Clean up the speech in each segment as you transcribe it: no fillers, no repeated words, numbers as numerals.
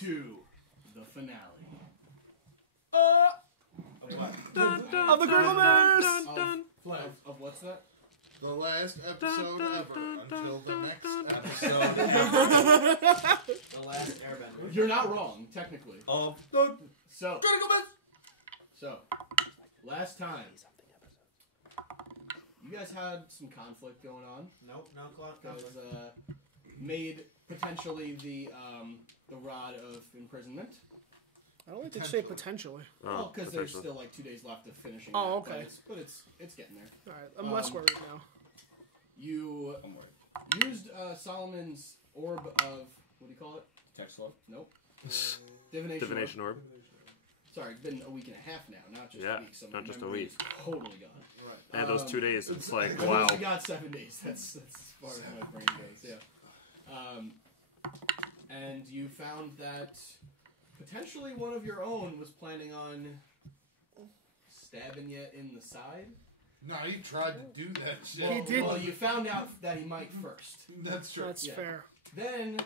to the finale. Of the TheCriticalMiss! Of what's that? The last episode ever until the next episode. The last Airbender. You're not wrong, technically. Of So, TheCriticalMiss! last time, you guys had some conflict going on. Nope, no clock. That was made potentially the rod of imprisonment. I don't like to say potentially. Well, because there's still like 2 days left of finishing. Oh, that, okay. But it's getting there. All right, I'm less worried now. You used Solomon's orb of, what do you call it? Text log. Nope. Divination orb. Sorry, it's been a week and a half now, not just a week. So not just a memory week. is totally gone. And those 2 days, it's like, I've wow. only got 7 days. That's as far as my brain goes, yeah. And you found that potentially one of your own was planning on stabbing you in the side. No, he tried to do that shit. Well, He did. Well, you found out that he might first. That's true. That's fair. Then,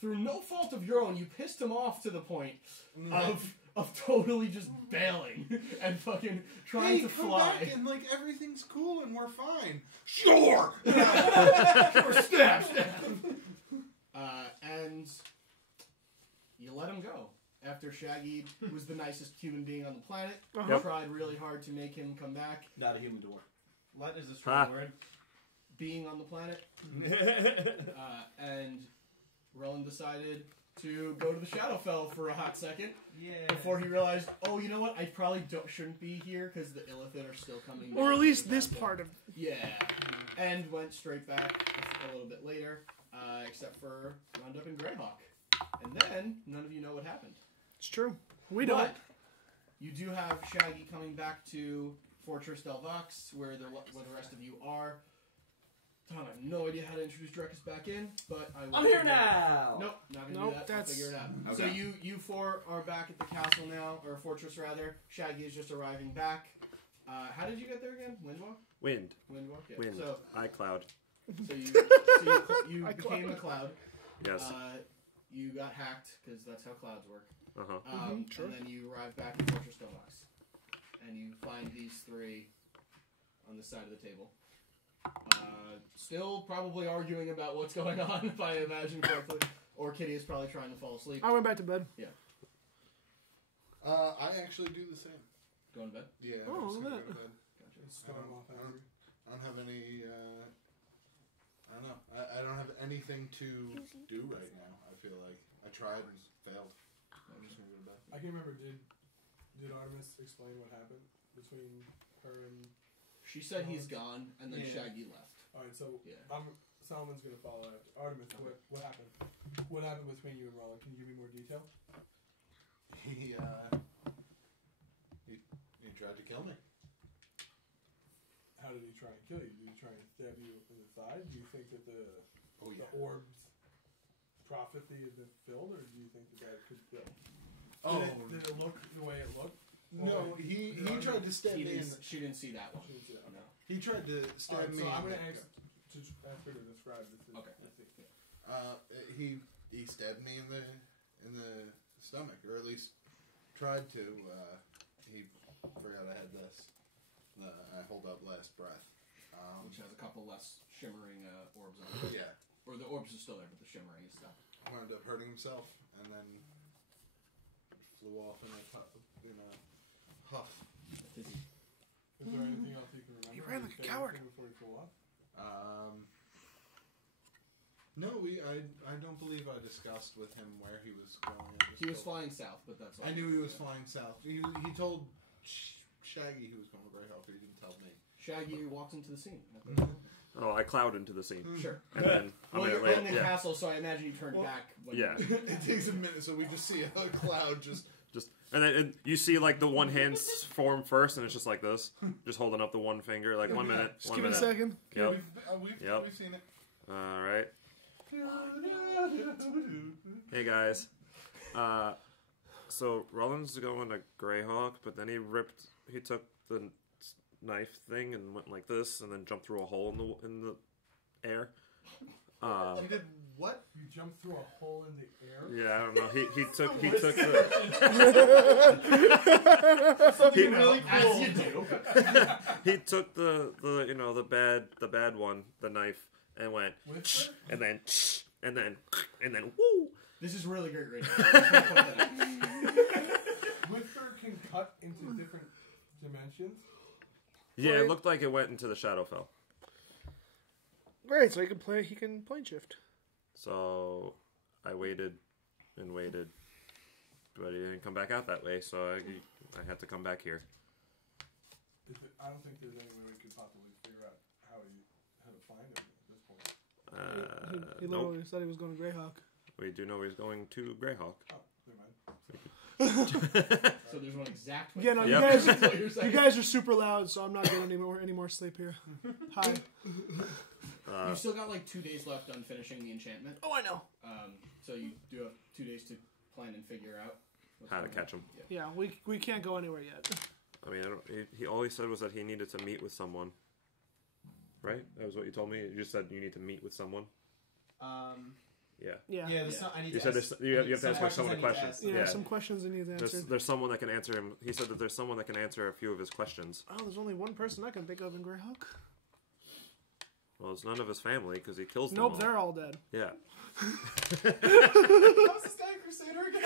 through no fault of your own, you pissed him off to the point of totally just bailing and fucking trying to fly. Back and like everything's cool and we're fine. Sure. Or stab. And you let him go. After Shaggy was the nicest human being on the planet, you tried really hard to make him come back. Not a human dwarf. What is this strong word? Being on the planet. And Ruland decided to go to the Shadowfell for a hot second. Yeah. Before he realized, oh, you know what? I probably shouldn't be here because the Illithid are still coming. Or at least this part of... Yeah. And went straight back a little bit later, except for wound up in Greyhawk. And then, none of you know what happened. It's true. We don't. But you do have Shaggy coming back to Fortress Delvox, where the rest of you are. Tom, I have no idea how to introduce Drekas back in, but I will. I'm here now! Nope, not going to do that. I'll figure it out. Okay. So you four are back at the castle now, or fortress rather. Shaggy is just arriving back. How did you get there again? Windwalk? Windwalk, yeah. Wind. So, iCloud. you became a cloud. Yes. You got hacked, because that's how clouds work. Sure. And then you arrive back at Fortress Delvox. And you find these three on the side of the table. Still probably arguing about what's going on, if I imagine correctly. Or Kitteus probably trying to fall asleep. I went back to bed. Yeah. I actually do the same. Going to bed? Yeah. Oh, I'm just gonna look go at to bed. Gotcha. I don't have any. I don't know. I don't have anything to do right now. I feel like I tried and failed. I'm just gonna go to bed. I can remember. Did Artemis explain what happened between her and? She said he's gone, and then Shaggy left. All right, so Yeah. Solomon's gonna follow after Artemis. Okay. What happened? What happened between you and Ruland? Can you give me more detail? He tried to kill me. How did he try and kill you? Did he try and stab you in the thigh? Do you think that the orb's prophecy has been filled, or do you think that could still? Oh, Did it look the way it looked? No, he tried to stab me. She didn't see that one. She didn't see that. No. He tried to stab me. So I'm gonna ask her to describe this. Okay. He stabbed me in the stomach, or at least tried to. He forgot I had this. I hold up last breath, Which has a couple less shimmering orbs on it. Yeah. Or the orbs are still there, but the shimmering is stopped. Wound up hurting himself, and then flew off in a huff. Is there anything else you can remember? He ran like a coward. Before he flew off? No, I don't believe I discussed with him where he was going. He was flying south, but that's all. I knew he was flying south. He told Shaggy he was going to Greyhawk, but he didn't tell me. Shaggy walks into the scene. Oh, I cloud into the scene. Sure. And then Well, you're in the castle, so I imagine you turned back. When It takes a minute, so we just see a cloud just and then you see like the one hand form first, and it's just like this, just holding up the one finger, like 1 minute. Just give it a second. Yep. We've seen it. All right. Hey guys. So Ruland's going to Greyhawk, but then he took the knife thing and went like this, and then jumped through a hole in the air. He did what? jumped through a hole in the air? Yeah, I don't know. He took the Really cool. As you do. he took the the bad one, the knife, and went Whisper? and then woo. This is really great radio. I just wanna point that out. Whisper can cut into different dimensions. Yeah, it looked like it went into the Shadowfell. Great, so he can plane shift. So I waited and waited, but he didn't come back out that way. So I had to come back here. I don't think there's any way we could possibly figure out how to find him at this point. He Nope. literally said he was going to Greyhawk. We do know he's going to Greyhawk. Oh, never mind. So there's one exact way. Yeah, no, Yep. you guys are super loud, so I'm not getting any more sleep here. Hi. You've still got like 2 days left on finishing the enchantment. Oh, I know. So you do have 2 days to plan and figure out what's How to going catch on. him. Yeah. Yeah, we can't go anywhere yet. I mean, he all he said was that he needed to meet with someone. Right? That was what you told me. You just said you need to meet with someone. Yeah. Yeah. Yeah, there's I need You to said ask, you have to some ask someone a I need to question. ask. Yeah, Yeah. some questions that need answered. There's someone that can answer him. He said that there's someone that can answer a few of his questions. Oh, there's only one person I can think of in Greyhawk. Well, it's none of his family because he kills them Nope, all. they're all dead. Yeah. What was this guy Crusader again?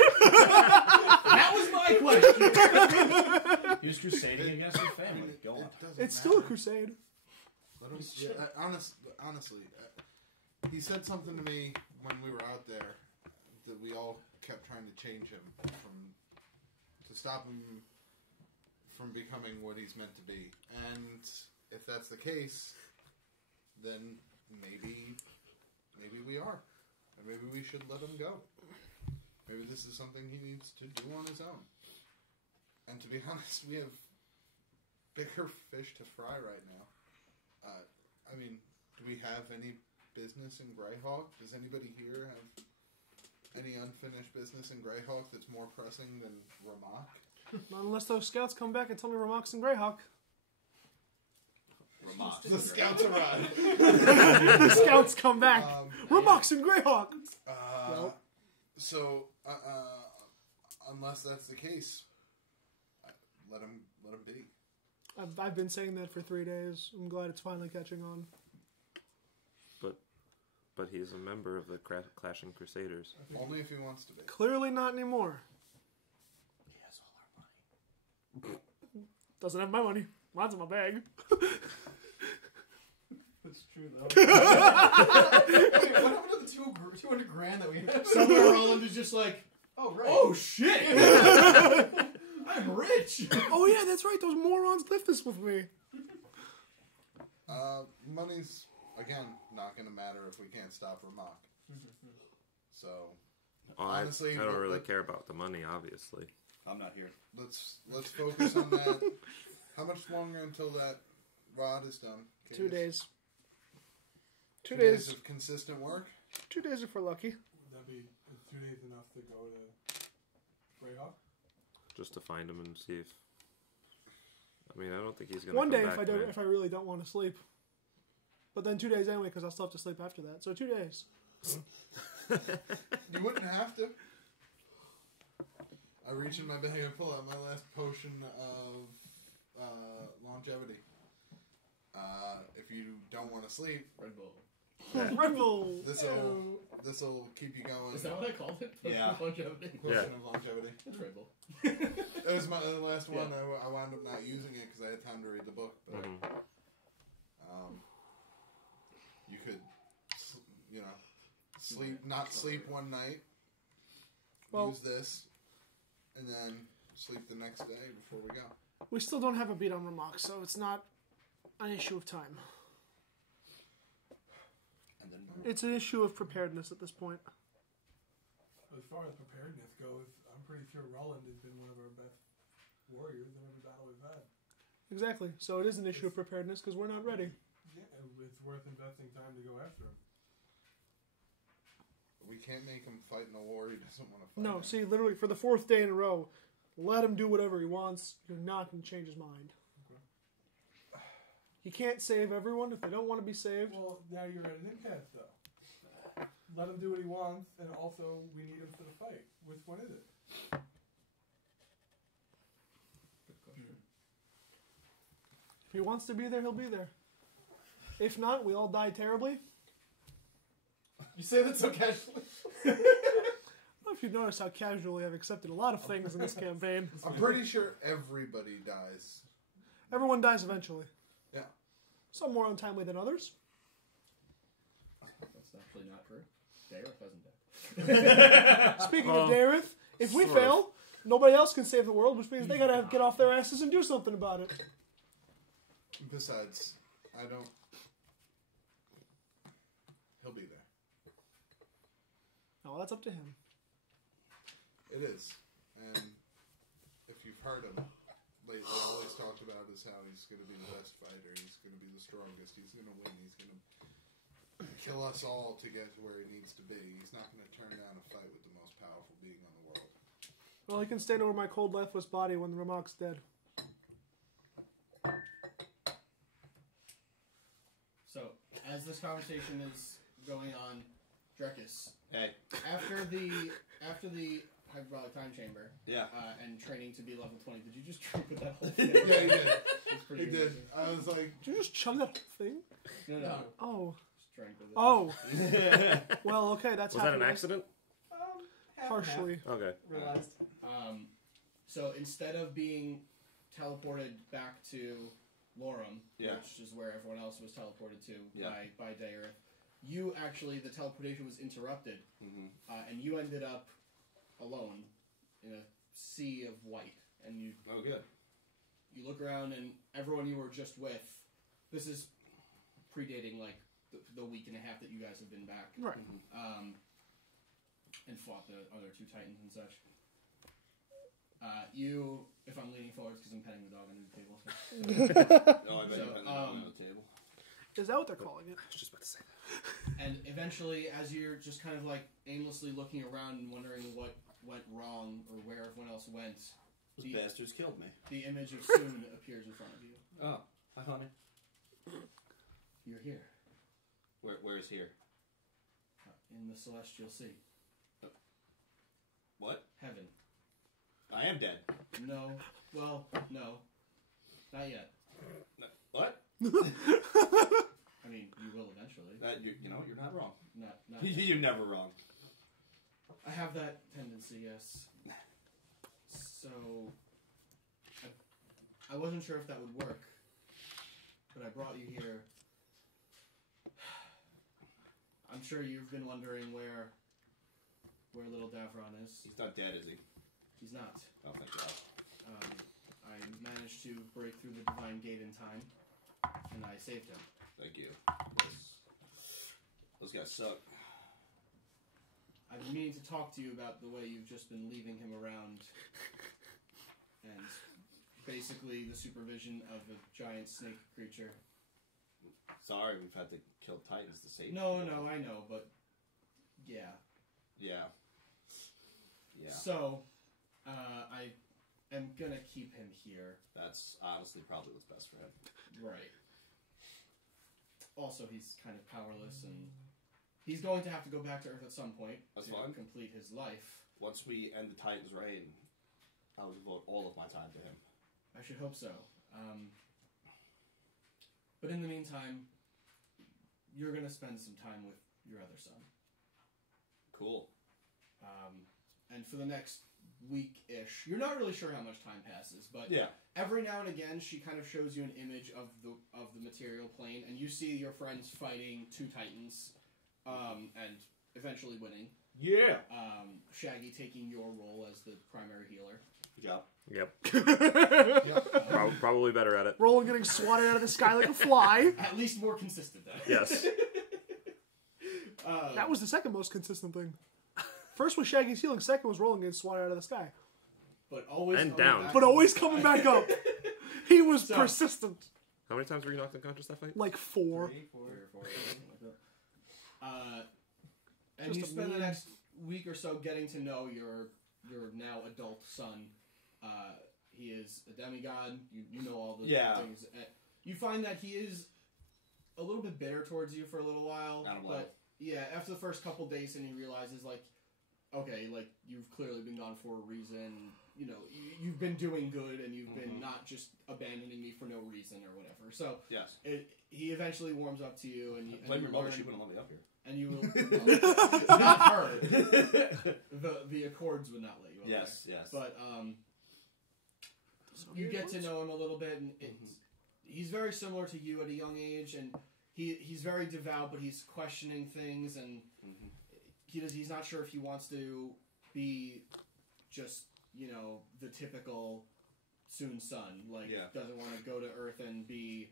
That was my question! He was crusading against his family. Go on. It's still a crusade. Let him, honestly, he said something to me when we were out there that we all kept trying to change him to stop him from becoming what he's meant to be. And if that's the case, then maybe we are, and maybe we should let him go. Maybe this is something he needs to do on his own. And to be honest, we have bigger fish to fry right now. I mean, do we have any business in Greyhawk? Does anybody here have any unfinished business in Greyhawk that's more pressing than Rammok? Not unless those scouts come back and tell me Rammok's in Greyhawk. Rammok. The scouts arrive. The scouts come back. Rammok's in Greyhawk. Nope. So, unless that's the case, let him be. I've been saying that for 3 days. I'm glad it's finally catching on. But he's a member of the Clashing Crusaders. Only if he wants to be. Clearly not anymore. He has all our money. Doesn't have my money. Mine's in my bag. That's true, though. Wait, what happened to the 200 grand that we had? Somewhere Ruland is just like, Oh, right. oh shit! I'm rich! Oh yeah, that's right. Those morons left this with me. Money's, again, not going to matter if we can't stop Rammok. So, honestly, I don't really care about the money, obviously. I'm not here. let's focus on that. How much longer until that rod is done? 2 days. 2 2 days. days of consistent work? 2 days if we're lucky. Would that be 2 days enough to go to Greyhawk? Just to find him and see if... I mean, I don't think he's going to One come day back, if I really don't want to sleep. But then 2 days anyway, because I'll still have to sleep after that. So 2 days. You wouldn't have to. I reach in my bag and pull out my last potion of longevity. If you don't want to sleep, Red Bull. Red Bull. this'll keep you going. Is that what I called it? Yeah. Longevity. Potion of longevity. It's Red Bull. That was the last one. I wound up not using it because I had time to read the book. But you could, not sleep one night. Well, use this, and then sleep the next day before we go. we still don't have a beat on Rammok, so it's not an issue of time. And then It's an issue of preparedness at this point. As far as preparedness goes, I'm pretty sure Ruland has been one of our best warriors in every battle we've had. Exactly. So it is an issue of preparedness because we're not ready. Yeah, it's worth investing time to go after him. We can't make him fight in a war he doesn't want to fight. No, in. see, literally for the 4th day in a row, let him do whatever he wants. You're not going to change his mind. Okay. He can't save everyone if they don't want to be saved. Well, now you're at an impasse, though. let him do what he wants, and also we need him for the fight. Which one is it? Good question. If he wants to be there, he'll be there. If not, we all die terribly. You say that so casually. I don't know if you noticed how casually I've accepted a lot of things in this campaign. I'm pretty sure everybody dies. Everyone dies eventually. Yeah. Some more untimely than others. That's actually not true. Dareth hasn't died. Speaking of Dareth, if we sort of. fail, nobody else can save the world, which means they gotta get off their asses and do something about it. Besides, I don't... He'll be there. Oh, that's up to him. It is. And if you've heard him, lately all he's talked about is how he's going to be the best fighter, he's going to be the strongest, he's going to win, he's going to kill us all to get to where he needs to be. He's not going to turn down a fight with the most powerful being on the world. Well, he can stand over my cold, lifeless body when Rammok's dead. So, as this conversation is going on, Drekas, Hey. after the hyperbolic time chamber, Yeah. and training to be level 20, did you just put that whole thing? Yeah, he did. It's pretty He did. amazing. I was like, Did you just chug that thing? No. Oh. Just drank with it. Oh. Well, okay, that's Was that an happening. accident? Half Partially. Okay. realized. So instead of being teleported back to Lorum, Yeah. which is where everyone else was teleported to Yeah. by Daearth, you actually, the teleportation was interrupted, and you ended up alone in a sea of white. And you Oh, good. you look around, and everyone you were just with, this is predating like the week and a half that you guys have been back, Right. and fought the other two titans and such. You, if I'm leaning forward, because I'm petting the dog under the table. So. No, I bet So, you put it on the table. Is that what they're calling it? I was just about to say that. And eventually, as you're just kind of like aimlessly looking around and wondering what went wrong or where everyone else went, Those bastards killed me. the image of Soon appears in front of you. Oh, hi, honey. You're here, Where's here? in the celestial sea. What? Heaven. I am dead. No. Well, no. Not yet. What? I mean, you will eventually. You know, you're not wrong. Not yet. You're never wrong. I have that tendency, yes. So, I wasn't sure if that would work, but I brought you here. I'm sure you've been wondering where little Davron is. He's not dead, is he? He's not. Oh, thank God. I managed to break through the divine gate in time, and I saved him. Thank you. Those guys suck. I've been meaning to talk to you about the way you've just been leaving him around, and basically the supervision of a giant snake creature. Sorry, we've had to kill titans to save No, you. I know, but yeah. Yeah. Yeah. So, I am gonna keep him here. That's honestly probably what's best for him. Right. Also, he's kind of powerless, and he's going to have to go back to Earth at some point That's to fine. complete his life. Once we end the Titan's reign, I will devote all of my time to him. I should hope so. But in the meantime, you're going to spend some time with your other son. Cool. And for the next week-ish, you're not really sure how much time passes, but Yeah. every now and again, she kind of shows you an image of the material plane, and you see your friends fighting two titans, and eventually winning. Yeah. Shaggy taking your role as the primary healer. Good job. Yep. Probably better at it. Roland getting swatted out of the sky like a fly. At least more consistent, then. Yes. That was the second most consistent thing. First was Shaggy's healing, second was Roland getting swatted out of the sky. But always And coming down. back But to always the coming sky. back up. He was So- persistent. How many times were you knocked unconscious that fight? Like 4. 3, 4, something like that. And Just you a spend the meme. next week or so getting to know your now adult son. He is a demigod. You know all the Yeah. things. You find that he is a little bit bitter towards you for a little while, I don't but Yeah, after the first couple days, and he realizes, like, okay, like, you've clearly been gone for a reason. You know, you've been doing good, and you've been not just abandoning me for no reason or whatever. So, yes. He eventually warms up to you, and blame your mother. She wouldn't let me up here. And you will... Well, not her. The Accords would not let you up yes, there. Yes. But, you get to know him a little bit, and he's very similar to you at a young age, and he's very devout, but he's questioning things, and he's not sure if he wants to be just, you know, the typical Soon son. Like, doesn't want to go to Earth and be,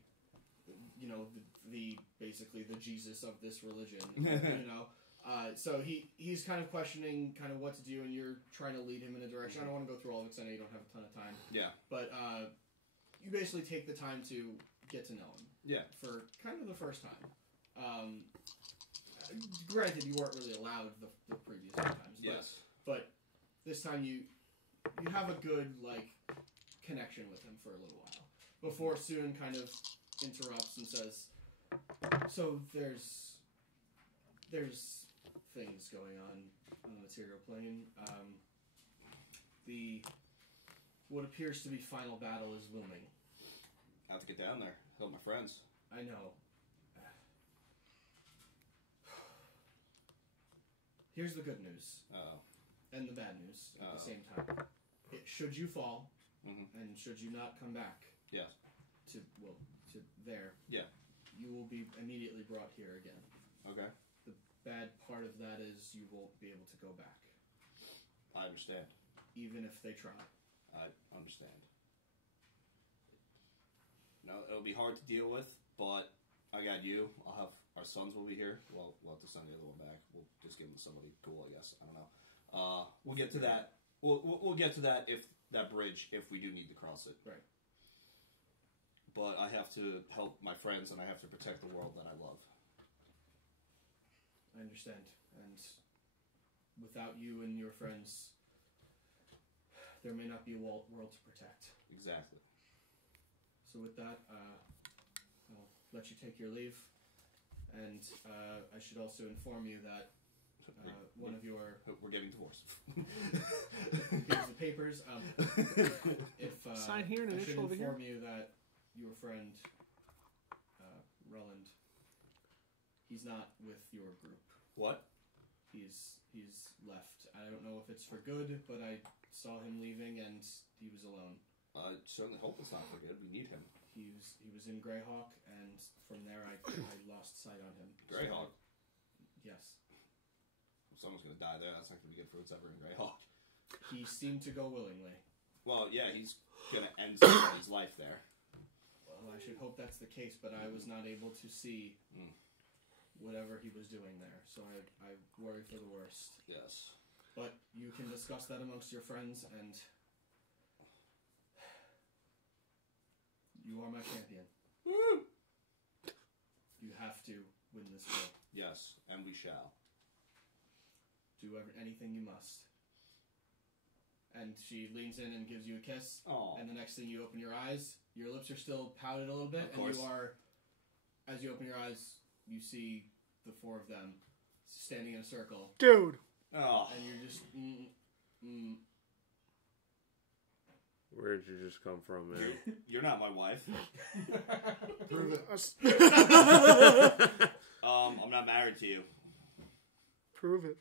you know, the basically the Jesus of this religion, you know? So he's kind of questioning kind of what to do, and you're trying to lead him in a direction. I don't want to go through all of it because I know you don't have a ton of time. Yeah. But you basically take the time to get to know him. Yeah. For kind of the first time. Granted, you weren't really allowed the previous times. Yes. But this time you have a good, like, connection with him for a little while. Before Soon kind of interrupts and says, so there's things going on the material plane. What appears to be final battle is looming. I have to get down there. Help my friends. I know. Here's the good news. And the bad news at the same time. Should you fall, and should you not come back to there, you will be immediately brought here again. Okay. The bad part of that is you won't be able to go back. I understand. Even if they try. I understand. No, it'll be hard to deal with, but I got you. I'll have our sons will be here. Well, we'll have to send the other one back. We'll just give them to somebody cool, I guess. I don't know. We'll get to that. We'll get to that if that bridge, if we do need to cross it. Right. But I have to help my friends, and I have to protect the world that I love. I understand. And without you and your friends, there may not be a world to protect. Exactly. So with that, I'll let you take your leave. And I should also inform you that one of your... We're getting divorced. Here's the papers. Sign here and initial over here. I should inform you that your friend, Ruland, he's not with your group. What? He's left. I don't know if it's for good, but I saw him leaving and he was alone. I certainly hope it's not for good. We need him. He was in Greyhawk, and from there I lost sight on him. Greyhawk? Yes. If someone's going to die there, that's not going to be good for what's ever in Greyhawk. He seemed to go willingly. Well, yeah, he's going to end somebody's life there. Well, I should hope that's the case, but I was not able to see whatever he was doing there, so I worry for the worst. Yes. But you can discuss that amongst your friends, and you are my champion. Woo! You have to win this war. Yes, and we shall. Do anything you must. And she leans in and gives you a kiss. Aww. And the next thing you open your eyes, your lips are still pouted a little bit, and you are, as you open your eyes, you see the four of them standing in a circle. Dude. Oh. And you're just, Where'd you just come from, man? You're not my wife. Prove it. I'm not married to you. Prove it.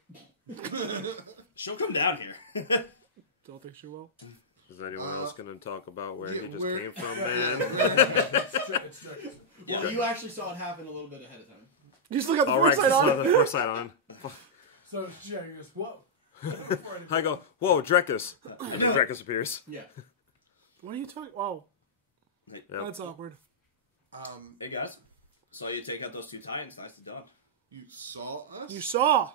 She'll come down here. Don't think she will. Is anyone else going to talk about where he just came from, man? Well, you actually saw it happen a little bit ahead of time. You just look at the foresight on. The foresight on. So Shaggy goes, whoa. I go, whoa, Drekas. And then Drekas appears. Yeah. What are you talking? Whoa. Hey, that's awkward. Hey guys, saw you take out those two Titans. Nicely done. You saw us? You saw.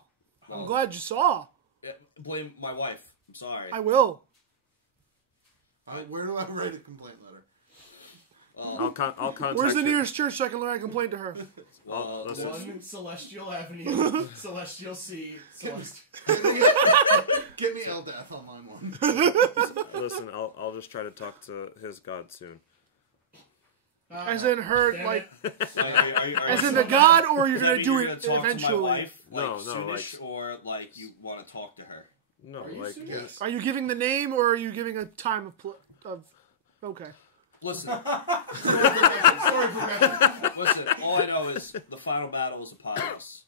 I'm glad you saw. Yeah, blame my wife. I'm sorry. I will. Where do I write a complaint letter? I'll contact. Where's the nearest church so I can write a complaint to her? One Celestial Avenue, Celestial Sea. Get me Eldath on line 1. Listen, I'll just try to talk to his god soon. As in her, like, Are you as in the god, or you're gonna do it talk eventually? To my wife No, soonish, or like you want to talk to her? No, Are you like serious? his- Are you giving the name or are you giving a time of okay. Listen, Sorry, Professor. listen. All I know is the final battle is upon us.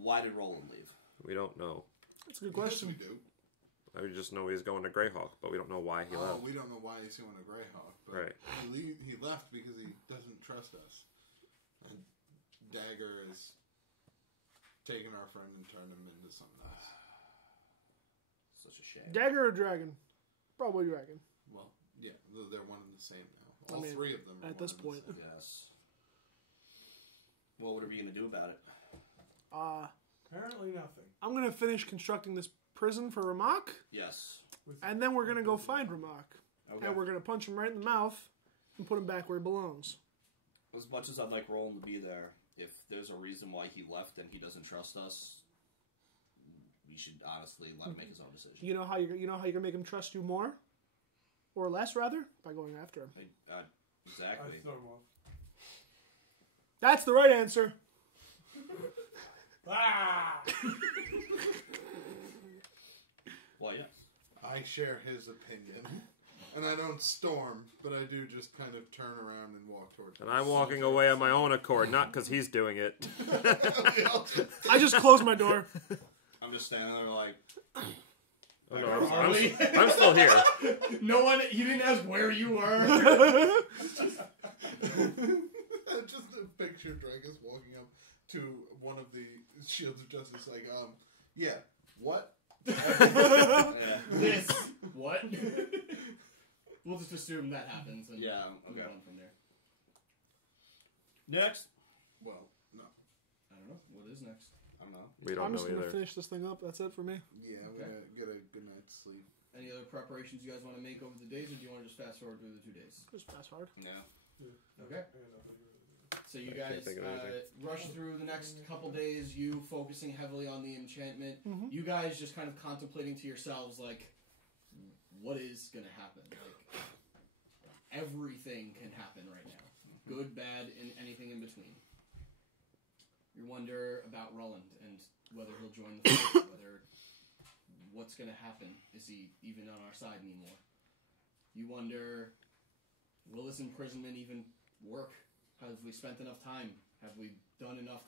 Why did Ruland leave? we don't know. That's a good Yes, question. we do. I just know he's going to Greyhawk, but we don't know why he left. We don't know why he's going to Greyhawk. But Right. He left because he doesn't trust us. And Dagger has taken our friend and turned him into something else. Such a shame. Dagger or dragon? Probably dragon. Well, yeah, they're one and the same now. All I mean, three of them are at one this and the point. same. Yes. Well, what are we gonna do about it? Apparently nothing. I'm gonna finish constructing this prison for Rammok, Yes. and then we're gonna go find Rammok, Okay. and we're gonna punch him right in the mouth and put him back where he belongs. As much as I'd like Roland to be there, if there's a reason why he left and he doesn't trust us, we should honestly let him make his own decision. You know how you're gonna make him trust you more, or less rather, by going after him. I exactly. I throw him off. That's the right answer. Ah! Well, yeah. I share his opinion. And I don't storm, but I do just kind of turn around and walk towards And I'm walking away on my own accord, not because he's doing it. I just closed my door. I'm just standing there like, Oh, no, Harley? I'm still here. No one. You didn't ask where you were. Just a picture of Drekas walking up to one of the Shields of Justice, like, yeah, what? yeah. This. What? We'll just assume that happens and Yeah, move okay. on from there. Next. Well, no. I don't know. What is next? I don't know. We don't I'm know just gonna either. finish this thing up. That's it for me. Yeah, I'm Okay. going to get a good night's sleep. Any other preparations you guys want to make over the days, or do you want to just fast forward through the 2 days? Just fast forward. No. Okay. So you I can't guys think of anything. rush through the next couple days, you focusing heavily on the enchantment. Mhm. You guys just kind of contemplating to yourselves, like, what is going to happen? Like, everything can happen right now. Good, bad, and anything in between. You wonder about Ruland and whether he'll join the fight, whether what's going to happen. Is he even on our side anymore? You wonder, will this imprisonment even work? Have we spent enough time? Have we done enough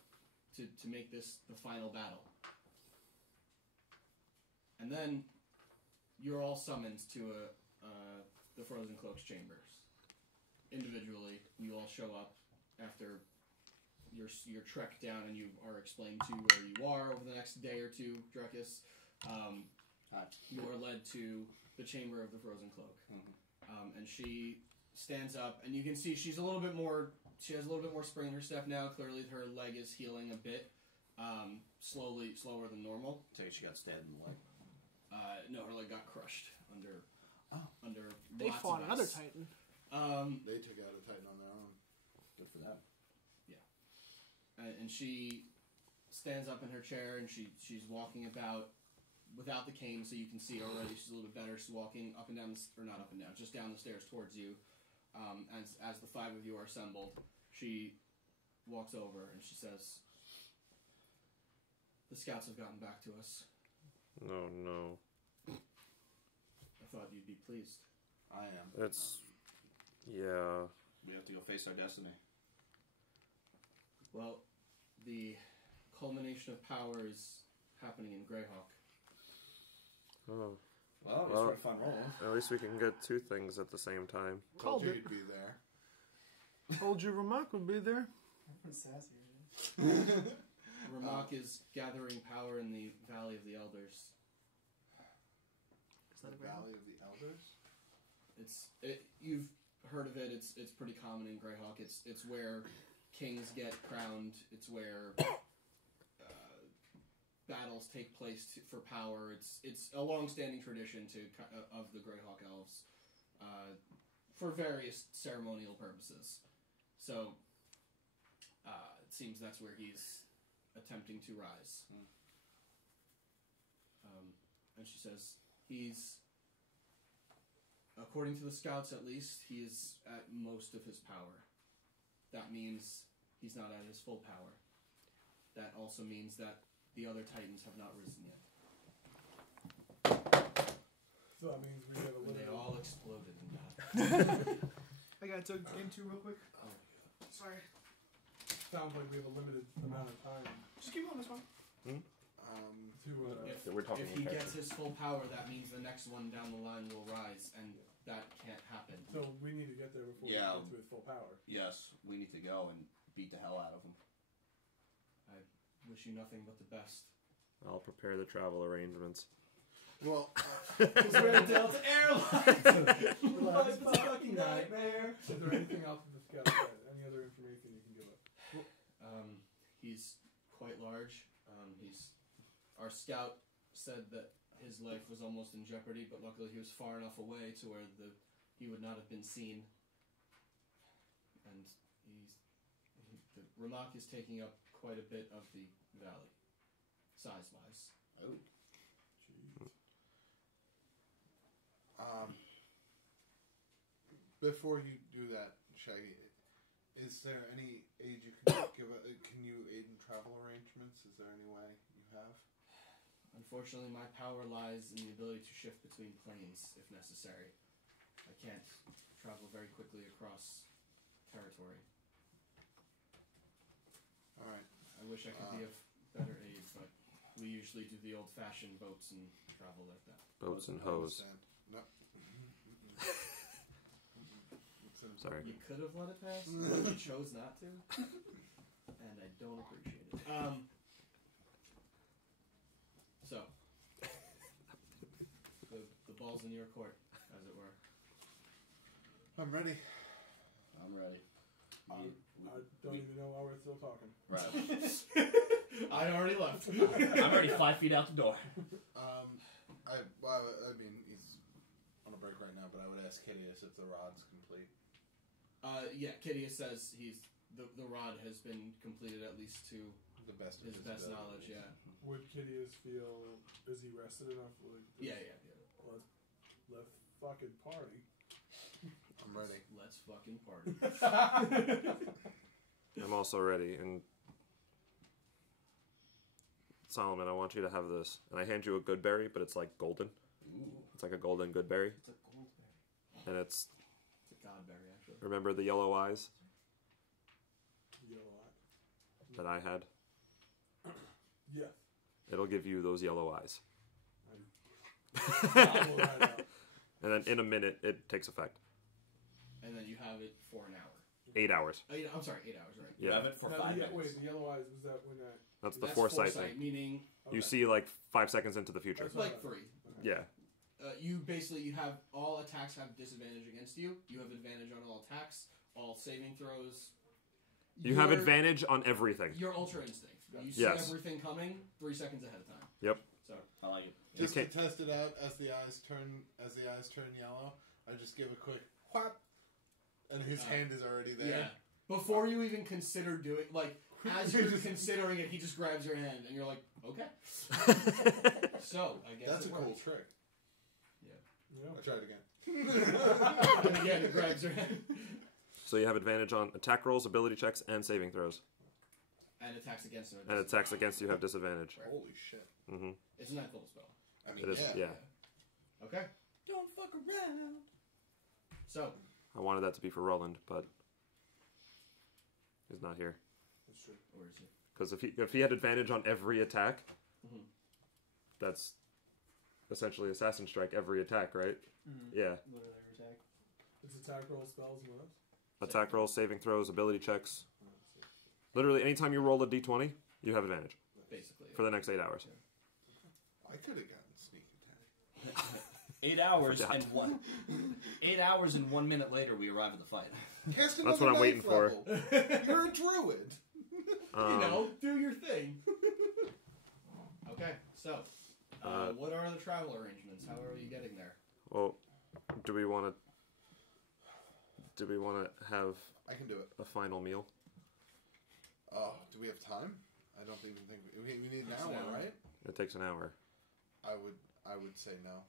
to make this the final battle? And then you're all summoned to the Frozen Cloaks chambers. Individually, you all show up after your trek down, and you are explained to where you are over the next day or two, Drekas. You are led to the chamber of the Frozen Cloak. And she stands up, and you can see she has a little bit more spring in her step now. Clearly her leg is healing a bit, slower than normal. Take it she got stabbed in the leg. No, her leg got crushed under They lots fought of another ice. Titan. They took out a Titan on their own. Good for them. And she stands up in her chair, and she's walking about without the cane, so you can see already she's a little bit better. She's walking up and down, or not up and down, just down the stairs towards you. As the five of you are assembled, she walks over and she says, "The scouts have gotten back to us. No. I thought you'd be pleased." I am. Yeah. We have to go face our destiny. Well, the culmination of power is happening in Greyhawk. Oh. Well, Well- let's try to find Roland. At least we can get two things at the same time. Told Called you it. he'd be there. Told you Rammok would be there. Sassy. Rammok is gathering power in the Valley of the Elders. Is that a Valley of the Elders? You've heard of it. It's pretty common in Greyhawk. It's where kings get crowned. It's where battles take place for power. It's a long-standing tradition of the Greyhawk elves for various ceremonial purposes. So it seems that's where he's attempting to rise. And she says he's, according to the scouts at least, he is at most of his power. That means he's not at his full power. That also means that the other Titans have not risen yet. So that means we have a When they limited. all exploded and died. I got into game 2 real quick. Sorry. Sounds like we have a limited amount of time Just keep going, that's fine. to. If, We're talking if he in gets his full power, that means the next one down the line will rise, and that can't happen. So we need to get there before Yeah. we get to his full power. Yes, we need to go and beat the hell out of him. I wish you nothing but the best. I'll prepare the travel arrangements. Well, Because we're at Delta Airlines! Life's a fucking nightmare! Is there anything else in the scout set? Any other information you can give us? He's quite large. Our scout said that his life was almost in jeopardy, but luckily he was far enough away to where he would not have been seen. And the Rammok is taking up quite a bit of the valley, size-wise. Oh. Jeez. Before you do that, Shaggy, is there any aid you can give? Can you aid in travel arrangements? Is there any way you have? Unfortunately, my power lies in the ability to shift between planes if necessary. I can't travel very quickly across territory. All right. I wish I could be of better aid, but we usually do the old-fashioned boats and travel like that. Boats and I hose. understand. No. Sorry. You could have let it pass, but you chose not to, and I don't appreciate it. So, the ball's in your court, as it were. I'm ready. I'm ready. I don't even know why we're still talking. Right. I already left. I'm already 5 feet out the door. I mean, he's on a break right now, but I would ask Kitteus if the rod's complete. Yeah, Kitteus says the rod has been completed at least to The best of his best ability. knowledge. Yeah. Would Kitteus feel? Is he rested enough? Like, Yeah. Let's fucking party. I'm ready. Let's fucking party. I'm also ready. And Solomon, I want you to have this. And I hand you a good berry, but it's like golden. Ooh. It's like a golden good berry. It's a gold berry. And it's, It's a godberry, actually. remember the yellow eyes Yellow eye. that I had? Yeah. It'll give you those yellow eyes. Gobble that up. And then in a minute, it takes effect. And then you have it for an hour. 8 hours. I'm sorry, 8 hours, right? You Yeah. have it for Now, 5 minutes. wait, the yellow eyes, was that when that... That's the That's foresight thing. meaning Okay. You see like 5 seconds into the future. That's like 3. Yeah. You have all attacks have disadvantage against you. You have advantage on all attacks, all saving throws. You have advantage on everything. Your ultra instinct. You see Yes. everything coming 3 seconds ahead of time. Yep. So I like it. Just to can't- test it out, as the eyes turn yellow, I just give a quick whap, and his hand is already there. yeah, before you even consider doing as you're considering it, he just grabs your hand, and you're like, okay. So I guess That's a it cool works. trick. Yeah. I try it again. And again, it grabs your hand So you have advantage on attack rolls, ability checks, and saving throws. and attacks against him. And attacks against you have disadvantage. Holy shit! Mm-hmm. Isn't that cool spell? I mean, It is, yeah. Okay. Don't fuck around. So I wanted that to be for Ruland, but he's not here. That's true. where is he? Because if he had advantage on every attack, Mhm. that's essentially assassin strike every attack, right? Yeah. Literally every attack. It's attack roll spells and what else? Attack rolls, saving throws, ability checks. Literally, anytime you roll a d20, you have advantage Basically. for the next 8 hours. I could have gotten sneak attack. 8 hours Forgot. and 8 hours and 1 minute later, we arrive at the fight. Cast That's another what I'm waiting ninth for. level. You're a druid. Do your thing. Okay, so what are the travel arrangements? How are you getting there? Well, do we want to have I can do it. a final meal? Oh, do we have time? I don't even think we need an It's hour, an hour. right? It takes an hour. I would say no.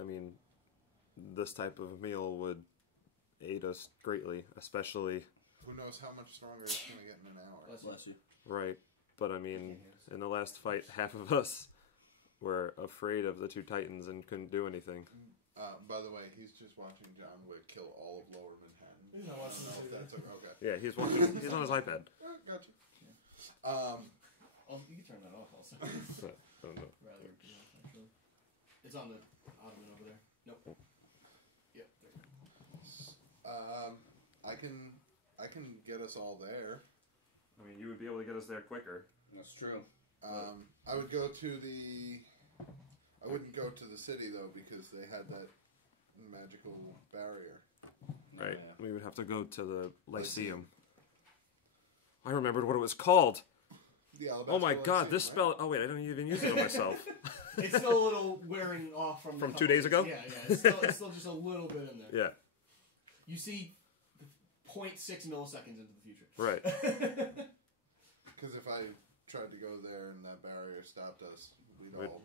I mean, this type of meal would aid us greatly, especially Who knows how much stronger it's going to get in an hour? Bless you. Bless you. right. But I mean, in the last fight, half of us were afraid of the two Titans and couldn't do anything. By the way, he's just watching John Wick kill all of Lower Manhattan. He's not watching I don't know if this. that's okay. Yeah, he's watching. He's on his iPad. Gotcha. Oh, you can turn that off also. So, I don't know. Rather, actually. It's on the ottoman over there. Nope. Yep, there you go. I can get us all there. I mean, you would be able to get us there quicker. That's true. I would go to the. I wouldn't go to the city though because they had that magical barrier. Right. Yeah. We would have to go to the Lyceum. I remembered what it was called. The Alabaster Oh my god, Lyceum, this right? spell. Oh wait, I didn't even use it on myself. It's still a little wearing off from the 2 days ago? Yeah. It's still just a little bit in there. Yeah. You see 0.6 milliseconds into the future. Right. Because if I tried to go there and that barrier stopped us, we'd We'd- all.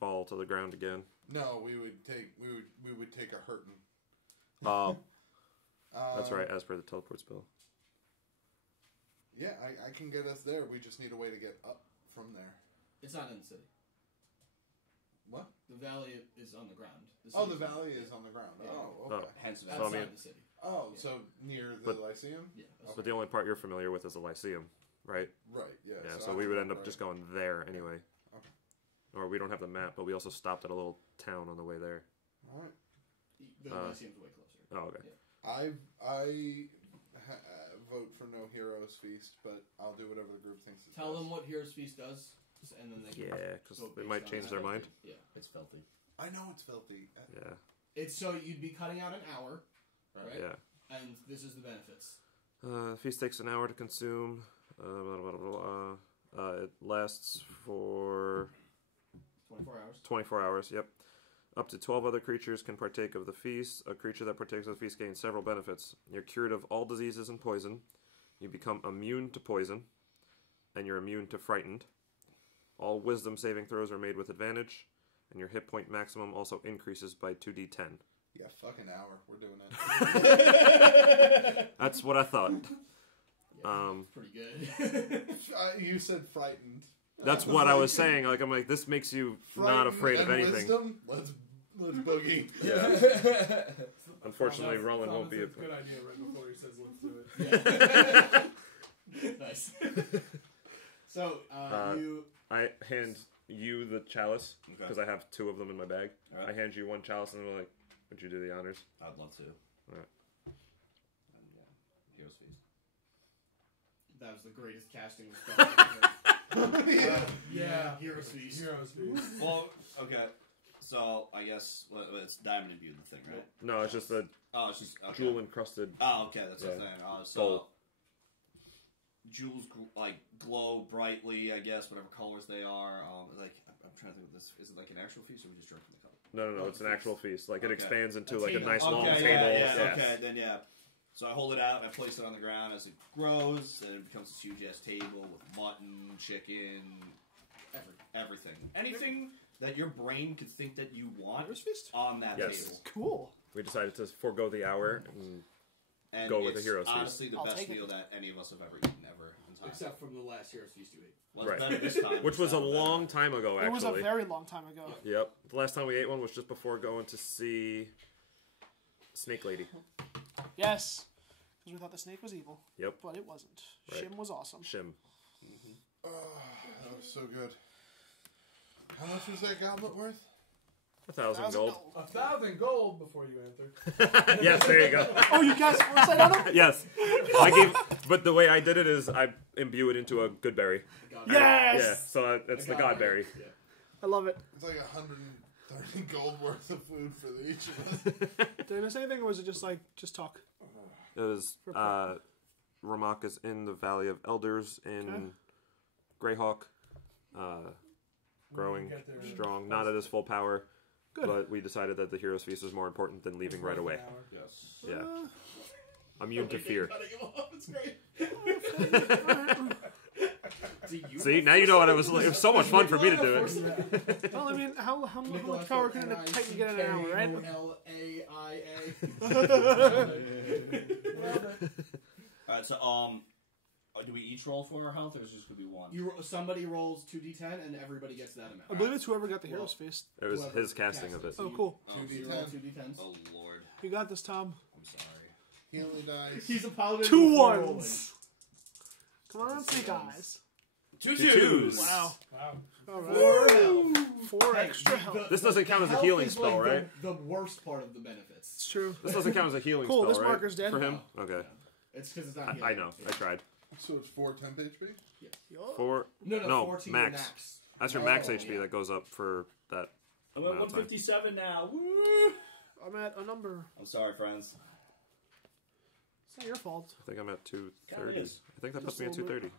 Fall to the ground again. No, we would take a hurting. Oh, that's right. As per the teleport spell. Yeah, I can get us there. We just need a way to get up from there. It's not in the city. What? The valley is on the ground. The city's valley is on the ground. Yeah. Oh, okay. Hence, So, I outside mean- the city. Oh, Yeah. so near the But- Lyceum? Yeah. But the only part you're familiar with is the Lyceum, right? Right, yeah. Yeah, I so we would end up right. just going there anyway. Okay. Or we don't have the map, but we also stopped at a little town on the way there. All right. The Lyceum's way closer. Oh, okay. Yeah. I vote for no heroes feast, but I'll do whatever the group thinks. Tell them what Heroes Feast does, and then they can Yeah, because go they based might on change that. their mind. Yeah. It's filthy. I know it's filthy. Yeah, It's so you'd be cutting out an hour, right? yeah. And this is the benefits. Feast takes an hour to consume. It lasts for 24 hours. 24 hours, yep. Up to 12 other creatures can partake of the feast. A creature that partakes of the feast gains several benefits. You're cured of all diseases and poison. You become immune to poison. And you're immune to frightened. All wisdom saving throws are made with advantage. And your hit point maximum also increases by 2d10. Yeah, fuck an hour. We're doing it. That's what I thought. Yeah, pretty good. You said frightened. That's what I was saying. Like, I'm like, this makes you not afraid of and anything. Wisdom? Let's boogie. Yeah. Unfortunately, Roland won't be. a good idea right before he says let's do it. Nice. So you. I hand you the chalice because Okay. I have 2 of them in my bag. All right. I hand you one chalice and I'm like, would you do the honors? I'd love to. All right. And, Heroes Feast. That was the greatest casting spell I've ever heard. Yeah. Heroes Feast. Heroes Feast. Well, okay. So, I guess it's diamond imbued, the thing, right? No, it's just a Oh, it's just... Okay. jewel encrusted. Oh, okay, that's Yeah. the thing. So, Gold. jewels glow brightly, I guess, whatever colors they are. I'm trying to think of this. Is it like an actual feast, or we just drink from the cup? No, Oh, it's an feast. actual feast. Like, it Okay. expands into A like a table. nice long Okay, table. yeah, okay, then yeah. So I hold it out and I place it on the ground as it grows, and it becomes this huge ass table with mutton, chicken, everything. Anything that your brain could think that you want Heroes Feast? on that Yes. table. Cool. We decided to forego the hour. And And Go with it's the Heroes Feast. honestly the I'll best take it. meal that any of us have ever eaten ever in time. Except from the last Heroes Feast you ate. Well, Right. it's better this time. which was a It's better. long time ago, It was a actually. very long time ago. Yep. The last time we ate one was just before going to see Snake Lady. Yes. Because we thought the snake was evil. Yep. But it wasn't. Right. Shim was awesome. Shim. Oh, that was so good. How much was that goblet worth? 1,000 gold. 1,000 gold before you enter. Yes, there you go. Oh, you guys foresight on him? Yes. I gave, but the way I did it is I imbue it into a good berry. Yes! Yeah, so it's the god berry. Yeah. I love it. It's like 130 gold worth of food for each of us. Did I miss anything, or was it just like, just talk? It was, Rammok is in the Valley of Elders in Okay. Greyhawk. Growing Get there. strong, not at his full power. Good. But we decided that the Hero's Feast was more important than leaving right away. Yes. Yeah. Immune to fear. Cutting him off, it's great. See, now you know what it was like. It was so much fun for me to do it. Well, I mean, how much power can a Titan get in an hour, right? L-A-I-A. Alright, so, Do we each roll for our health, or is it just going to be one? Somebody rolls 2d10, and everybody gets that amount. I believe it's whoever got the Hero's Feast. It was Whoever his casting of it. So Oh, cool. So you roll 2d10s. Oh, Lord. You got this, Tom. I'm sorry. He only dies. He's a paladin. 2 before ones. Come on, snake eyes. 2 twos. Wow. Wow. All 4 right. health. 4 Hey, extra health. This doesn't count as a health healing is spell, like right? The worst part of the benefits. It's true. This doesn't count as a healing Cool, spell, this right? marker's dead. For him? No. Okay. It's because it's not healing. I know. I tried. So it's 4 temp HP? Yo. 4. No, 14 max. max. That's your max Oh, HP yeah. that goes up for that. I'm at amount of time. 157 now. Woo! I'm at a number. I'm sorry, friends. It's not your fault. I think I'm at 230. Kinda is. I think that puts Just me a at little bit.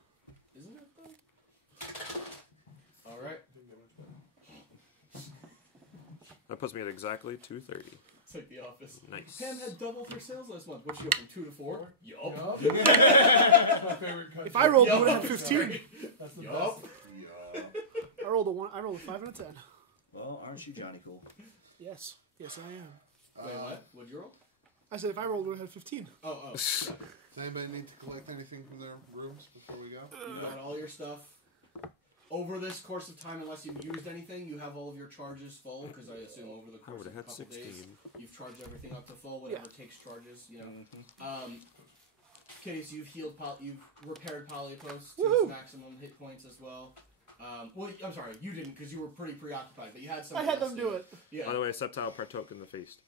230. Isn't it though? All right. That puts me at exactly 230. It's like The Office. Nice. Pam had doubled her sales last month. What'd she go from 2 to 4? Yup. That's my favorite country. If I rolled, Yup. I would have 15. That's the Yup. best. Yeah. I rolled a 1. I rolled a 5 and a 10. Well, aren't you Johnny Cool? Yes. Yes, I am. Wait, what? What'd you roll? I said if I rolled, I would have 15. Oh. Yeah. Does anybody need to collect anything from their rooms before we go? You got all your stuff. Over this course of time, unless you've used anything, you have all of your charges full, because I assume over the I course would of have a had couple 16. days, you've charged everything up to full, whatever takes charges, you know. Kitteus, you've healed, you've repaired Polypos to its maximum hit points as well. Well, I'm sorry, you didn't, because you were pretty preoccupied, but you had I somebody had else them do it. Yeah. By the way, Septile partook in the feast.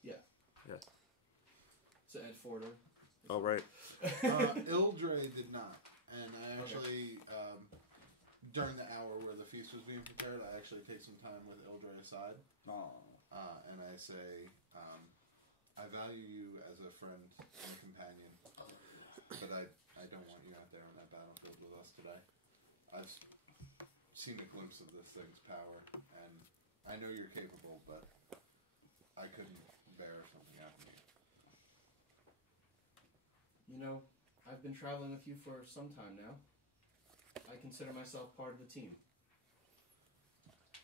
So Ed Forder. Oh, right. Ildre did not. And I actually, during the hour where the feast was being prepared, I actually take some time with Ildre aside. And I say, I value you as a friend and companion, but I don't want you out there on that battlefield with us today. I've seen a glimpse of this thing's power, and I know you're capable, but I couldn't bear something happening. You know, I've been traveling with you for some time now. I consider myself part of the team.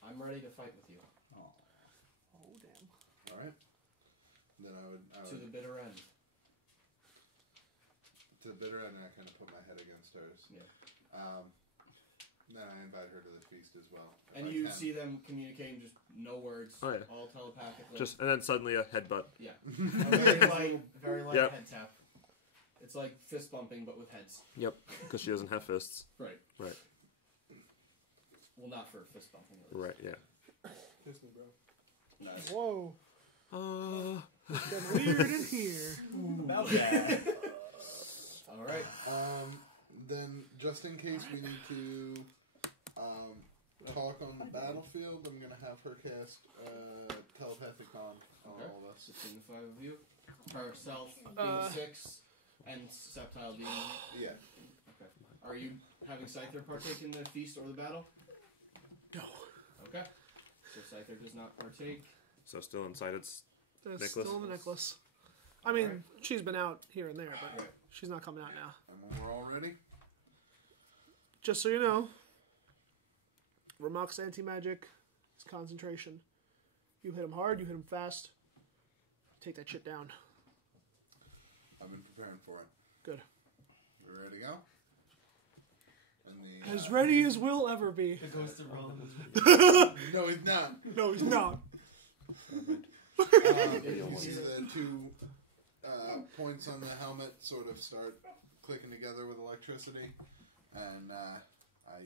I'm ready to fight with you. Oh, damn. All right. Then I would To the bitter end. to the bitter end, and I kind of put my head against hers. Yeah. Then I invite her to the feast as well. if And I you can. see them communicating, just no words, Oh, yeah. all telepathically. And then suddenly a headbutt. Yeah. A very light Yep. head tap. It's like fist bumping, but with heads. Yep, because she doesn't have fists. Right. Right. Well, not for fist bumping. At least. Right, yeah. Kiss me, bro. Nice. Whoa. It's getting weird in here. About that. All right. Then, just in case we need to talk on the battlefield, I'm going to have her cast telepathic on Okay. all of us. Between the 5 of you, herself being 6, and Septile being. Yeah. Okay. Are you having Scyther partake in the feast or the battle? No. Okay. So Scyther does not partake. So still inside its That's necklace? still in the necklace. I mean, Alright. she's been out here and there, but Right. she's not coming out now. And when we're all ready, Just so you know, Rammok's anti-magic is concentration. You hit him hard, you hit him fast. Take that shit down. I've been preparing for it. Good. You ready to go? And As ready as we'll ever be. It goes to Ruland. No, he's not. No, he's not. You see the 2 points on the helmet sort of start clicking together with electricity, and I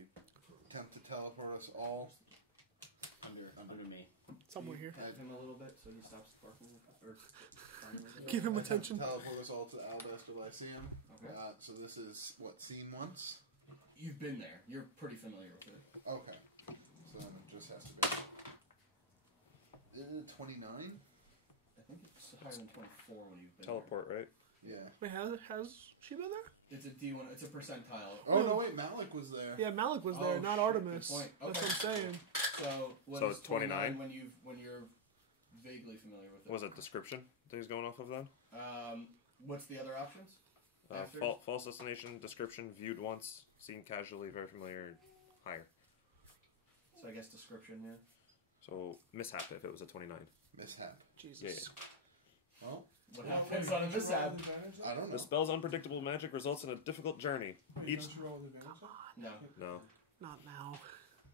attempt to teleport us all Under me. Somewhere here. Pat him a little bit so he stops barking. Or Give him I attempt to attention. teleport us all to the Alabaster Lyceum. Okay. So this is what, scene once? You've been there. You're pretty familiar with it. Okay. So then it just has to be 29. I think it's higher than 24 when you've been teleport, right? Yeah. Wait, has she been there? there. It's a D1. It's a percentile. Oh no, wait, Malik was there. Yeah, Malik was there, Oh, not shit, Artemis. good point. That's Okay. what I'm saying. So what So is it's 29? when you're vaguely familiar with it? Was it description that he's going off of then? What's the other options? After? False destination, description, viewed once, seen casually, very familiar, higher. So I guess description, yeah. So mishap if it was a 29. Mishap. Jesus. Yeah. Well, What happens on a mishap? I don't know. The spell's unpredictable magic results in a difficult journey. Each Don't you roll with advantage? No. Not now.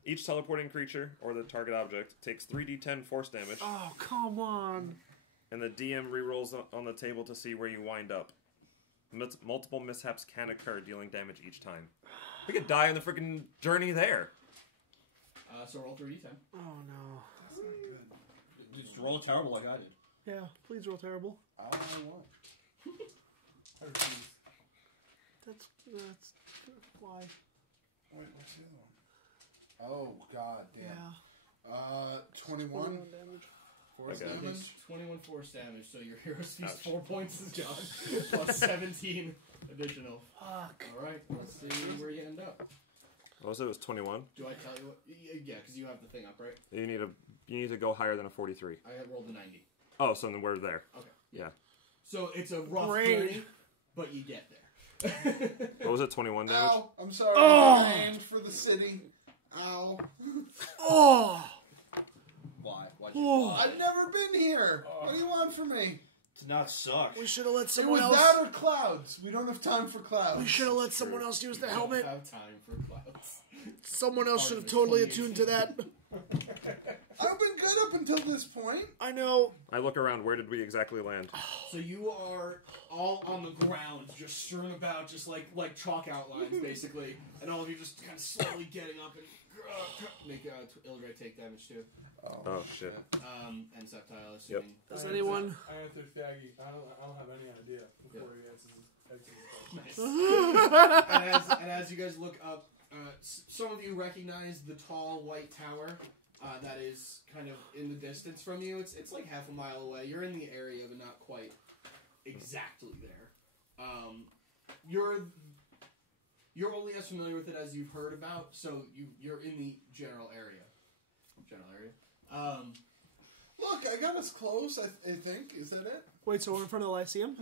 Each teleporting creature or the target object takes 3d10 force damage, Oh, come on. and the DM rerolls on the table to see where you wind up. Multiple mishaps can occur, dealing damage each time. We could die on the freaking journey there. So roll 3d10. Oh, no. That's not good. Just roll terrible like I did. Yeah, please roll terrible. I don't know what. I refuse. That's why. Wait, what's the other one? Oh, god damn. Yeah. 21 damage. force Okay. damage. 21 force damage, so your hero's feast Ouch. 4 points is gone, plus 17 additional. Fuck. Alright, let's see where you end up. What was it? It was 21. Do I tell you what? Yeah, because you have the thing up, right? You need to go higher than a 43. I had rolled a 90. Oh, so then we're there. Okay. Yeah. So it's a rough Great. journey, but you get there. What was it? 21 damage. Ow! I'm sorry. Oh! I aimed for the city. Ow! Oh! Why? Why'd Oh. you I've never been here. What do you want from me? To not suck. We should have let It someone was else. that or clouds. We don't have time for clouds. We should have let someone else use the I helmet. don't have time for clouds. Someone else Part should of have the totally 2018. attuned to that. I've been good up until this point. I know. I look around. Where did we exactly land? So you are all on the ground, just strewn about, just like chalk outlines, basically, and all of you just kind of slowly getting up and make Eldrich take damage too, Oh shit. and Septile, assuming. Does I anyone? I answered Shaggy. I don't have any idea before he answers his Nice. and as you guys look up, some of you recognize the tall white tower that is kind of in the distance from you. It's like half a mile away. You're in the area, but not quite exactly there. You're only as familiar with it as you've heard about, so you're in the general area. Look, I got us close. I think. Is that it? Wait, so we're in front of the Lyceum?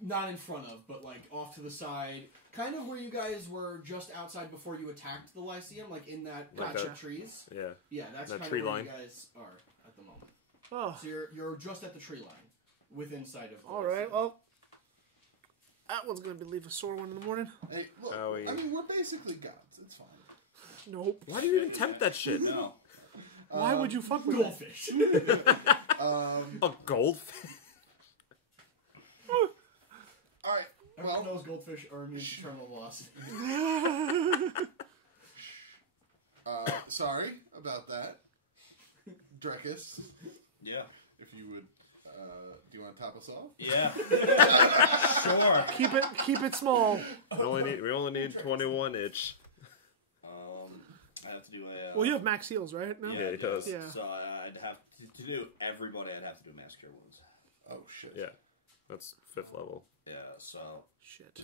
Not in front of, but like off to the side, kind of where you guys were just outside before you attacked the Lyceum, like in that patch Gotcha. of trees. Yeah. Yeah, that's That kind tree of where line. you guys are at the moment. Oh. So you're just at the tree line, within sight of. The All right. Lyceum. Well, that one's gonna be leave a sore one in the morning. Hey, look. Howie. I mean, we're basically gods. It's fine. Nope. Why do you even tempt that shit? No. Why would you fuck with that? Goldfish. A goldfish. All right. Everyone Well, knows goldfish are immune to terminal velocity. sorry about that, Drekas. Yeah. If you would, do you want to top us off? Yeah. Sure. Keep it small. We only need 21 itch. I have to do a. Well, you have max heals, right? No? Yeah, he does. Yeah. So I'd have to do everybody. I'd have to do mass cure wounds. Oh shit. Yeah. That's 5th level. Yeah. So Shit.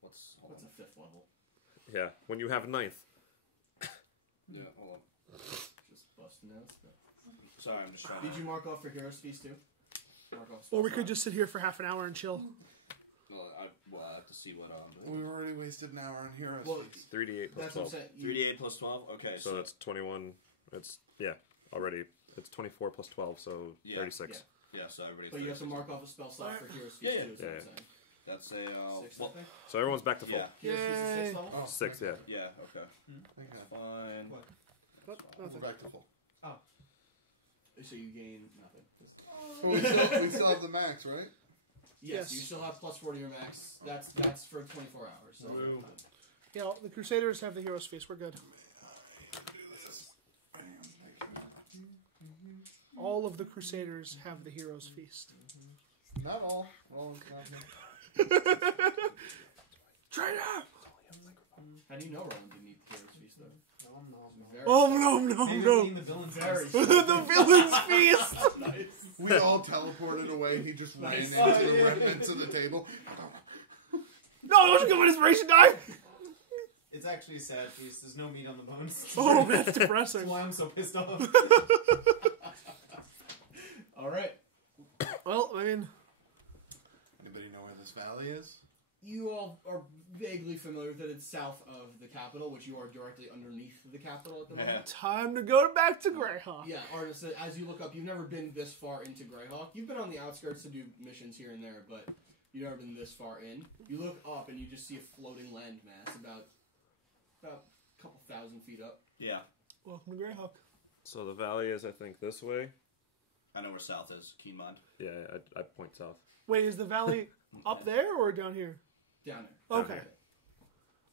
what's What's a 5th level? Yeah. When you have 9th. Yeah. Hold on. Just busting out stuff. Sorry, I'm just trying. Did you mark off for Hero's Feast too? Mark off. Or we could just sit here for half an hour and chill. Well, I have to see what We've already wasted an hour on Heroes. Well, Feast. 3d8 plus that's what I'm 12. saying. 3d8 plus 12. Okay. So that's 21. It's, yeah, already. It's 24 plus 12, so Yeah. 36. Yeah. So everybody. But you have to mark off a spell slot for Hero's Feast Yeah, too. Is yeah. what I'm saying. That's a. 6th, well, I think. So everyone's back to full. yeah. Hero's Feast is Yay. 6th level. Oh, 6, yeah. Yeah. Okay. Okay. Fine. What? What? We're Nothing. back to full. So you gain nothing. Well, we still have the max, right? Yes, Yes. you still have plus 40 your max. That's for 24 hours. So. Yeah, the Crusaders have the Hero's Feast. We're good. All of the Crusaders have the Hero's Feast. Not all. Well, it's not me. Traitor! How do you know Roland didn't eat the Hero's Feast though? Very Oh no! Maybe No! in the villain's Very. face. The villain's feast! Nice. We all teleported away. And he just ran Nice. into the remnants of the table. No, don't you give an inspiration die! It's actually a sad feast. There's no meat on the bones. Oh, that's That's depressing. why I'm so pissed off. All right. Well, I mean, Anybody know where this valley is? you all are vaguely familiar that it's south of the capital, which you are directly underneath the capital at the moment. Time to go back to Greyhawk. Yeah, Artemis, as you look up, you've never been this far into Greyhawk. You've been on the outskirts to do missions here and there, but you've never been this far in. You look up and you just see a floating landmass about a couple thousand feet up. Yeah. Welcome to Greyhawk. So the valley is, I think, this way. I know where south is. Keen mind. Yeah, I point south. Wait, is the valley up there or down here? Down there. Okay.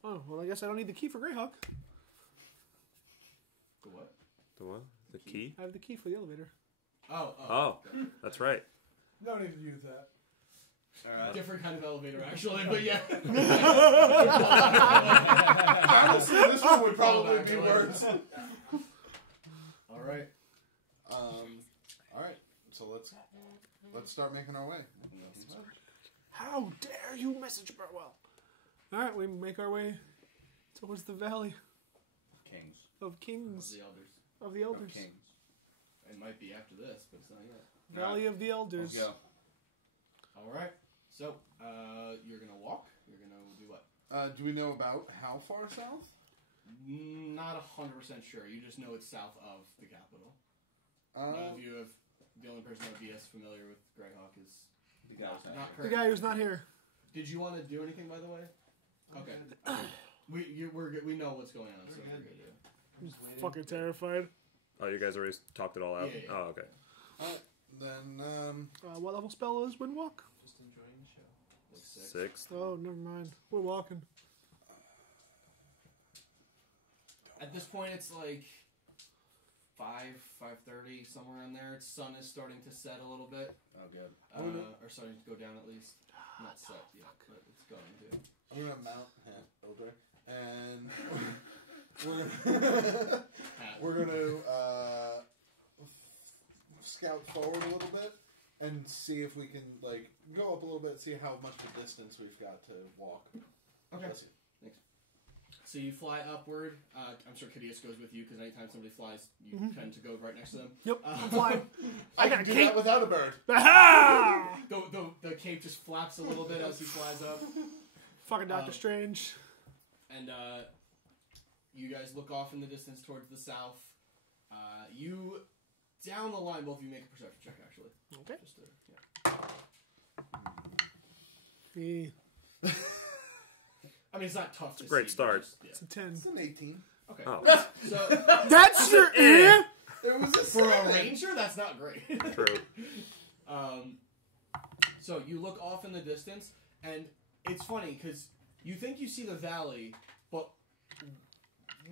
Oh, well, I guess I don't need the key for Greyhawk. The what? The what? The key? I have the key for the elevator. Oh, that's right. No need to use that. Alright. Different kind of elevator, actually, but yeah. Honestly, this one would probably be worse. All right. All right. So let's start making our way. How dare you message Burwell? Alright, we make our way towards the valley Kings. of kings. The elders. Of the elders. Kings. It might be after this, but it's not yet. Valley of the elders. Let's go. All right. So, you're gonna walk. You're gonna do what? Do we know about how far south? Not 100% sure. You just know it's south of the capital. None of you have. The only person that would be as familiar with Greyhawk is The guy was not The currently. guy who's not here. Did you want to do anything, by the way? Okay. We're good. We know what's going on, so we're good. Yeah. I'm fucking terrified. Oh, you guys already talked it all out? Yeah. Oh, okay. Alright, then, What level spell is Windwalk? Just enjoying the show. Like 6. 6. Oh, never mind. We're walking. At this point, it's like 5:30, somewhere in there. Sun is starting to set a little bit. Oh, good. Or starting to go down at least. Not set yet, but it's going to. I'm gonna mount Eldrich, and we're gonna scout forward a little bit and see if we can like go up a little bit, see how much of a distance we've got to walk. Okay. Thanks. So you fly upward. I'm sure Kitteus goes with you because anytime somebody flies, you tend to go right next to them. Yep, I'm flying. I got a do cape. that without a bird. Aha! The cape just flaps a little bit as he flies up. Fucking Doctor Strange. And you guys look off in the distance towards the south. You, down the line, both of you make a perception check, actually. Okay. Just to, Yeah. I mean, it's not tough to see. Great start. Just, yeah. It's a 10. It's an 18. Okay. Oh. So, That's your ear? It was a for a 7. ranger, that's not great. True. So you look off in the distance, and it's funny, because you think you see the valley, but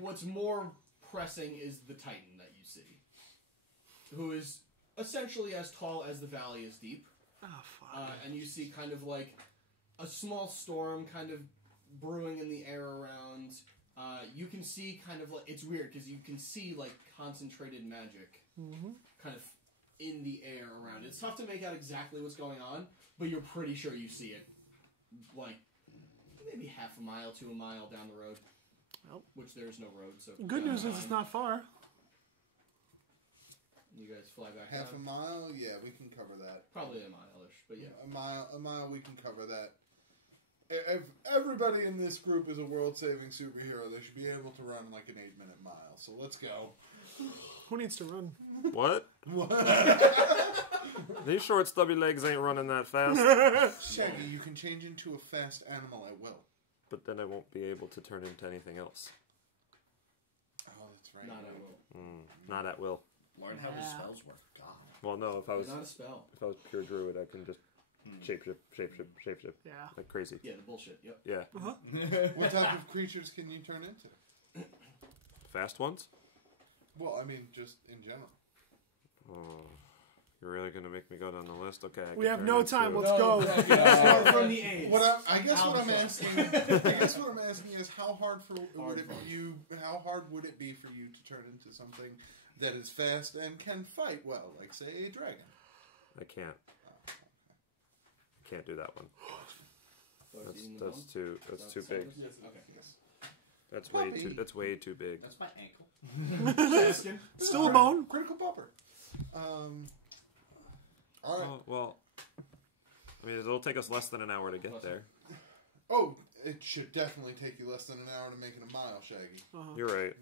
what's more pressing is the Titan that you see, who is essentially as tall as the valley is deep. Oh, fuck. And you see kind of like a small storm kind of brewing in the air around. You can see kind of like, it's weird because you can see like concentrated magic kind of in the air around. It's tough to make out exactly what's going on, but you're pretty sure you see it like maybe half a mile to a mile down the road. Well, which there's no road, so good news is it's not far. You guys fly back Half down. a mile? Yeah, we can cover that. Probably a mile-ish, but yeah. A mile, we can cover that. If everybody in this group is a world-saving superhero, they should be able to run like an 8-minute mile. So let's go. Who needs to run? What? These short, stubby legs ain't running that fast. Shaggy, you can change into a fast animal at will. But then I won't be able to turn into anything else. Oh, that's right. Not at will. Not at will. Learn how the spells work. God. Well, no, if I was Not a spell. pure druid, I can just shapeshift Yeah. like crazy. Yeah, the bullshit. Yep. Yeah. What type of creatures can you turn into? Fast ones? Well, I mean, just in general. Oh, you're really gonna make me go down the list? Okay. I We can have turn no into time. a- Let's go. Start from the A's. I guess what I'm asking. Is how hard would it be for you to turn into something that is fast and can fight well, like say a dragon? I can't. I can't do that one. That's too big. Yes, Okay. That's Puppy. way too big. That's my ankle. Still a bone. Critical bumper. All right. Oh, well, I mean, it'll take us less than an hour to get there. Oh, it should definitely take you less than an hour to make it a mile, Shaggy. You're right.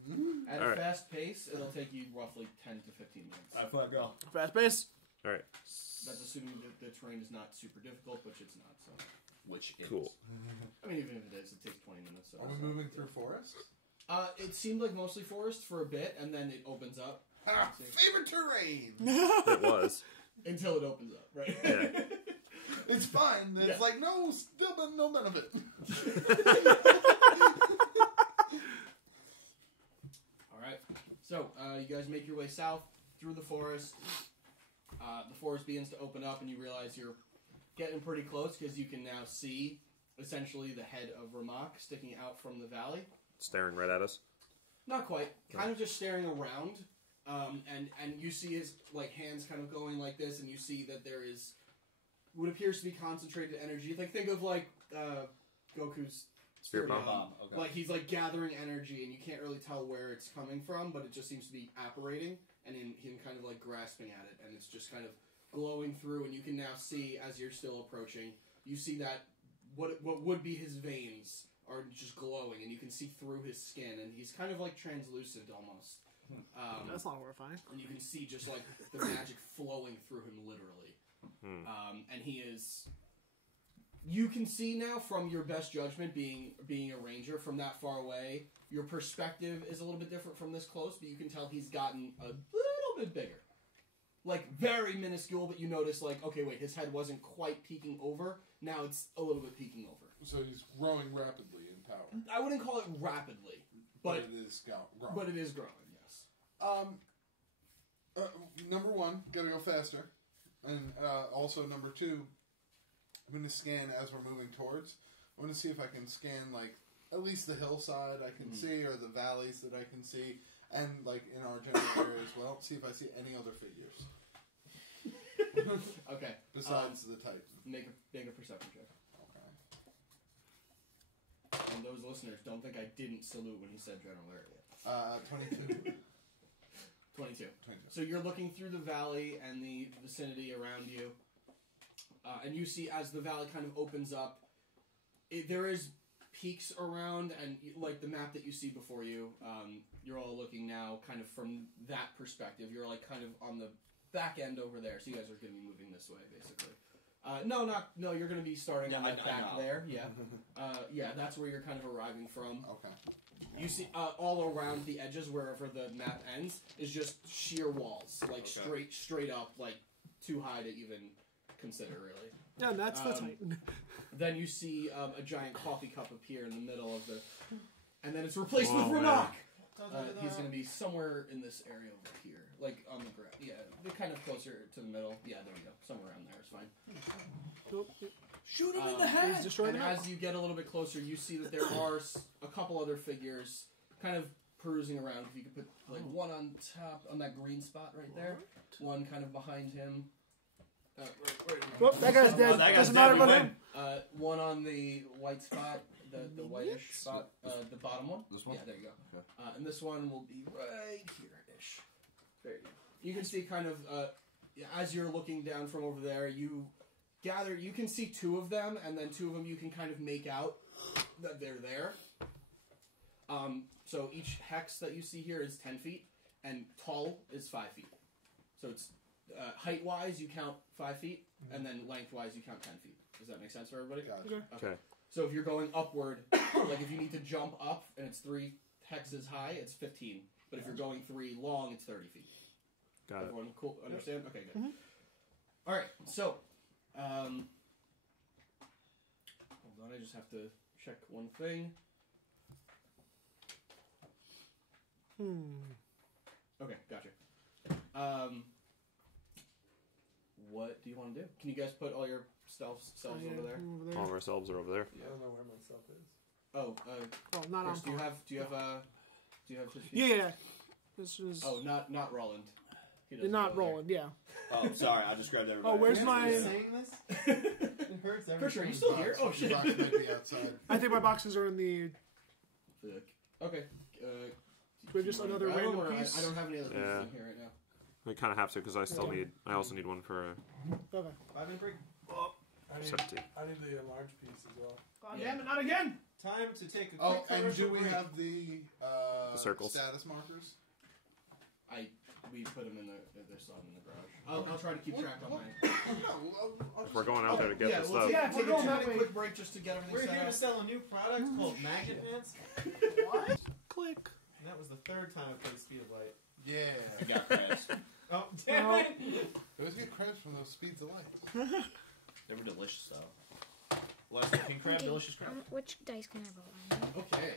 At All a right. fast pace, it'll take you roughly 10 to 15 minutes. I thought go. Fast pace. All right. That's assuming that the terrain is not super difficult, which it's not. So, Which is Cool. I mean, even if it is, it takes 20 minutes. So Are we moving through forests? It seemed like mostly forest for a bit, and then it opens up Ah, favorite terrain! It was. until it opens up, right? Yeah. It's fine. It's Yeah. like, no, still no benefit. All right. So you guys make your way south through the forest. The forest begins to open up, and you realize you're getting pretty close because you can now see essentially the head of Rammok sticking out from the valley. Staring right at us. Not quite. Kind of just staring around. And you see his like hands kind of going like this, and you see that there is what appears to be concentrated energy. Like think of like Goku's Spirit bomb. Bomb, okay. Like he's like gathering energy, and you can't really tell where it's coming from, but it just seems to be apparating, and in him kind of like grasping at it, and it's just kind of glowing through. And you can now see as you're still approaching, you see that what would be his veins are just glowing, and you can see through his skin, and he's kind of like translucent almost. That's not horrifying. And you can see just like the magic flowing through him literally. And he is... You can see now from your best judgment being a ranger from that far away, your perspective is a little bit different from this close, but you can tell he's gotten a little bit bigger. Like very minuscule, but you notice like, okay, wait, his head wasn't quite peeking over. Now it's a little bit peeking over. So he's growing rapidly in power. I wouldn't call it rapidly, but it is growing. But it is growing, yes. Number one, gotta go faster. And also number two, I'm going to scan as we're moving towards. I want to see if I can scan, like, at least the hillside I can see, or the valleys that I can see, and, like, in our general area as well. See if I see any other figures. Okay. Besides the Titan. Make a perception check. Okay. And those listeners, don't think I didn't salute when he said general area. 22. 22. So you're looking through the valley and the vicinity around you, and you see as the valley kind of opens up, there is peaks around, and like the map that you see before you, you're all looking now kind of from that perspective. You're like kind of on the back end over there, so you guys are going to be moving this way, basically. No, you're going to be starting on that back there. Yeah. Yeah, that's where you're kind of arriving from. Okay. You see all around the edges, wherever the map ends, is just sheer walls, like straight up, like too high to even consider, really. Yeah, and that's the Titan. Then you see a giant coffee cup appear in the middle of the, and then it's replaced with Rammok. He's going to be somewhere in this area over here, like on the ground. Yeah, they're kind of closer to the middle. Yeah, there we go. Somewhere around there is fine. Shoot him in the head! And as you get a little bit closer, you see that there are a couple other figures kind of perusing around. If you could put like one on top, on that green spot right there. One kind of behind him. Oh, that guy's dead. that guy's Doesn't dead, matter we about win. him. One on the white spot, the whitish spot, the bottom one. This one? Yeah, there you go. And this one will be right here-ish. There you go. You can see kind of, as you're looking down from over there, you can see two of them, and then two of them you can kind of make out that they're there. So each hex that you see here is 10 feet, and tall is 5 feet. So it's height-wise you count 5 feet, and then length-wise you count 10 feet. Does that make sense for everybody? Gotcha. Okay. So if you're going upward, like if you need to jump up and it's 3 hexes high, it's 15. But if you're going 3 long, it's 30 feet. Got it. Everyone cool? Understand? Okay, good. All right, so hold on, I just have to check one thing. Okay, gotcha. What do you want to do? Can you guys put all your selves over there? All of ourselves are over there. I don't know where myself is. Oh, not Chris, on. do you have his feet? Yeah. This is. Oh, not Roland. He You're doesn't not go there. Roland. Yeah. Oh, sorry, I just grabbed everybody. Oh, where's my? saying this? It hurts every Chris, are you time. still here? Oh shit. Box might be outside. I think my boxes are in the. Okay. Do we just another grab random them, or piece? I don't have any other pieces Yeah. in here right now. We kind of have to because I also need one for. Okay. 5 and break. Well, I 17. I need the large piece as well. God damn it, not again! Time to take a quick Oh, and commercial do we break. have the circles? status markers? We put them in their stuff in the garage. I'll try to keep track on mine. If we're going out there to get Yeah, the we'll stuff. take, Yeah, take we're going a that way. quick break just to get everything We're set here to up. sell a new product called Magnet Pants. What? Click. And that was the third time I played Speed of Light. Yeah. I got crabs. Oh, damn No. it! We always get crabs from those speeds of light. They were delicious, though. Last king crab, Okay, delicious crab. which dice can I roll on? Okay.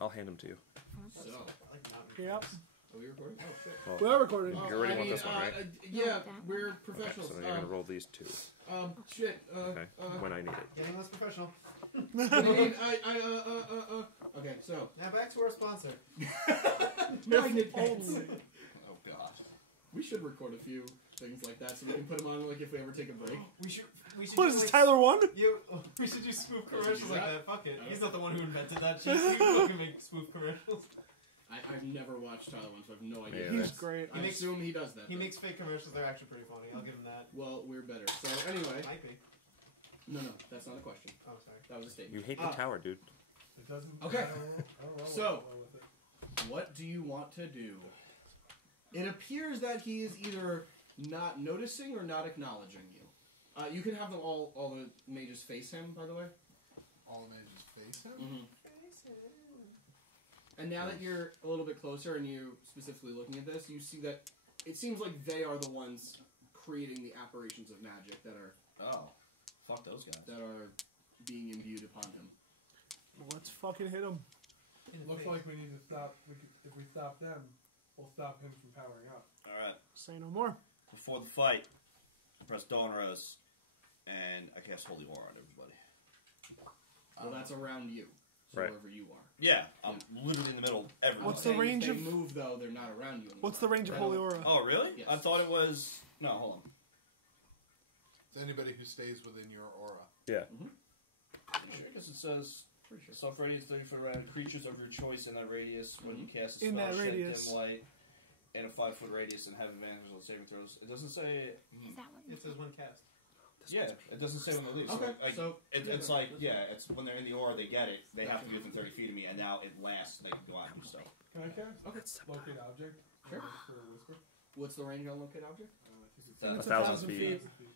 I'll hand them to you. So, Yep. are we recording? Oh shit. We are recording. You already I want mean, this one, right? Yeah, that we're Okay, professionals. so then you're going to roll these two. Shit. Okay, when I need it. Getting less professional. Okay, so. Now back to our sponsor. Magnet pants. Oh, God. We should record a few things like that so we can put them on like if we ever take a break. We should What do, is this, like, Tyler 1? We should do spoof Oh, commercials do like that? that. Fuck it. Oh. He's not the one who invented that shit. He fucking make spoof commercials. I've never watched Tyler one, so I have no idea. Yeah, He's great. I assume he does that. He though. makes fake commercials. They're actually pretty funny. I'll give him that. Well, we're better. So anyway, Might be. no, that's not a question. Oh, sorry. That was a statement. You hate the tower, dude. It doesn't. Okay. I don't roll So- well with it. What do you want to do? It appears that he is either not noticing or not acknowledging you. You can have them all the mages face him, by the way. All mages face him? Mm-hmm. And now that you're a little bit closer and you're specifically looking at this, you see that it seems like they are the ones creating the apparitions of magic that are Oh. Fuck those guys. being imbued upon him. Let's fucking hit him. Looks like we need to stop. If we stop them, we'll stop him from powering up. Alright. Say no more. Before the fight, press Dawn Rose, and I cast Holy Aura on everybody. Well, that's around you, so Right. wherever you are. Yeah, I'm literally in the middle of everybody. What's the Saying range if of- they move, though, they're not around you anymore. What's the range of Holy Aura? Oh, really? Yes. I thought it was... No, hold on. It's anybody who stays within your aura. Yeah. I guess it says... Self-radius 30 foot around creatures of your choice in that radius. When you cast a In spell, that shed radius. dim light in a 5 foot radius and have advantage on saving throws. It doesn't say... Is that one? It says one cast. Yeah, it doesn't say when they leave. Okay, So, like, so it's like, yeah, it's when they're in the aura, they get it. They have to be within 30 feet of me, and now it lasts. They can go out and do stuff. Can I cast? Okay. Locate object. Sure. For a whisper. What's the range on locate object? I think it's It's 1,000 feet. 1,000 feet.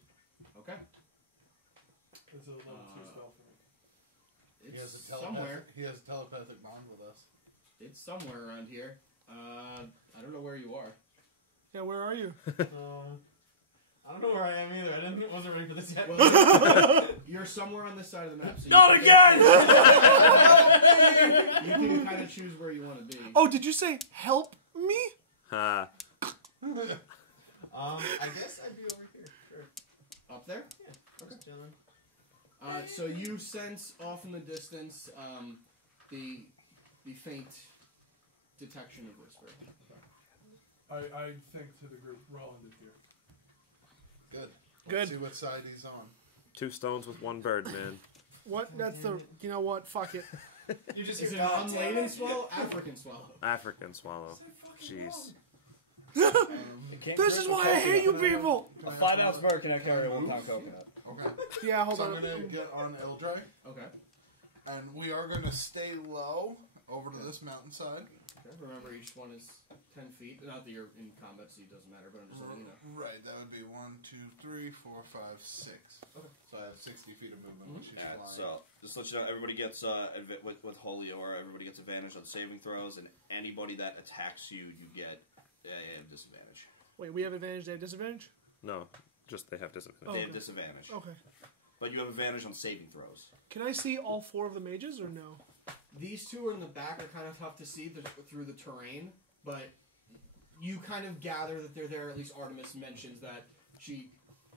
Okay. It's a level 2 spell for me. It's somewhere. He has a telepathic bond with us. It's somewhere around here. I don't know where you are. Yeah, where are you? I don't know where I am either. Wasn't ready for this yet. Well, you're somewhere on this side of the map. So Not you again! You can kind of choose where you want to be. Oh, did you say help me? Ha. I guess I'd be over here. Sure. Up there? Yeah. Just chilling. So you sense off in the distance the faint detection of whisper. I think to the group, Ruland is here. Good. Good. Let's see what side he's on. 2 stones with 1 bird, man. What? That's the. You know what? Fuck it. You just Is it hear an God, damn unladen it. swallow? African swallow. African swallow. Jeez. This is why I hate you people! A 5 ounce bird can carry a 1 pound coconut. Okay. Yeah, hold So on. I'm going to get on Eldrich, Okay. and we are going to stay low over to this mountainside. Okay. Remember, each one is 10 feet. Not that you're in combat, so it doesn't matter, but I'm just letting you know. Right, that would be 1, 2, 3, 4, 5, 6. Okay. So I have 60 feet of movement when she's Alright, flying. so just to let you know, everybody gets with Holy Aura, everybody gets advantage on saving throws, and anybody that attacks you, you get a disadvantage. Wait, we have advantage, they have disadvantage? No, just they have disadvantage. They Okay. have disadvantage, Okay. but you have advantage on saving throws. Can I see all 4 of the mages or no? These two are in the back are kind of tough to see through the terrain, but you kind of gather that they're there. At least Artemis mentions that she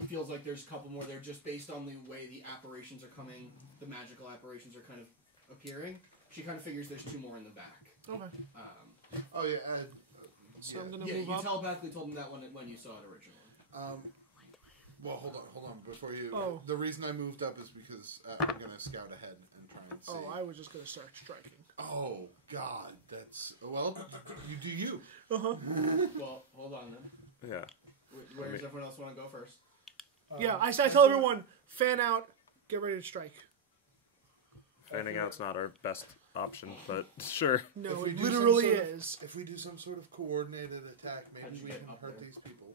feels like there's a couple more there just based on the way the apparitions are coming, the magical apparitions are kind of appearing. She kind of figures there's 2 more in the back. Okay. Oh, yeah. So I'm gonna Yeah, move you up. telepathically told him that when you saw it originally. Well, hold on. Before you... Oh. The reason I moved up is because I'm going to scout ahead and try and see. Oh, I was just gonna start striking. Oh, God. That's... Well, you do you. Uh-huh. Well, hold on then. Yeah. Where does everyone else want to go first? Yeah, I tell everyone, fan out, Get ready to strike. Fanning out's not our best option, but sure. No, If we it do literally some sort is. If we do some sort of coordinated attack, How'd maybe you we get can up hurt there? these people.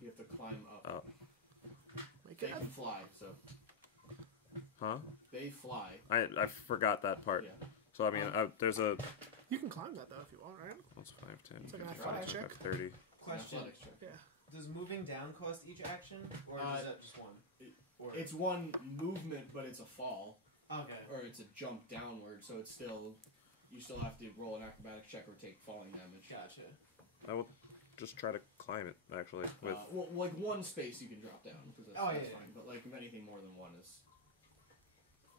You have to climb up. Oh. My They God. can fly, so Huh? they fly. I forgot that part. Yeah. So I mean, there's a. You can climb that though if you want, right? What's 5, 10, It's like an 15, athletics 25, check. 30. Question. Athletics check. Yeah. Does moving down cost each action, or is that just one? Or It's one movement, but it's a fall, okay. or it's a jump downward. So it's still, you still have to roll an acrobatics check or take falling damage. Gotcha. I will just try to climb it actually. With Well, like one space you can drop down because that's, Oh, that's yeah, fine. But like anything more than one is.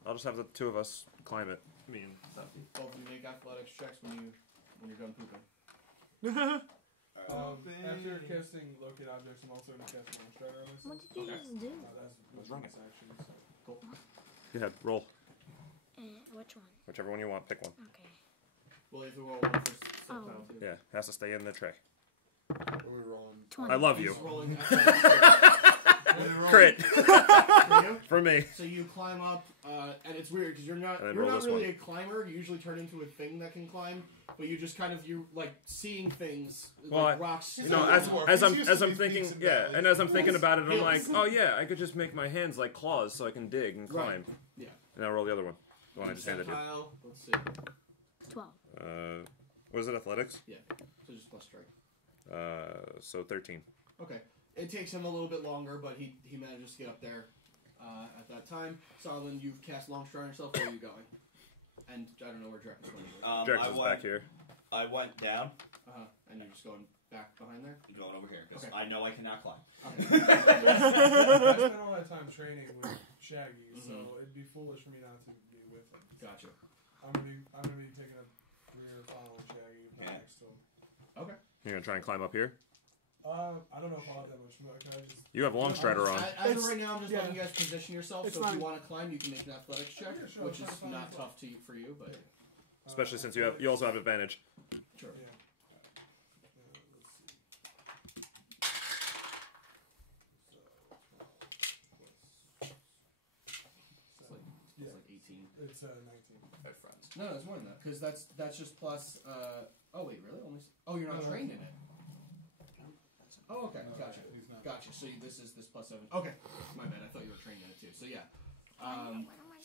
I'll just have the two of us climb it. I mean, Both of you make athletics checks when you're done pooping. After casting locate objects, I'm also going to cast Launch Strider on this. What did you just do? That's bonus action. So. Cool. go ahead, roll Which one? whichever one you want. Pick one. Okay. Well, if you roll one for Oh. penalty. Yeah, has to stay in the tray. What are we rolling? 20. I love He's you. rolling athletics checks. What are we rolling? Crit For you. for me. So you climb up, and it's weird because you're And not then roll this really one. a climber. You usually turn into a thing that can climb, but you just kind of you like seeing things Well, like rocks. He's You know, not as, dwarf. as He's I'm used as to I'm these thinking, peaks and yeah, valleys. and as I'm thinking about it, I'm Hills. like, oh yeah, I could just make my hands like claws so I can dig and Right. climb. Yeah. And I'll roll the other one. The one I just handed you. Percentile, let's see. 12. Was it athletics? Yeah. So just plus strike. So 13. Okay. It takes him a little bit longer, but he manages to get up there at that time. Solomon, you've cast long stride on yourself. Where are you going? And I don't know where Drekas is going. Drax I is went, back here. I went down. And you're just going back behind there. I'm going over here because Okay. I know I cannot climb. Okay. I spent all that time training with Shaggy, so it'd be foolish for me not to be with him. Gotcha. I'm gonna be taking a rear following Shaggy next to him. Okay. You're gonna try and climb up here. I don't know if I'll have that much more. Can I just? You have long strider on. As It's- of right now, I'm just yeah. letting you guys position yourself. It's So if not- you want to climb, you can make an athletics check, Yeah, sure, which I'll is try to not find tough for you, but Especially since you also have advantage. sure. Yeah. It's like 18. It's 19. Friends. No, it's more than that because that's just plus. Oh wait, really? You're not No. trained in it. Oh, okay, No, gotcha. he's not. Gotcha. So this is this plus 7. Okay, my bad. I thought you were trained in it too. So yeah.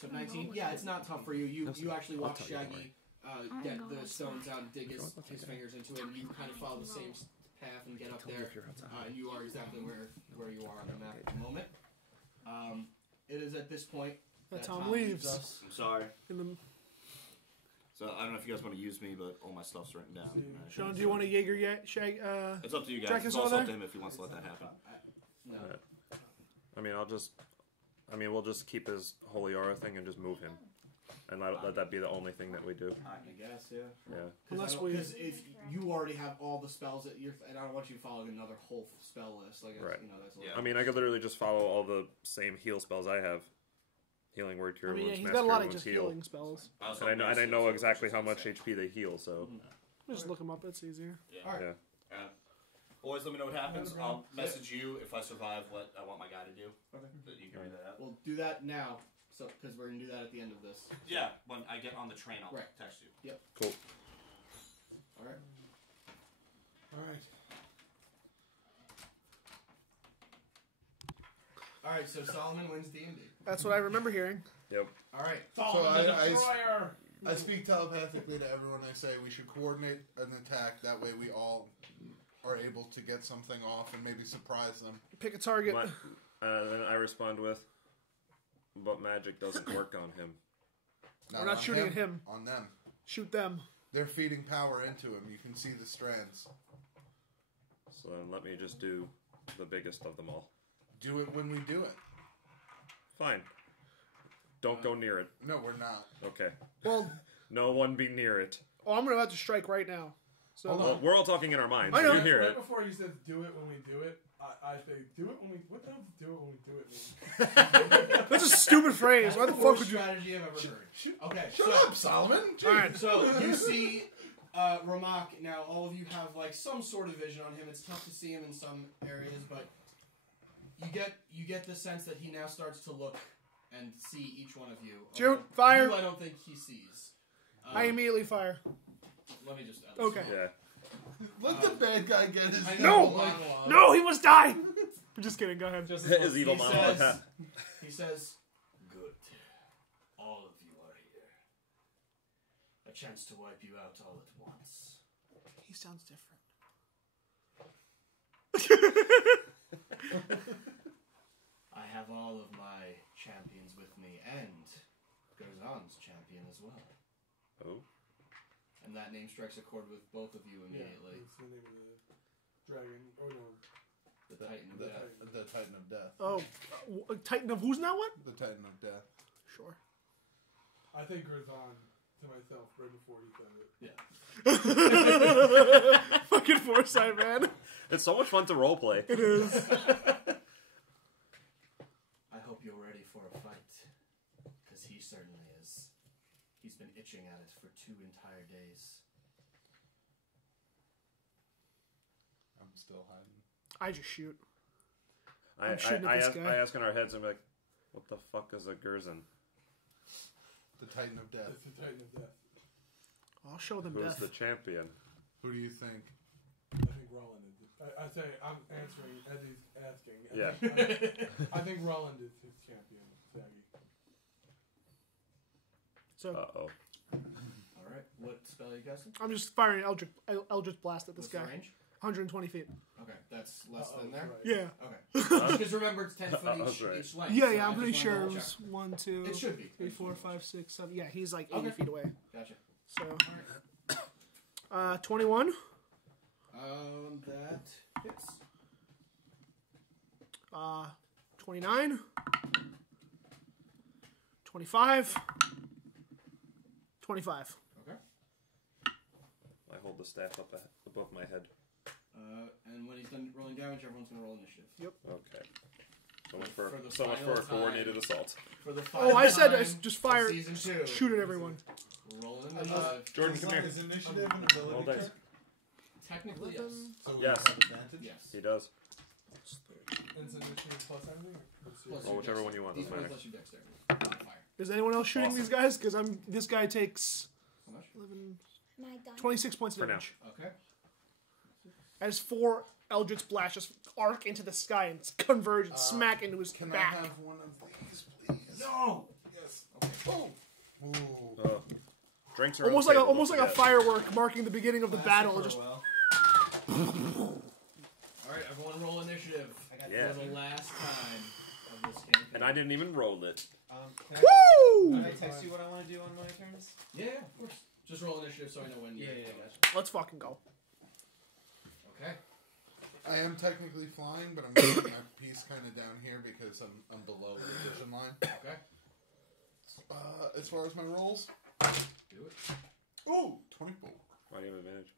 So 19. Yeah, it's not tough for you. You actually I'll watch tell you, don't Shaggy I get know the it's stones fine. out and dig his fingers into it, and you kind of follow the same path and get up there. And you are exactly where you are on the map at the moment. It is at this point That that Tom Tom leaves. us. I'm sorry. In the, So I don't know if you guys want to use me, but all my stuff's written down. Sean, do you want a Jaeger yet? It's up to you guys. Drekas It's over also up there? to him if he wants to let that happen. No. I mean, we'll just keep his holy aura thing and just move him, and let that be the only thing that we do. I guess, yeah. Yeah. Unless Because if you already have all the spells that you're, and I don't want you following another whole spell list, like Right. that's a Yeah. little. I mean, I could literally just follow all the same heal spells I have. Healing word, I cure mean, yeah, wounds, he's mass got a cure lot of wounds, just heal. healing spells. And I know exactly how much HP they heal, so Just look them up. It's easier. Yeah. All right. yeah. Boys, let me know what happens. I'll message you if I survive what I want my guy to do. Okay. That you can read that out. We'll do that now, so because we're gonna do that at the end of this. Yeah, when I get on the train, I'll Right. text you. Cool. All right. All right. All right. So Solomon wins D&D. That's what I remember hearing. Yep. All right. So I speak telepathically to everyone. I say we should coordinate an attack. That way we all are able to get something off and maybe surprise them. Pick a target. Then I respond with, "But magic doesn't work on him." We're not on shooting at him. On them. Shoot them. They're feeding power into him. You can see the strands. So then let me just do the biggest of them all. Do it when we do it. Fine. Don't go near it. No, we're not. Okay. Well, No one be near it. I'm about to strike right now. So Hold Well, we're all talking in our minds. I know. You hear Right it. before you said "do it when we do it," I think "do it when we." What the hell does "do it when we do it" mean? that's a stupid phrase. Why the That's fuck worst would you? strategy I've ever heard. Okay. Shut so, up, Solomon. All right. So you see Rammok. Now all of you have like some sort of vision on him. It's tough to see him in some areas, but you get the sense that he now starts to look and see each one of you. Shoot, Although fire. You, I don't think he sees. I immediately fire. Let me just. Okay. Yeah. Let the bad guy get his No! monologue. No, he must die! I'm just kidding, go ahead. His evil monologue. He says, "Good. All of you are here. A chance to wipe you out all at once." He sounds different. I have all of my champions with me, and Gerzon's champion as well. Oh. And that name strikes a chord with both of you immediately. Yeah, it's the name of the dragon. Oh no. The Titan of Death. The Titan of Death. Oh, Titan of who's now what? The Titan of Death. Sure. I think Gerzon to myself right before he said it. Yeah. Fucking foresight, man. It's so much fun to roleplay. It is. I hope you're ready for a fight, because he certainly is. He's been itching at it for 2 entire days. I'm still hiding. I just shoot. I ask in our heads, I'm like, what the fuck is a Gerzon? The Titan of Death. It's the Titan of Death. I'll show them Who's death. the champion? Who do you think? I think Ruland is. I say I'm answering as he's asking. I think Ruland is his champion, Shaggy. So Uh-oh. Alright, what spell are you casting? I'm just firing Eldritch Blast at this What's guy. the range? 120 feet. Okay, that's less than there? Right. Yeah. Okay. Because remember, it's 10 foot That's right. each length. Yeah, so yeah, I I'm pretty just wanted sure to it check. was 1, 2, It should be. 3, 4, 5, 6, 7. Yeah, he's like 80 Okay. feet away. Gotcha. So, 21. That hits. 29. 25. 25. Okay. I hold the staff up above my head. And when he's done rolling damage, everyone's going to roll initiative. Okay. So much for, For the so much for a final coordinated assault. For the Oh, I said time just fire, of Season 2. shoot at everyone. Roll an initiative. Jordan, come here. Is initiative an Roll ability dice. check? Technically, yes. So we Yes. have advantage? Yes. He does. And it's initiative plus anything? Plus Well, your whichever one you want, These doesn't ones matter. plus your dexterity. Modifier. Is anyone else shooting Awesome. these guys? Because this guy takes How much? 11, Am I done? 26 points of For now. damage. Okay. As 4 Eldritch Blasts just arc into the sky and converge and smack into his Can back. I have one of these, please? No! Yes. Okay. Oh. Ooh. Drinks are Almost on like the table, a don't forget. firework marking the beginning of the battle. Just Alright, everyone roll initiative. Yeah. For the last time of this campaign. And I didn't even roll it. Can woo! I text you what I want to do on my turns? Yeah, of course. Just roll initiative so I know when you Let's fucking go. Okay. I am technically flying, but I'm keeping my piece kind of down here because I'm below the vision line. Okay. As far as my rolls, Do it. ooh, 24. Why do you have advantage?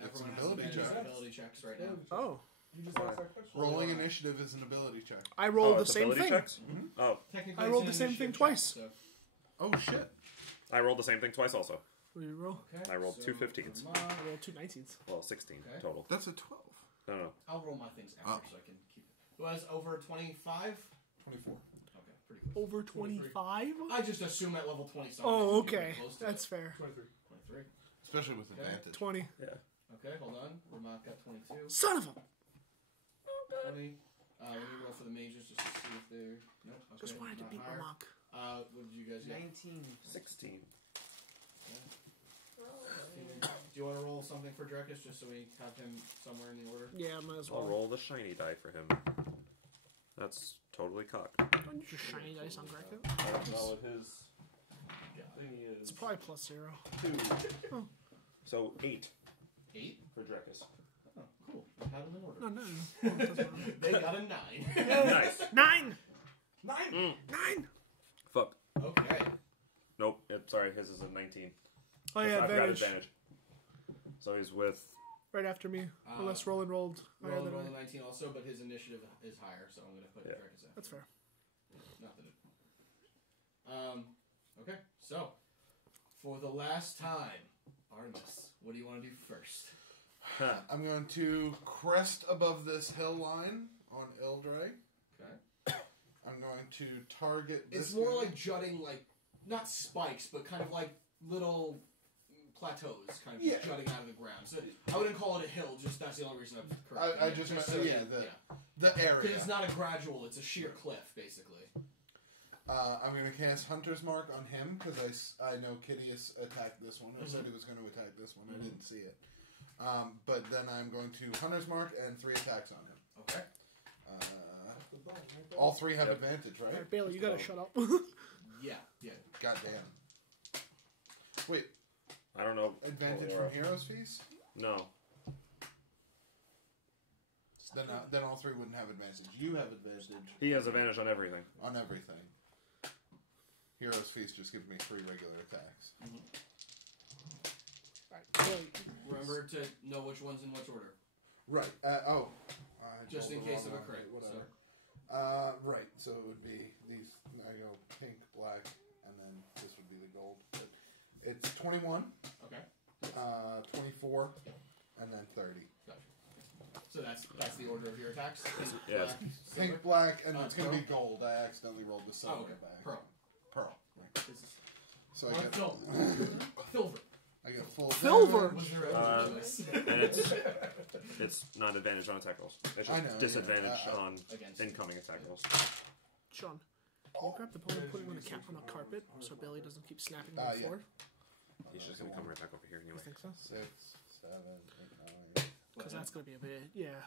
It's an Everyone has ability advantage check. on ability checks right now. Oh. You just asked that question. Rolling initiative is an ability check. I rolled the it's same ability thing. checks? Oh, Technically, I it's rolled an the same thing initiative twice. check, Oh shit! I rolled the same thing twice also. What did you roll? so. Okay, I rolled so 2 15s. for mine, I rolled 2 19s. Well, 16 Okay. total. That's a 12. No, no. I'll roll my things after so I can keep it. Who has over 25? 24. Okay, pretty close. Over 25? I just assume at level 20 something. Oh, you're okay. close to That's it. fair. 23. 23. Especially with Okay. advantage. 20. Okay, hold on. Rammok got 22. Son of a... 20. Let me roll for the mages just to see if they're. Nope. Okay, Just wanted to not beat higher. Rammok. What did you guys get? 19. 16. Do you want to roll something for Drekas just so we have him somewhere in the order? Yeah, might as I'll well. roll the shiny die for him. That's totally cocked. Don't use your shiny dice on Greco. Well, his thing It's is probably plus 0. 2. So 8 8? for Drekas. Oh, cool. I have them in order. No, no, no. It doesn't matter. They got a 9. Nice. 9! 9! 9! Fuck. Okay. Nope. Sorry, his is a 19. Oh yeah, I forgot advantage. advantage. So he's with. Right after me. Unless Roland rolled higher Roll than a me. 19 also, but his initiative is higher, so I'm going to put Yeah. Drekas in. That's fair. Not that it. Okay, so for the last time, Artemis, what do you want to do first? I'm going to crest above this hill line on Eldrich. Okay. I'm going to target. It's more like jutting, like not spikes, but kind of like little plateaus, kind of just jutting out of the ground. So I wouldn't call it a hill. Just that's the only reason I'm correct. I just meant the area. Because it's not a gradual; it's a sheer cliff, basically. I'm going to cast Hunter's Mark on him because I know Kitteus attacked this one. I said he was going to attack this one. I didn't see it. But then I'm going to Hunter's Mark and 3 attacks on him. Okay. All 3 have advantage, right? Alright, Bailey, you gotta shut up. Yeah. Goddamn. Wait. I don't know. Advantage from Hero's Feast? No. Then all 3 wouldn't have advantage. You have advantage. He has advantage on everything. On everything. Hero's Feast just gives me 3 regular attacks. Alright, Bailey. Remember to know which one's in which order. Right. Just in case of a crit. Whatever. Right. So it would be these. I go pink, black, and then this would be the gold. But it's 21. Okay. 24, and then 30. Gotcha. So that's the order of your attacks. Yes. Pink, black, and it's going to be gold. I accidentally rolled the silver back. Pearl. Right. This is So I get silver. I get full Silver. And it's not advantage on attack rolls. It's just disadvantage on incoming attack rolls. Sean, can you grab the bone and put it on the carpet so Bailey doesn't keep snapping on the floor? He's just going to come right back over here anyway. You think so? 6, 7, 8, 9. Because that's going to be a bit, yeah.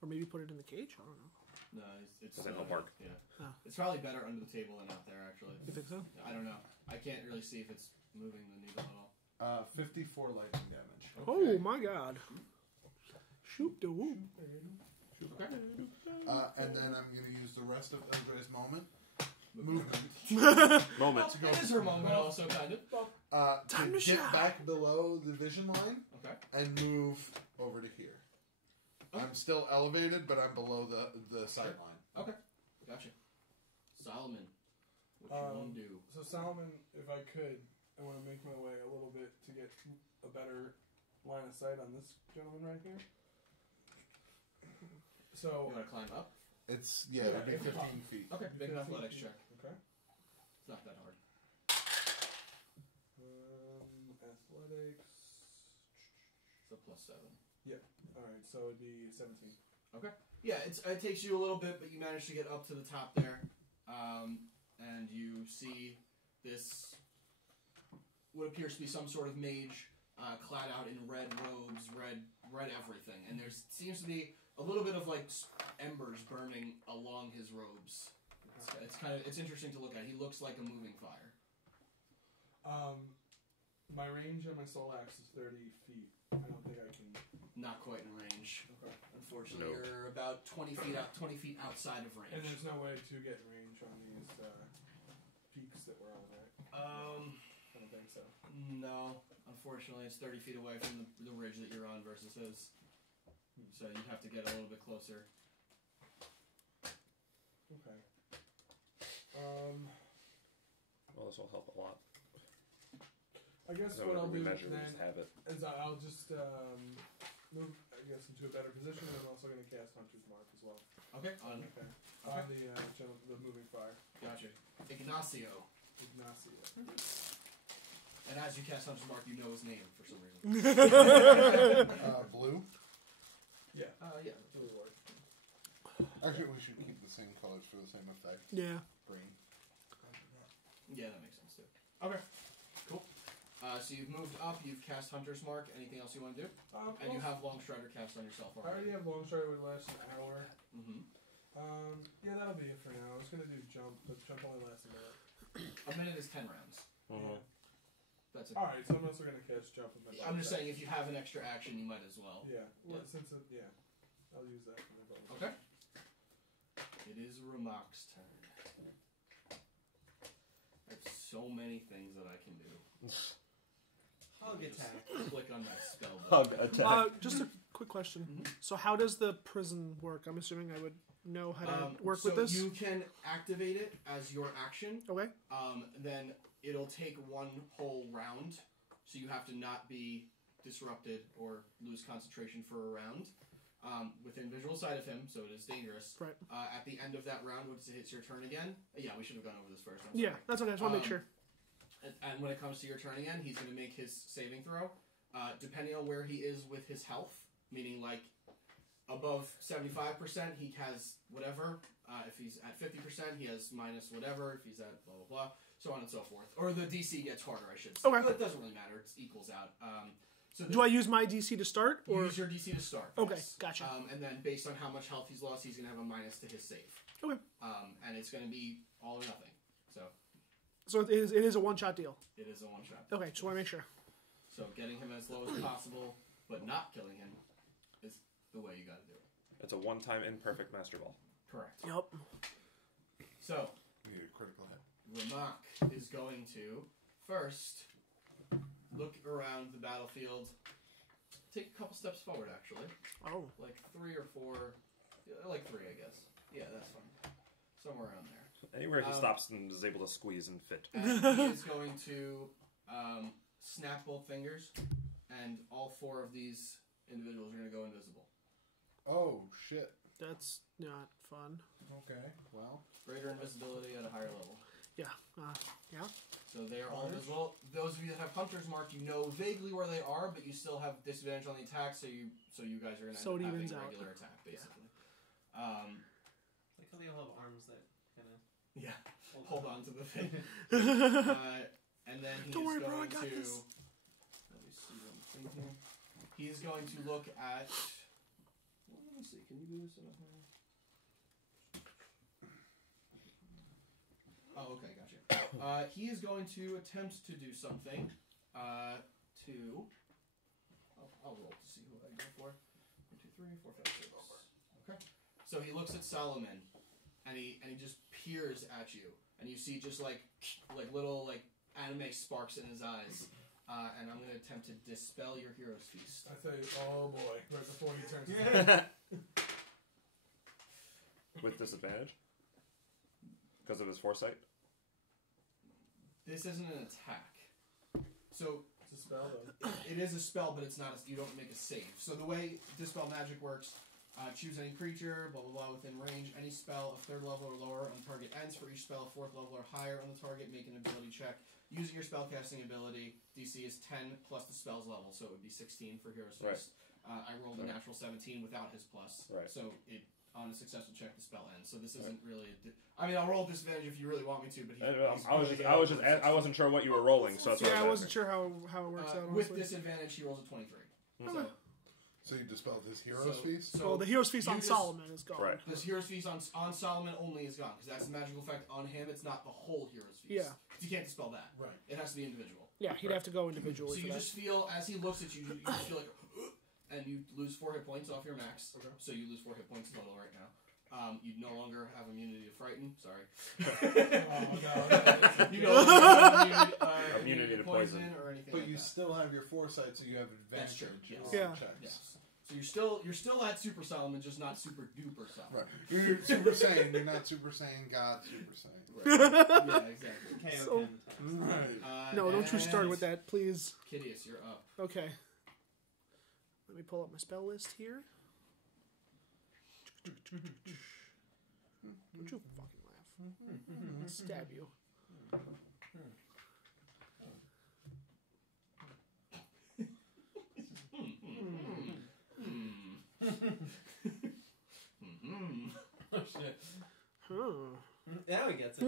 Or maybe put it in the cage? I don't know. No, it's then he'll bark. Yeah. Oh. It's probably better under the table than out there, actually. You think so? I don't know. I can't really see if it's moving the needle at all. 54 lightning damage. Okay. Oh my god. Shoot the whoop. Okay. And then I'm going to use the rest of Eldrich's movement. Moment. It is her moment, also, kind of. To get back below the vision line. Okay. And move over to here. I'm still elevated, but I'm below the sight line. Okay. Gotcha. Solomon, what you want to do? So Solomon, if I could, I want to make my way a little bit to get a better line of sight on this gentleman right here. So You want to climb up? It's, it would be 15 feet. Okay, make an athletics check. Okay. It's not that hard. Athletics. It's a +7. Alright, so it'd be 17. Okay. Yeah, it takes you a little bit, but you manage to get up to the top there. And you see this, what appears to be some sort of mage, clad out in red robes, red everything. And there seems to be a little bit of like embers burning along his robes. It's interesting to look at. He looks like a moving fire. My range on my soul axe is 30 feet. I don't think I can. Not quite in range. Okay. Unfortunately, Nope. you're about 20 feet outside of range. And there's no way to get in range on these peaks that we're on, right? I don't think so. No, unfortunately, it's 30 feet away from the ridge that you're on versus his. So you'd have to get a little bit closer. Okay. Well, this will help a lot. I guess So what I'll do measure, then just have it. is I'll just move, I guess, into a better position, and I'm also going to cast Hunter's Mark as well. Okay. On The moving fire. Gotcha. Ignacio. And as you cast Hunter's Mark, you know his name for some reason. Blue? Yeah. Yeah, that's really works. Actually, we should keep the same colors for the same effect. Yeah. Green. Yeah, that makes sense too. Okay. Cool. So you've moved up, you've cast Hunter's Mark. Anything else you want to do? And you have Long Strider cast on yourself I already. already have Long Strider with last an hour. Mm-hmm. Yeah, that'll be it for now. I was going to do Jump, but Jump only lasts a minute. A minute is 10 rounds. Mm-hmm. That's it. Alright, so I'm also going to cast Jump. I'm just saying, if you have an extra action, you might as well. Yeah. Well, I'll use that for my bonus. Okay. It is Rammok's turn. I have so many things that I can do. Hug attack. Click on my spell Hug book. attack. Just a quick question. Mhm. So how does the prison work? I'm assuming I would know how to work with so this. you can activate it as your action. Okay. Then it'll take one whole round, so you have to not be disrupted or lose concentration for a round. within visual sight of him, so it is dangerous. Right. At the end of that round, once it hits your turn again, yeah, we should have gone over this first. I'm Yeah, sorry. that's okay. I just want to make sure. And when it comes to your turn again, he's going to make his saving throw. Depending on where he is with his health, meaning like above 75%, he has whatever. If he's at 50%, he has minus whatever. If he's at blah, blah, blah, so on and so forth. Or the DC gets harder, I should say. Okay. But it doesn't really matter. It equals out. So Do I use my DC to start? Or? Use your DC to start. Okay, yes. gotcha. And then based on how much health he's lost, he's going to have a minus to his save. Okay. And it's going to be all or nothing. So it is a one-shot deal. It is a one-shot. Okay, just want to make sure. So getting him as low as possible, but not killing him, is the way you got to do it. It's a one-time imperfect Master Ball. Correct. Yep. So, You need a critical hit. Rammok is going to first look around the battlefield, take a couple steps forward, actually. Oh. Like 3 or 4, like 3, I guess. Yeah, that's fine. Somewhere around there. Anywhere he stops and is able to squeeze and fit. And he is going to snap both fingers, and all 4 of these individuals are going to go invisible. Oh, shit. That's not fun. Okay, well. Greater invisibility at a higher level. Yeah. Yeah. So they are all invisible. Those of you that have hunters marked, you know vaguely where they are, but you still have disadvantage on the attack, so you guys are going to So it have a evens out. regular attack, basically. Like how they all have arms that kind of Hold on to the thing. And then he Don't is worry, going bro, I got to... this. Let me see what I'm thinking. He is going to look at... Well, let me see. Can you do this in a... Oh, okay, gotcha. He is going to attempt to do something I'll roll to see who I go for. 1, 2, 3, 4, 5, 6. Okay. So he looks at Solomon, and he just peers at you, and you see just like little anime sparks in his eyes. And I'm going to attempt to dispel your hero's feast. I say, oh boy, right before he turns his With disadvantage? Because of his foresight? This isn't an attack. So It's a spell, though. it is a spell, but it's not. You don't make a save. So the way Dispel Magic works, choose any creature, blah blah blah, within range. Any spell of 3rd level or lower on the target ends. For each spell of 4th level or higher on the target, make an ability check. Using your spellcasting ability, DC is 10 plus the spell's level, so it would be 16 for Hero's Feast. I rolled a natural 17 without his plus, so on a successful check, the spell ends. So this isn't really. I mean, I'll roll disadvantage if you really want me to, but I wasn't sure what you were rolling, so that's why I wasn't sure how it works out. With Honestly. disadvantage, he rolls a 23. Okay. So you dispelled his hero's feast? So the hero's feast on Solomon is gone. Right. This hero's feast on Solomon only is gone, because that's the magical effect on him. It's not the whole hero's feast. Yeah. You can't dispel that. Right. It has to be individual. Yeah, he'd have to go individually. So for you that. just feel, as he looks at you, you just feel like, and you lose 4 hit points off your max. Okay. So you lose 4 hit points total right now. You no longer have immunity to frighten. Sorry. You no longer have immunity to poison or anything. But like you that. still have your foresight, so you have advantage. That's true. Yes. on Yeah. checks. Yes. So you're still at Super Solomon, just not Super Duper Solomon. Right. You're Super Saiyan. You're not Super Saiyan God. Super Saiyan. Right. Yeah, exactly. KO So- Right. No, don't you start and with that, please. Kitteus, you're up. Okay. Let me pull up my spell list here. Don't you fucking laugh. I'll stab you. Oh shit. Huh. Now he gets it.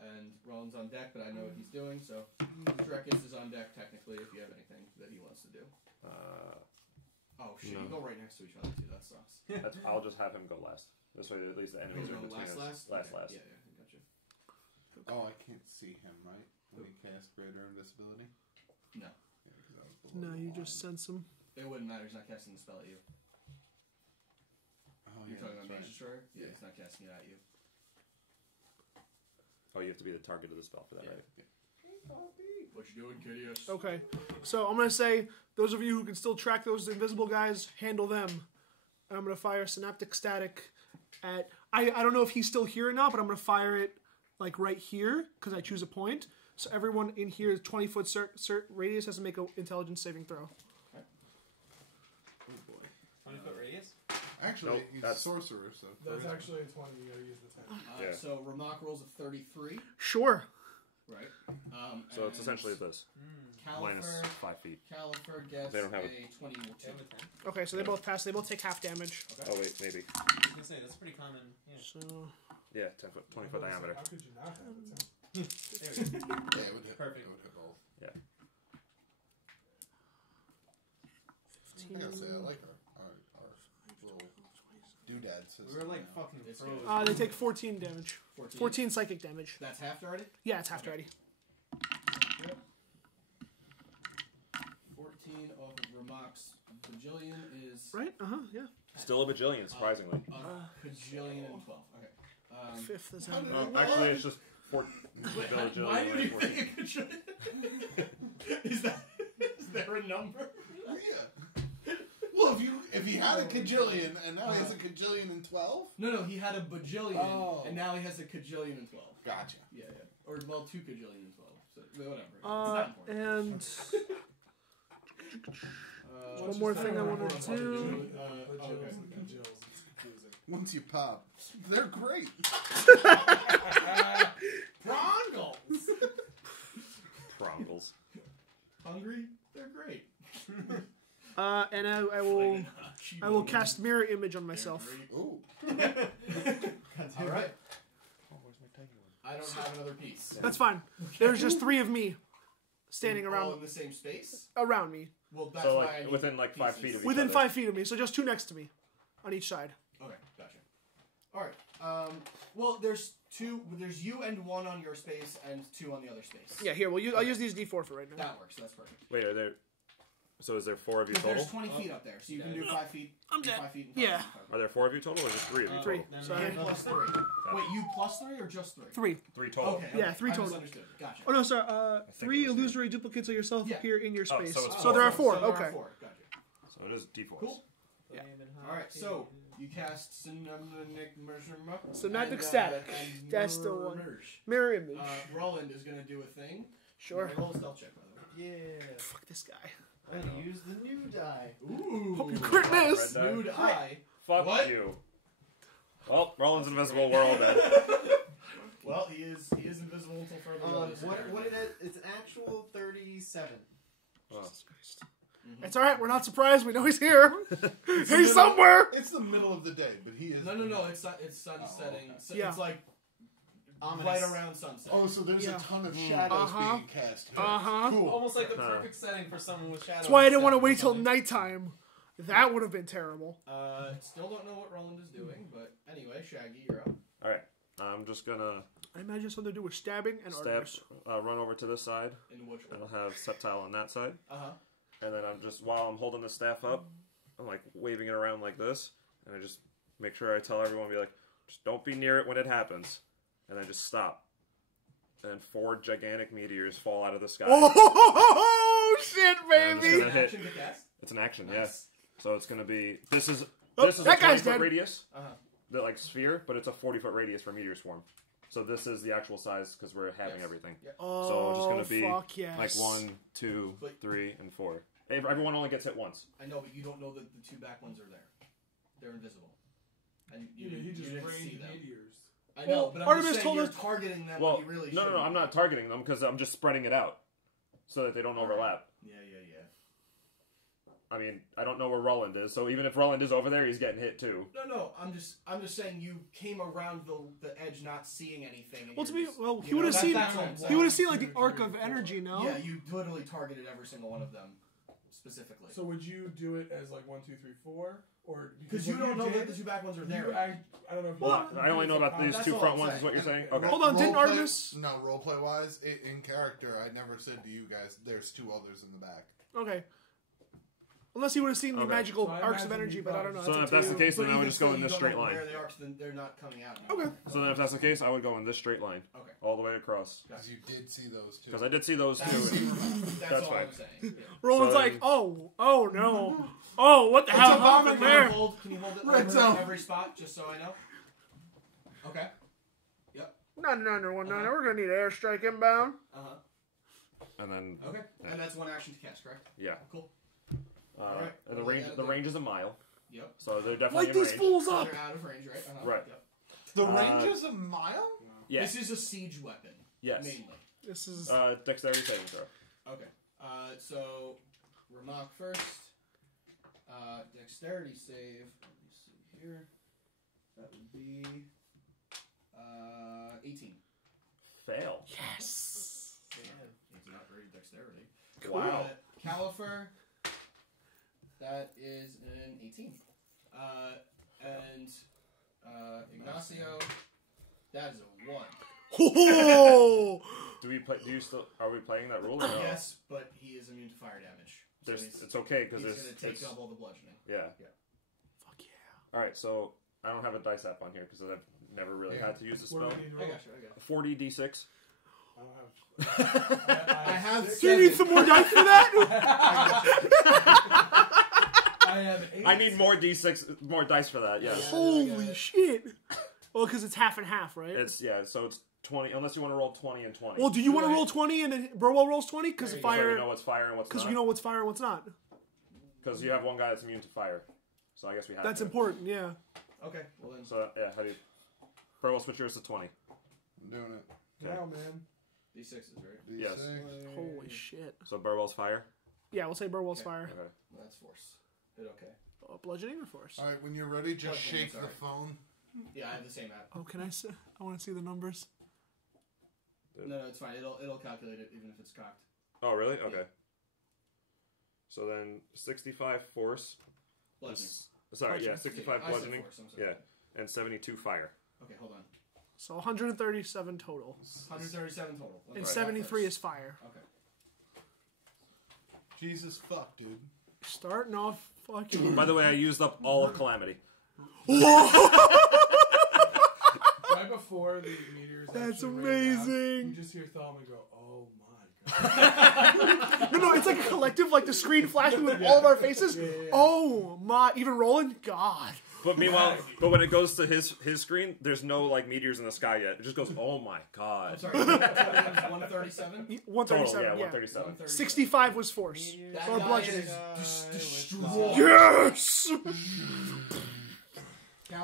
And Roland's on deck, but I know what he's doing, so Drekas is on deck technically if you have anything that he wants to do. Oh shit, No. you go right next to each other too, that sucks. I'll just have him go last. This way, at least the enemies He's are going between last? us. Okay. Last. Yeah, I got you. Oh, I can't see him, right? When he cast greater invisibility? No. Yeah, 'cause that was below No, the you line. just sense him. It wouldn't matter, he's not casting the spell at you. Oh, You're yeah, talking about that's Mage right. Destroyer? Yeah, Yeah. he's not casting it at you. Oh, you have to be the target of the spell for that, Yeah. right? What you doing, Kitteus? Okay. So I'm going to say, those of you who can still track those invisible guys, handle them. And I'm going to fire Synaptic Static at... I don't know if he's still here or not, but I'm going to fire it like right here, because I choose a point. So everyone in here, 20-foot radius, has to make an intelligence saving throw. Okay. Oh, boy. Actually, Nope, he's a that's- sorcerer, so... That's actually a 20. You gotta use the 10. Yeah. So Rammok rolls a 33, Sure. right? So it's and essentially this. Minus Califer, 5 feet. Califer gets They don't have a 22. Okay, so they both pass. They both take half damage. Oh, wait, maybe. I was gonna say that's pretty common. Yeah. So Yeah, 10 foot, 20 foot diameter. How could you not have a 10? There we go. Yeah, it would hit. Perfect. It would hit both. Yeah. I gotta say, I like our little doodad system. We were like now. fucking It's pros. they take 14 damage. 14. 14 psychic damage. That's half already? Yeah, it's half already. 14 off of Rammok's bajillion is Right? Yeah. Still a bajillion, surprisingly. a cajillion and 12. Okay. Fifth is Actually, it's just 4 bajillion. Why do you 14. think a cajillion? is there a number? Yeah. Well, if he had a cajillion and now he has a cajillion and 12? No, he had a bajillion Oh. and now he has a cajillion and 12. Gotcha. Yeah. Or, well, 2 cajillion and 12. So, whatever. It's not important. and one more thing I want to do. Okay. It's confusing. Once you pop, they're great. Prongles! Prongles. Hungry? They're great. And I will cast mirror image on myself. Ooh. Alright. I don't have another piece. That's fine. There's just 3 of me standing All around in the same space? around me, Well, that's So, why I like, need within, like, 5 pieces. feet of each within other. 5 feet of me. So just 2 next to me, on each side. Okay, gotcha. Alright. Well, there's you and 1 on your space and 2 on the other space. Yeah, here. Well, I'll use these D4 for right now. That works. That's perfect. Wait, are there... So is there 4 of you Because total? there's 20 feet up there, so you can do 5 feet. I'm dead. 5 feet and 5 Yeah. feet. and 5 feet. Are there 4 of you total, or just 3 of you 3. total? Sorry. And plus 3. Wait, you plus 3 or just 3? 3. 3 total. Okay. Yeah, 3 I total. misunderstood. Gotcha. Oh no, sorry. think 3 it was illusory duplicates of yourself Yeah. appear in your Oh, space. so it's So 4. there are 4. So there Okay. are 4. Gotcha. So it is D4s. Cool. Yeah. Alright, so you cast Synaptic static. That's the one. Mirror image. Ruland is going to do a thing. Sure. Roll a stealth check, by the way. Yeah. Fuck this guy. I'm gonna use the new die. Ooh. Hope you crit miss. Red die. Nude eye. Fuck What? you. Well, Roland's invisible. We're all dead. Well, he is invisible until further notice. What did it? It's an actual 37. Oh. Jesus Christ. It's alright, we're not surprised. We know he's here. He's somewhere. It's the middle of the day, but he is... No. It's sun Oh, setting. okay. So Yeah. It's like Ominous. right around sunset. Oh, so there's Yeah. a ton of shadows being cast. Cool. Almost like the perfect setting for someone with shadows. That's why I didn't want to wait till nighttime. That would have been terrible. Still don't know what Ruland is doing, but anyway, Shaggy, you're up. Alright. I'm just gonna I imagine something to do with stabbing and stab, Artemis. run over to this side. In which And one? I'll have Septile on that side. Uh-huh. And then I'm just, while I'm holding the staff up, I'm like waving it around like this. And I just make sure I tell everyone, be like, just don't be near it when it happens. And then just stop. And then 4 gigantic meteors fall out of the sky. Oh, shit, And baby. I'm just gonna hit. Action to cast? It's an action, Nice. yes. So it's gonna be, this is Oh, a that guy's 20-foot dead. radius. Uh-huh. The like sphere, but it's a 40-foot radius for meteor swarm. So this is the actual size because we're having Yes. everything. Oh, So it's just gonna be fuck yes. like 1, 2, But- 3, and 4. Everyone only gets hit once. I know, but you don't know that the 2 back ones are there. They're invisible. And you He didn't just see rained them. meteors. I Well, know, but I'm Artemis just saying told you're us- targeting them Well, when you really no, shouldn't. I'm not targeting them because I'm just spreading it out so that they don't overlap. Yeah. I mean, I don't know where Ruland is, so even if Ruland is over there, he's getting hit too. No. I'm just saying you came around the edge, not seeing anything. And Well, to you're me, just- well, you he know, would have seen. that's what I'm He saying. would have seen like the arc of energy. No. Yeah, you literally targeted every single one of them specifically. So would you do it as like 1, 2, 3, 4, or Because you what don't know did, that the 2 back ones are there. you, I don't know. If Well, you I only know about these That's 2 all front I'm ones, is saying. what you're saying? Okay. Hold on, didn't Roleplay- Artemis- No, roleplay wise, in character, I never said to you guys, there's 2 others in the back. Okay. Unless he would have seen the Okay. magical So I arcs of imagine energy, you but I don't know. So That's if up that's to the you. case, then I would even just go still, in you this don't straight know line. Where they are, so then they're not coming out. Okay. So then if that's the case, I would go in this straight line. Okay. All the way across. Because you did see those 2. Because I did see those That's, too. that's That's all fine. I'm saying. Yeah. Roland's So like, then- oh no, oh what the hell happened Can you there? can you hold it Red over zone. every spot, just so I know? Okay. No, we're gonna need airstrike inbound. And then, Okay. And that's 1 action to cast, correct? yeah. Cool. Uh, Alright. and the range is a mile. Yep. So they're definitely Light in these range. fools So up! they're out of range, right? Right. Yep. The range is a mile? Yeah. This is a siege weapon. Yes. Mainly. This is... Dexterity saving throw. Okay. So, Rammok first. Dexterity save. Let me see here. That would be 18. Fail. Yes! He's not very dexterity. Wow. Califer. That is an 18. And Ignacio. That is a 1. Oh! Are we playing that rule or no? Yes, but he is immune to fire damage. So It's okay because he's going to take it's double the bludgeoning. yeah. Fuck yeah. All right, so I don't have a dice app on here because I've never really had to use the What spell. do we need to I roll? got you. 40d6. I don't have. I have six. Do you need some more dice for that? I have 8. I need more d6, more dice for that. Yeah, Holy shit! Well, because it's half and half, right? so it's 20. Unless you want to roll 20 and 20. Well, do you want to roll 20 and then Burwell rolls 20? Because so you fire... know what's fire and what's Because not. we know what's fire and what's not. Because you have one guy that's immune to fire, so I guess we have. That's to. important, yeah. Okay, well then. So yeah, how do you? Burwell, switch yours to 20. I'm doing it. Okay. Wow, man. D6s, right? Yes. Holy shit. So Burwell's fire. Yeah, we'll say Burwell's Okay. fire. Okay. That's force. Hit okay. Oh, bludgeoning or force? Alright, when you're ready, just Bludgeoning, shake the sorry. phone. Yeah, I have the same app. Oh, can I see? I want to see the numbers. No, it's fine. It'll calculate it even if it's cocked. Oh really? Okay. Yeah. So then 65 force. Bludgeoning. Sorry, yeah, Bludgeoning. 65 I said bludgeoning. force, I'm sorry. Yeah, and 72 fire. Okay, hold on. So 137 total. 137 total. And Let's 73 first. is fire. Okay. Jesus fuck, dude. Starting off fucking... By the way, I used up all of Calamity. Right before the meteors. That's actually rain down, amazing. you just hear Thelma go, "Oh my god!" No, it's like a collective, like the screen flashing with all of our faces. Yeah. Oh my, even rolling? God. But meanwhile, but when it goes to his screen, there's no like meteors in the sky yet. It just goes, oh my I'm god. sorry. 137? 137, Total, yeah, yeah. 137. 65 was force. That Or guy bludgeoning. is just destroyed. Yes!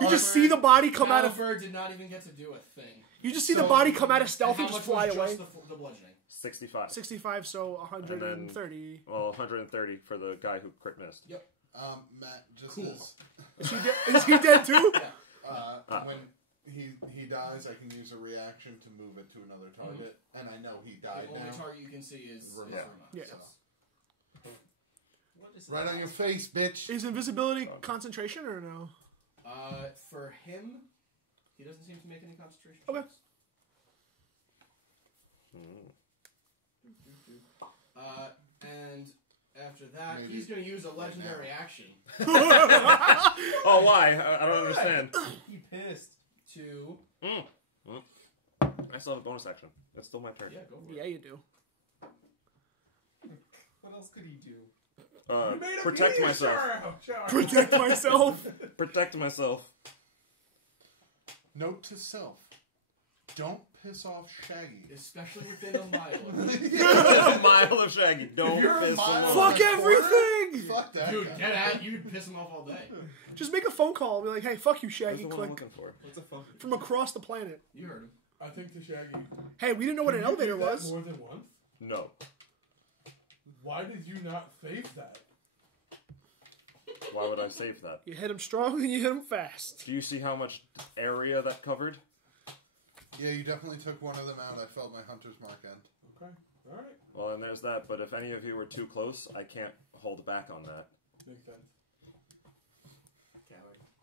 You just see the body come out of... Califer did not even get to do a thing. You just see the body come out of stealth and how just much fly was away. Just the bludgeoning? 65. 65, so 130. Well, 130 for the guy who crit missed. Yep. Matt, just Cool. Is he dead too? when he dies, I can use a reaction to move it to another target, and I know he died The only now. target you can see is Rammok. Rammok. Yeah. So. What is Right that? on your face, bitch. Is invisibility concentration or no? For him, he doesn't seem to make any concentration. Okay. checks. And after that, Maybe. he's going to use a legendary action Oh, why? I don't understand. You pissed. to. I still have a bonus action. It's still my turn. Yeah, go for Yeah, it. you do. What else could he do? You made a Protect meteor myself. shower. Protect myself. Protect myself. Note to self: don't piss off Shaggy. Especially within a mile. A mile of Shaggy. Don't you're a piss him mile- off. Fuck everything! Fuck that Dude, guy. get at you can piss him off all day. Just make a phone call. Be like, hey, fuck you, That's Shaggy. the one I'm Click. looking for. What's a phone? From across the planet. You heard him. I think to Shaggy. Hey, we didn't know what an Did you elevator do that was. More than once. No. Why did you not face that? Why would I save that? You hit him strong and you hit him fast. Do you see how much area that covered? Yeah, you definitely took one of them out. I felt my hunter's mark end. Okay. All right. Well, and there's that. But if any of you were too close, I can't hold back on that. Makes sense.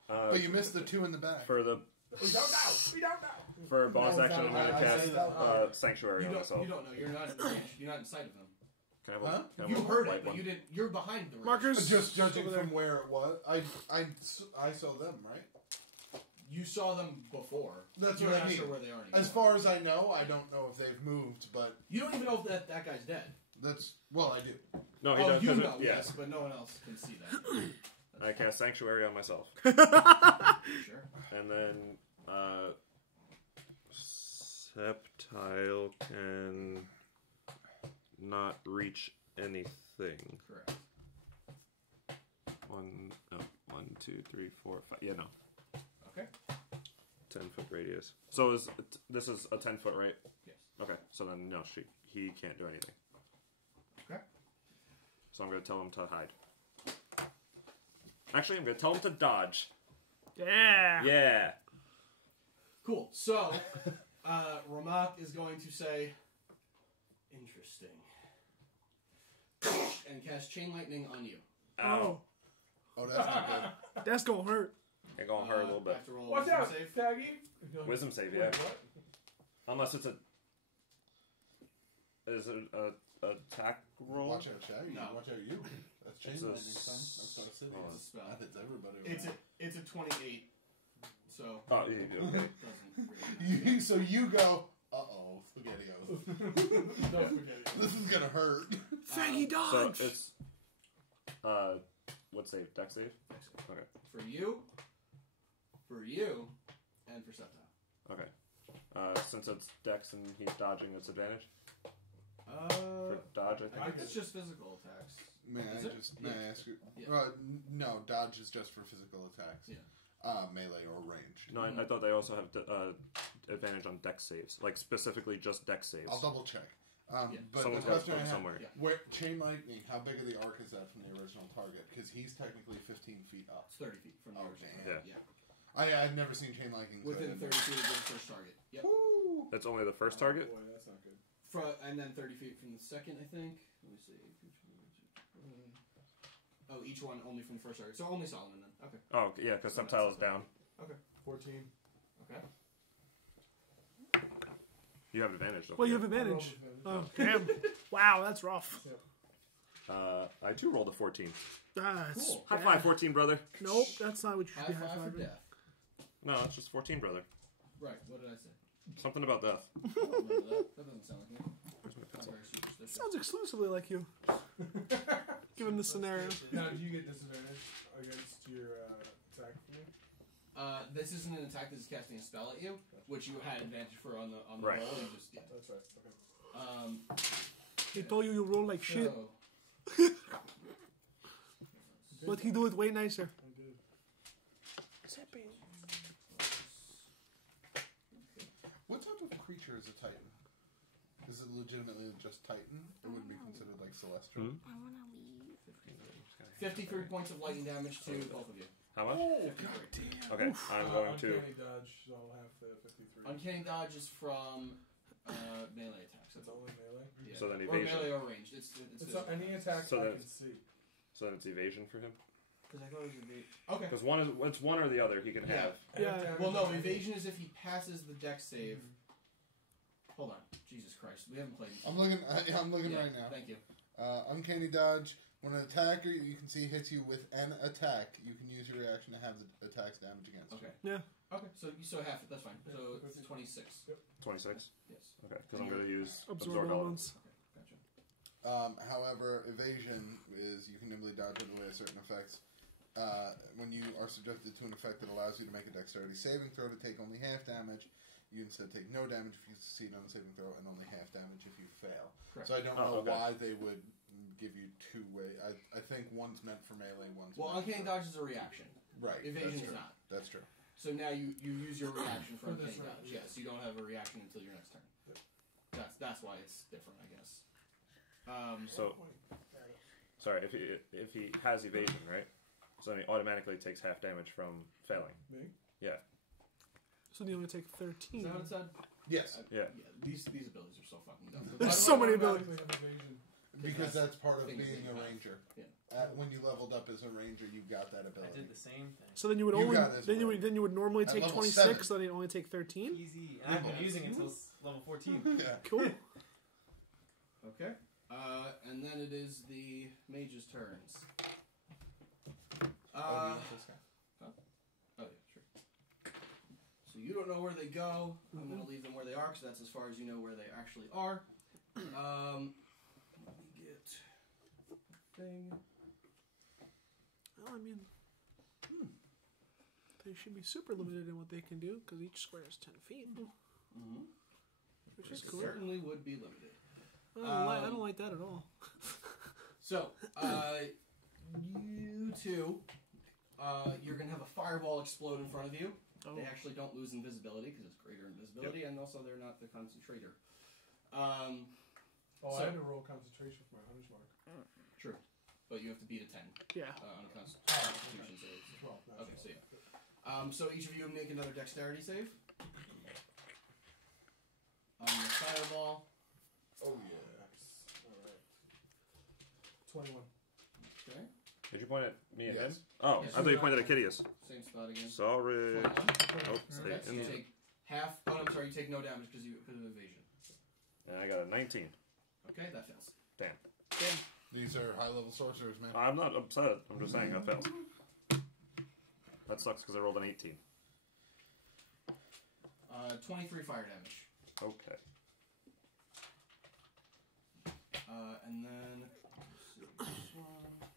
But you missed the two in the back. For the We don't know. We don't know. for bonus No, action, I'm going to I cast said that. Sanctuary You on don't, myself. you don't know. You're not in range. You're not inside of them. Can I have a, Huh? can I have You a heard light it, but one? you didn't. You're behind the range. Markers. Just judging over there. from where it was, I saw them, right? You saw them before. That's You're what I not mean. sure where they are anymore. As far as I know, I don't know if they've moved, but You don't even know if that guy's dead. that's well, I do. No, he Oh, does. you 'cause know, yeah. yes, but no one else can see that. I cast Sanctuary on myself, Sure. and then Septile can not reach anything. Correct. 1, 2, 3, 4, 5. Yeah, no. Okay. 10-foot radius. So this is a 10-foot, right? Yes. Okay, so then no, he can't do anything. Okay. So I'm going to tell him to hide. Actually, I'm going to tell him to dodge. Yeah. Yeah. Cool. So, Rammok is going to say, interesting. And cast Chain Lightning on you. Ow. Oh, that's not good. That's gonna hurt. It's going to hurt a little bit. Have to roll a Watch wisdom out, save. Shaggy. Wisdom save, Wait, yeah. what? Unless it's a... Is it a attack roll? Watch out, Shaggy. No. Watch out, you. That's chain It's a lightning, son. That's not a city. It's a spell. That hits everybody. It's a 28. So. Oh, yeah, you do. Okay. Doesn't really So you go, uh-oh, SpaghettiOs. no spaghetti. This is gonna hurt. Faggy So dodge. it's... what save? Dex save? Okay. For you, and for Septile. Okay. Since it's Dex and he's dodging, it's advantage? For dodge, I I think. think it's just physical attacks. May Is it? may I Yeah. ask you? Yeah. No, dodge is just for physical attacks. Yeah. Melee or ranged. No, I thought they also have advantage on Dex saves. Like, specifically just Dex saves. I'll double check. Yeah. But Someone's the got to question put I him have, somewhere. Yeah. where chain lightning, how big of the arc is that from the original target? Because he's technically 15 feet up. It's 30 feet from the Oh, original. yeah. I've never seen chain lightning. so I Within didn't 30 feet of the first target. Yep. Woo! That's only the first target? Oh, boy, that's not good. And then 30 feet from the second, I think. Let me see. Oh, each one only from the first target. So only Solomon then. Okay. Oh, yeah, because Subtile is down. Okay. 14. Okay. You have advantage, though. Well, you have advantage. Oh, damn. Wow, that's rough. I too rolled a 14. That's Cool. High bad. five, 14, brother. Nope, that's not what you should High be five for high-fiving. death. No, that's just 14, brother. Right. What did I say? Something about death. I don't remember that. That doesn't sound like me. Where's my I'm pencil? very superstitious. Sounds exclusively like you. Given the scenario. Now, do you get disadvantage against your attack for me? This isn't an attack. This is casting a spell at you, which you had advantage for on the Right. roll. You just, yeah. That's right. Okay. He told you roll like shit, So, but he do it way nicer. I did. What type of creature is a Titan? Is it legitimately just Titan, or would it be considered like Celestial? Hmm? I wanna leave. 53 points of lightning damage to both of you. How much? 53. Okay, I'm going to... Uncanny dodge, so I'll have the 53. Uncanny dodge is from melee attacks. It's only melee? Yeah. So then Or evasion. melee or ranged. It's It's any attack So I that's- can see. So then it's evasion for him? Because I thought it was evasion. Okay. Because it's one or the other he can have. Yeah. Well, no, evasion is if he passes the dex save. Hold on. Jesus Christ. We haven't played this. I'm looking. I'm looking Yeah, right now. Thank you. Uncanny dodge. When an attacker you can see hits you with an attack, you can use your reaction to have the attack's damage against Okay. Yeah. Okay, so half it. That's fine. So it's 26. 26? Yes. Okay, because I'm going to use Absorb elements. Okay, gotcha. However, evasion is you can nimbly dodge it away certain effects. When you are subjected to an effect that allows you to make a dexterity saving throw to take only half damage, you instead take no damage if you succeed on the saving throw and only half damage if you fail. Correct. So I don't Oh, know okay. why they would give you two-way. I think one's meant for melee, one's Well, meant uncanny for... dodge is a reaction. Right. Evasion that's is true. not. That's true. So now you use your reaction for For this uncanny round, dodge. Yes, you don't have a reaction until your next turn. That's why it's different, I guess. So, sorry, if he has evasion, right? So then he automatically takes half damage from failing. Me? Yeah. So you only take Is 13. that what it said? Yes, Yeah. These abilities are so fucking dumb. There's so many Automatically abilities. have evasion. because that's part of Things being that a you have. ranger. Yeah. When you leveled up as a ranger, you got that I ability. did the same thing. So then you would You only got it as then you well. would then you would normally At take level 26, 7. so then you only take 13. Easy. And I've been Yeah. using it until level 14. Yeah. Cool. Okay. And then it is the mage's turns. Oh yeah, sure. So you don't know where they go. I'm going to leave them where they are, because that's as far as you know where they actually are. Let me get a thing. Well, I mean, they should be super limited in what they can do because each square is 10 feet, Mm-hmm. which is It cool. certainly would be limited. I don't like that at all. So, you two You're going to have a fireball explode in front of you. Oh. They actually don't lose invisibility because it's greater invisibility, and also they're not the concentrator. I So- had to roll concentration for my hunter's mark. True. But you have to beat a 10 Yeah. on a constitution save. 12. No, Okay, so yeah. So each of you make another dexterity save. On the fireball. Oh, yeah. Alright. 21. Okay. Did you point at me and Yes. him? Oh, Yes. I thought you pointed at Kitteus. Same spot again. Sorry. 21. Oh, stay Okay, so you in. take half. Oh, I'm sorry. You take no damage because of evasion. And I got a 19. Okay, that fails. Damn. These are high-level sorcerers, man. I'm not upset. I'm just saying that fails. That sucks because I rolled an 18. 23 fire damage. Okay. And then let's see this one.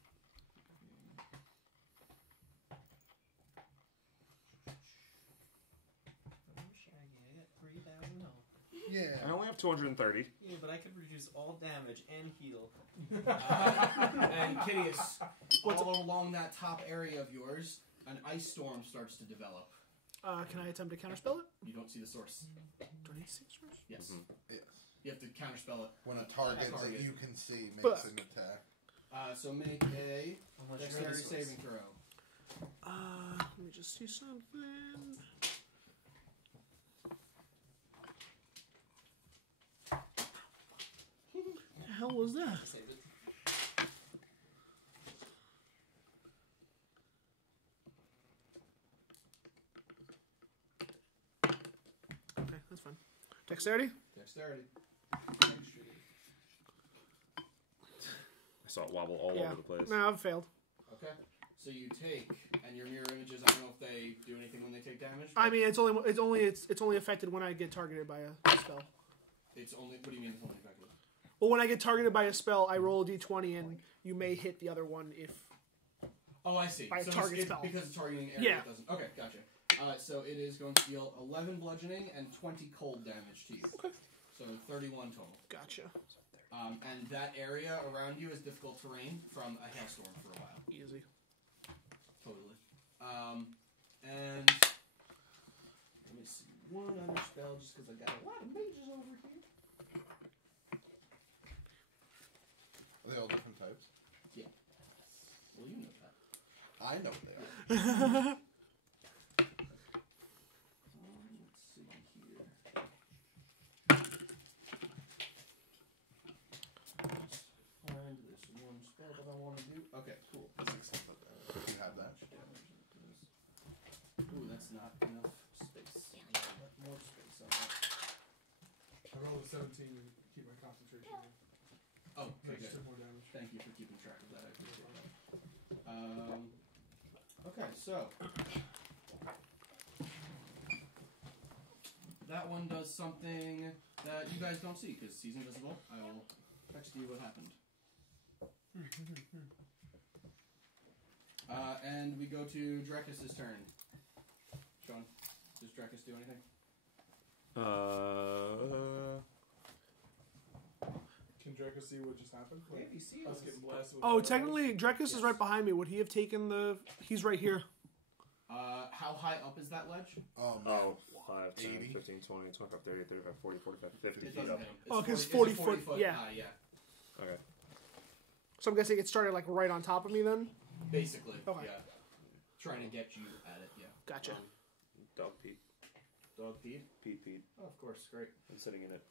Shaggy, I got 3,000 health. Yeah. I only have 230. Yeah, but I could reduce all damage and heal. And Kitteus, all along that top area of yours, an ice storm starts to develop. Can I attempt to counterspell it? You don't see the source. Do I need to see the source? Yes. Yes. You have to counterspell it. When a target that Target. you can see makes Fuck. an attack. So make a Unless you're dexterity the source. saving throw. Let me just see something. The hell was that? Save it. Okay, that's fine. Dexterity? Dexterity. I saw it wobble all Yeah. over the place. No, I've failed. Okay. So you take, and your mirror images. I don't know if they do anything when they take damage. I but mean, it's only affected when I get targeted by a spell. it's only. What do you mean it's only effective? Well, when I get targeted by a spell, I roll a d20, and you may hit the other one if. Oh, I see. By a so target it's spell. because it's targeting area. Yeah. It doesn't. Okay, gotcha. So it is going to deal 11 bludgeoning and 20 cold damage to you. Okay. So 31 total. Gotcha. And that area around you is difficult terrain from a hailstorm for a while. Easy. Totally. And let me see one other spell just because I got a lot of mages over here. Are they all different types? Well, you know that. I know they are. Let's see here. Find this one spell that I want to do. Okay, cool. You have that. Ooh, that's not enough space. I want more space on that. I rolled a 17 to keep my concentration. Oh, okay, Makes good. 2 more damage. Thank you for keeping track of that. I appreciate that. Okay, so that one does something that you guys don't see because he's invisible. I will text you what happened. And we go to Drekas' turn. Sean, does Drekas do anything? Can Drekas see what just happened? Yeah, you see Us it. getting blasted with Oh, fireballs? technically, Drekas is right behind me. Would he have taken the... He's right here. How high up is that ledge? Oh, man. Oh, 5, 10, 80. 15, 20, 25, 30, 35, 40, 45, 50 It feet doesn't up. hit him. Oh, 'cause it's 40 a foot, yeah. high, yeah. Okay. So I'm guessing it started like right on top of me then? Basically, Okay. yeah. Trying to get you at it, yeah. Gotcha. Dog Pete. Dog peed? Pete. Oh, of course, great. I'm sitting in it.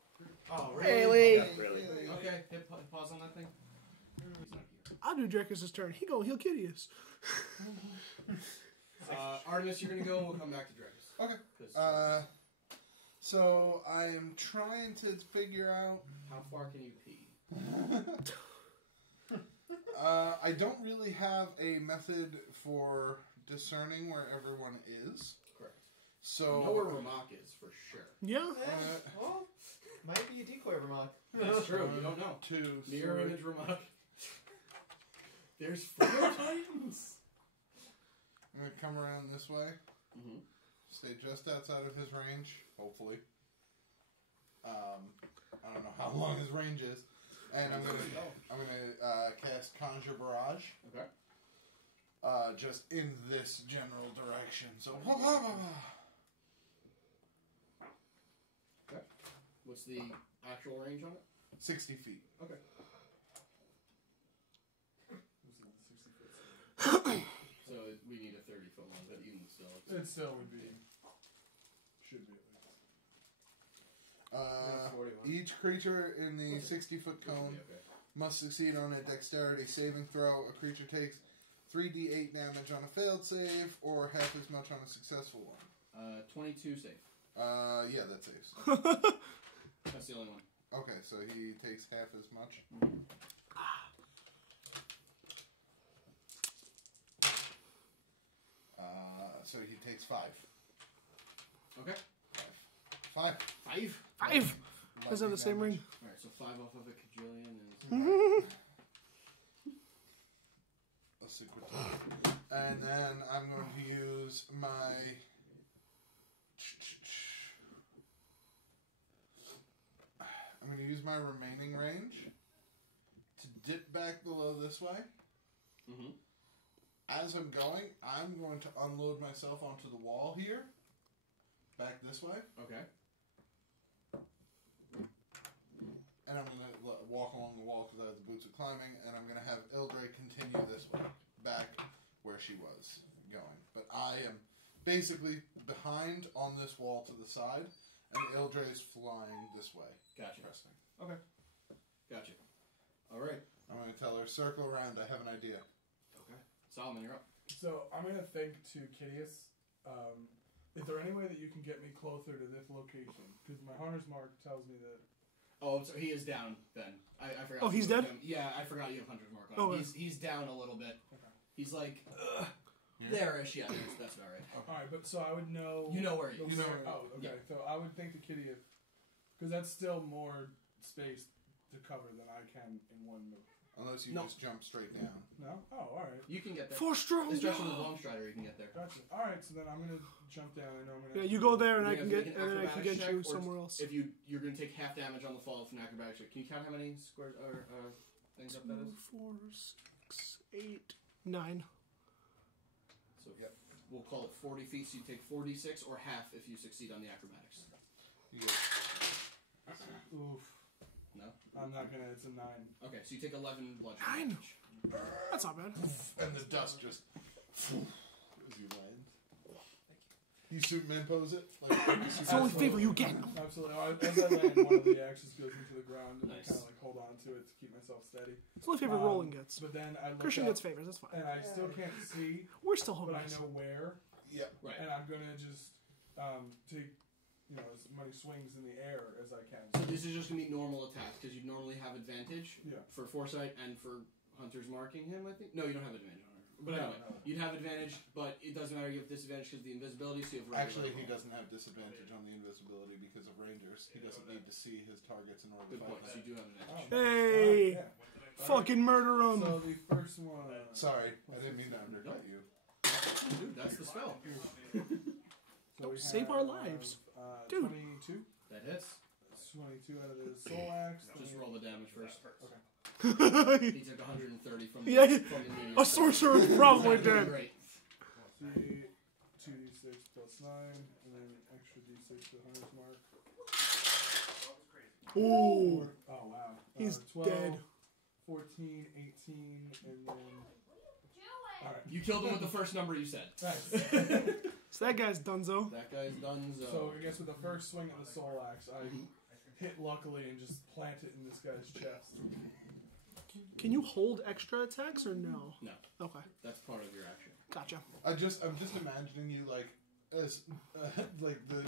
Oh, Really? Yeah, really. Okay, hit pause on that thing. He's not here. I'll do Drekas' turn. He gonna heal Kitteus. Artemis, you're gonna go and we'll come back to Drekas. Okay. 'Cause, So I am trying to figure out. how far can you pee? I don't really have a method for discerning where everyone is. Correct. So You know where Rammok is, for sure. Yeah. Well, might be a decoy remark. That's true, you don't know. 2, Mirror 3. image Rammok. There's 4 Titans! I'm gonna come around this way. Mm-hmm. Stay just outside of his range, hopefully. I don't know how long his range is, and I'm gonna cast Conjure Barrage. Okay. just in this general direction. So, Okay. What's the actual range on it? 60 feet. Okay. So we need a 30-foot one, but even still, It still would be. Should be at least. Each creature in the 60-foot cone must succeed on a dexterity saving throw. A creature takes 3d8 damage on a failed save, or half as much on a successful one. 22 save. Yeah, that saves. That's the only one. Okay, so he takes half as much. So he takes 5. Okay. 5. 5? 5! Does have the same ring. Alright, so 5 off of a Cajillion is... A secret. And then I'm going to use my... I'm going to use my remaining range to dip back below this way. Mm-hmm. As I'm going to unload myself onto the wall here. Back this way. Okay. And I'm going to walk along the wall because I have the boots of climbing. And I'm going to have Eldrich continue this way. Back where she was going. But I am basically behind on this wall to the side. And Eldrich is flying this way. Gotcha. Interesting. Okay. Gotcha. Alright. I'm going to tell her, circle around, I have an idea. Okay. Solomon, you're up. So I'm going to think to Kitteus, is there any way that you can get me closer to this location? Because my hunter's mark tells me that... Oh, so he is down then. I forgot. Oh, he's dead? Yeah, I forgot you have Hunter's Mark on. Oh, He's down a little bit. Okay. He's like, there-ish. Yeah, that's about right. Okay. Alright, but so I would know... You know where he is. Oh, okay. Yeah. So I would think to Kitteus, because that's still more space to cover than I can in one move. Unless you just jump straight down. No? Oh, alright. You can get there. For strong. Especially with Long Strider, you can get there. Gotcha. Alright, so then I'm going to jump down. I know I'm going to... Yeah, you go there and I You can have get, to and make then I can get acrobatics you check, or somewhere else. If you're going to take half damage on the fall with an acrobatics check. Can you count how many squares or things up that is? 2, 4, 6, 8, 9. So we'll call it 40 feet. So you take 46 or half if you succeed on the acrobatics. Oof. No? I'm not going to... It's a 9. Okay, so you take 11 bludgeoning 9? damage. That's not bad. And the dust just... as you land. You superimpose it? It's the only favor you get. Absolutely. As I land, one of the axes goes into the ground, and Nice. I kind of like hold on to it to keep myself steady. It's the only favor Roland gets. But then I look Christian up, gets favors, that's fine. and I still can't see, We're still but I homies. know where, Yeah. Right. and I'm gonna just take as many swings in the air as I can. So this is just going to be normal attacks because you'd normally have advantage for foresight and for hunters marking him, I think. No, you don't have advantage on her. But anyway, you'd have advantage, but it doesn't matter. You have disadvantage because of the invisibility, so you have regular Actually, he roll. doesn't have disadvantage on the invisibility because of rangers. He doesn't need to see his targets in order Good to point. fight So you them. do have advantage. Hey! Yeah. Fucking murder him! So the first one. Sorry, I didn't mean to undercut you. Dude, that's the spell. So we Save have, our lives. Dude. 22. That hits. 22 out of the soul axe. Just roll the damage first. Okay. He took 130 from the, Yeah, from the meteor. a sorcerer is probably dead. Great. 2d6 plus 9, and then extra d6 for the hunter's mark. Ooh. Oh, wow. He's 12, dead. 14, 18, and then... Alright. You killed him with the first number you said. Nice. So that guy's donezo. That guy's done. So I guess with the first swing of the soul axe, I hit luckily and just plant it in this guy's chest. Can you hold extra attacks or no? No. Okay. That's part of your action. Gotcha. I'm just imagining you as like the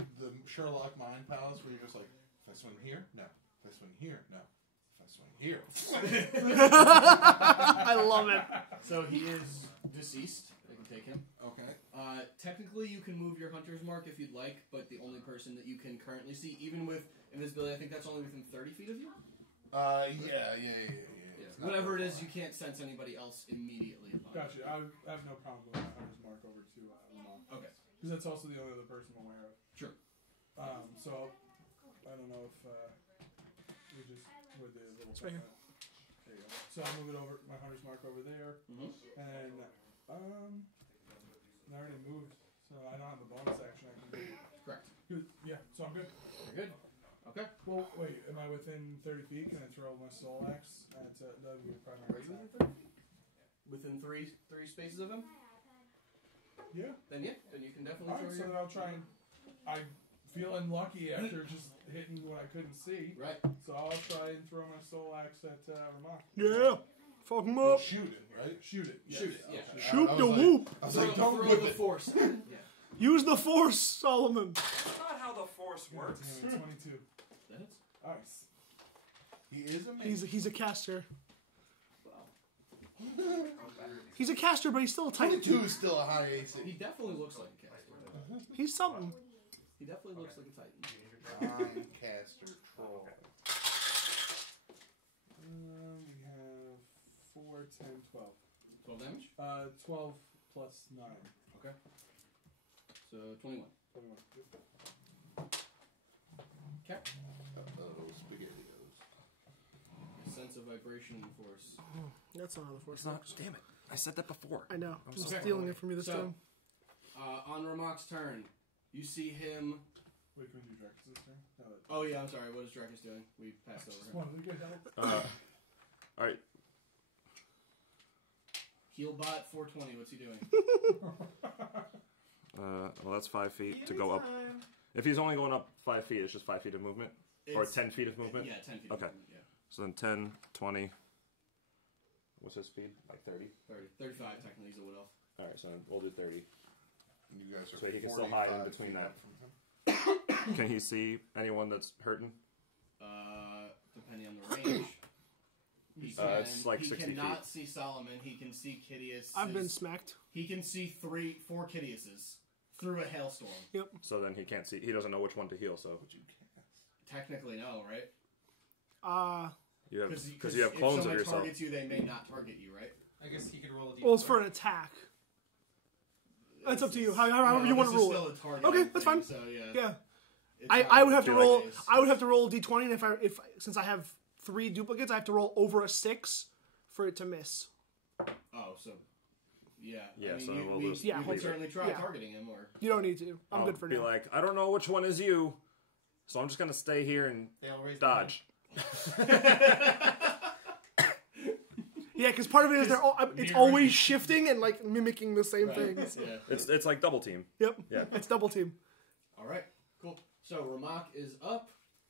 Sherlock Mind Palace where you're just like, if I swing here, no. If I swing here, no. If I swing here. I love it. So he is deceased. I can take him. Okay. Technically, you can move your hunter's mark if you'd like, but the only person that you can currently see, even with invisibility, I think that's only within 30 feet of you. Yeah. Whatever it is, you can't sense anybody else immediately. Gotcha. I have no problem with my hunter's mark over to Lamont. Okay. Because that's also the only other person I'm aware of. Sure. So, I don't know if we just with the little... It's right here. There you go. So I'll move it over, my hunter's mark over there, and I already moved, so I don't have a bonus action I can do. Correct. Good. Yeah, so I'm good. You're good. Okay. Well, wait, am I within 30 feet? Can I throw my soul axe at that would be a primary Are you attack. within three spaces of him? Yeah. Then you can definitely Alright, throw so your... then I'll try and... I'm feeling lucky after just hitting what I couldn't see. Right. So I'll try and throw my soul axe at Rammok. Yeah. Fuck him up. Shoot it, right? Shoot it. Yes. Shoot it, yeah. Shoot I the was whoop. I was like, Throw don't the whip it. force. Yeah. Use the force, Solomon. That's not how the force works. Damn it, 22. That hits. Nice. He is amazing. He's a caster. He's a caster, but he's still a titan. 22 is still a high AC. He definitely looks like a caster. He's something. He definitely looks like a titan. Caster troll. We have 4, 10, 12. 12 damage? 12 plus 9. Okay. So 21. 21. Okay. Uh-oh, SpaghettiOs. Sense of vibration and force. That's not how the force It's not. works. Damn it! I said that before. I know. I'm Okay. stealing it from you this So- time. On Rammok's turn, you see him... Wait, can we do Drekas' turn? No, Oh yeah, I'm sorry. What is Drekas doing? We passed just over him. wanted to get help. All right. Healbot 420. What's he doing? Well, that's 5 feet to go up. If he's only going up 5 feet, it's just 5 feet of movement, or 10 feet of movement. Yeah, 10 feet. Okay. Of movement, yeah. So then 10, 20. What's his speed? Like 30. 30, 35. Technically, he's a wood elf. All right, so then we'll do 30. And you guys are So he can still hide in 45 between feet that. up from him. Can he see anyone that's hurting? Depending on the range. He It's like 60 He cannot feet. see Solomon. He can see Kitteus. I've been smacked. He can see 4 Kitteuses through a hailstorm. So then he can't see. He doesn't know which one to heal. So Technically, no, right? you have because you have clones of if yourself. someone targets you, they may not target you, right? I guess he could roll a d4. Well, it's for an attack. That's up to you. However you want to rule it. Okay, that's fine. So yeah. Yeah. It's I would have to feel like roll. it's- I would have to roll a d20, and if since I have 3 duplicates, I have to roll over a 6 for it to miss. Oh, so yeah. Yeah, I mean, so we we'll just Yeah, can leave it. certainly try Yeah. targeting him, or You don't need to. I'm I'll good for be now. like, I don't know which one is you, so I'm just gonna stay here and They all raise dodge. Yeah, because part of it is it's always shifting and like mimicking the same Right. things. Yeah. It's like double team. Yep. Yeah. It's double team. All right, cool. So Rammok is up.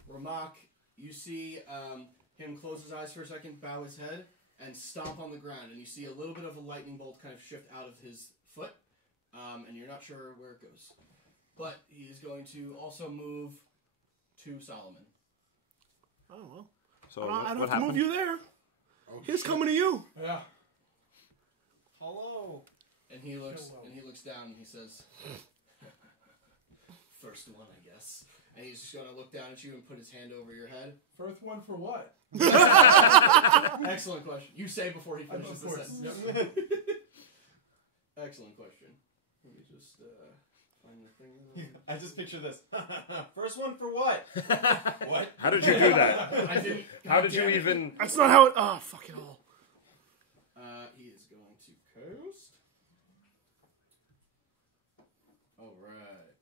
Rammok, you see him close his eyes for a second, bow his head, and stomp on the ground, and you see a little bit of a lightning bolt kind of shift out of his foot, and you're not sure where it goes. But he is going to also move to Solomon. Oh well. So I what don't have to happened? move you there. Oh, He's shit. coming to you. Yeah. Hello. And he looks down and he says, "First one, I guess." And he's just going to look down at you and put his hand over your head. First one for what? Excellent question. You say before he finishes the Of course. sentence. Excellent question. Let me just find the thing. I just picture this. First one for what? What? How did you do that? I didn't. How did you goddamn it. even? That's not how it. Oh, fuck it all. He is going to coast. Alright.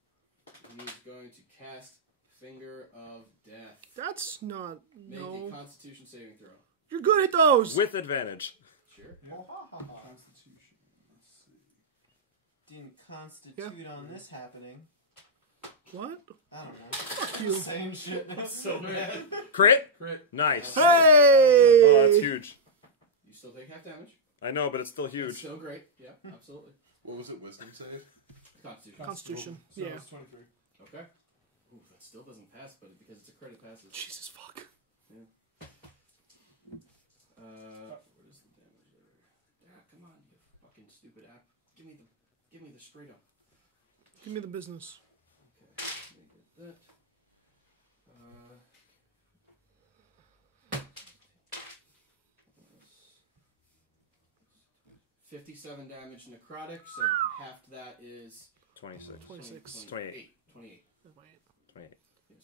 He's going to cast Finger of Death. That's not. Make No. a Constitution saving throw. You're good at those. With advantage. Sure. Constitution. Let's see. Didn't constitute on this happening. What? I don't know. Fuck you. Same shit. That's so bad. Crit. Crit. Nice. Hey. Oh, that's huge. You still take half damage. I know, but it's still It's huge. still great. Yeah, absolutely. What was it? Wisdom save? Constitution. Constitution. So Yeah. it's 23. Okay. Ooh, that still doesn't pass, but because it's a credit passes. Jesus fuck. What is the damage there? Ah, come on, you fucking stupid app. Give me the straight up. Give me the business. Okay, let me get that. 57 damage necrotic, so half that is 26. 26. 28. 28. 28. Yes.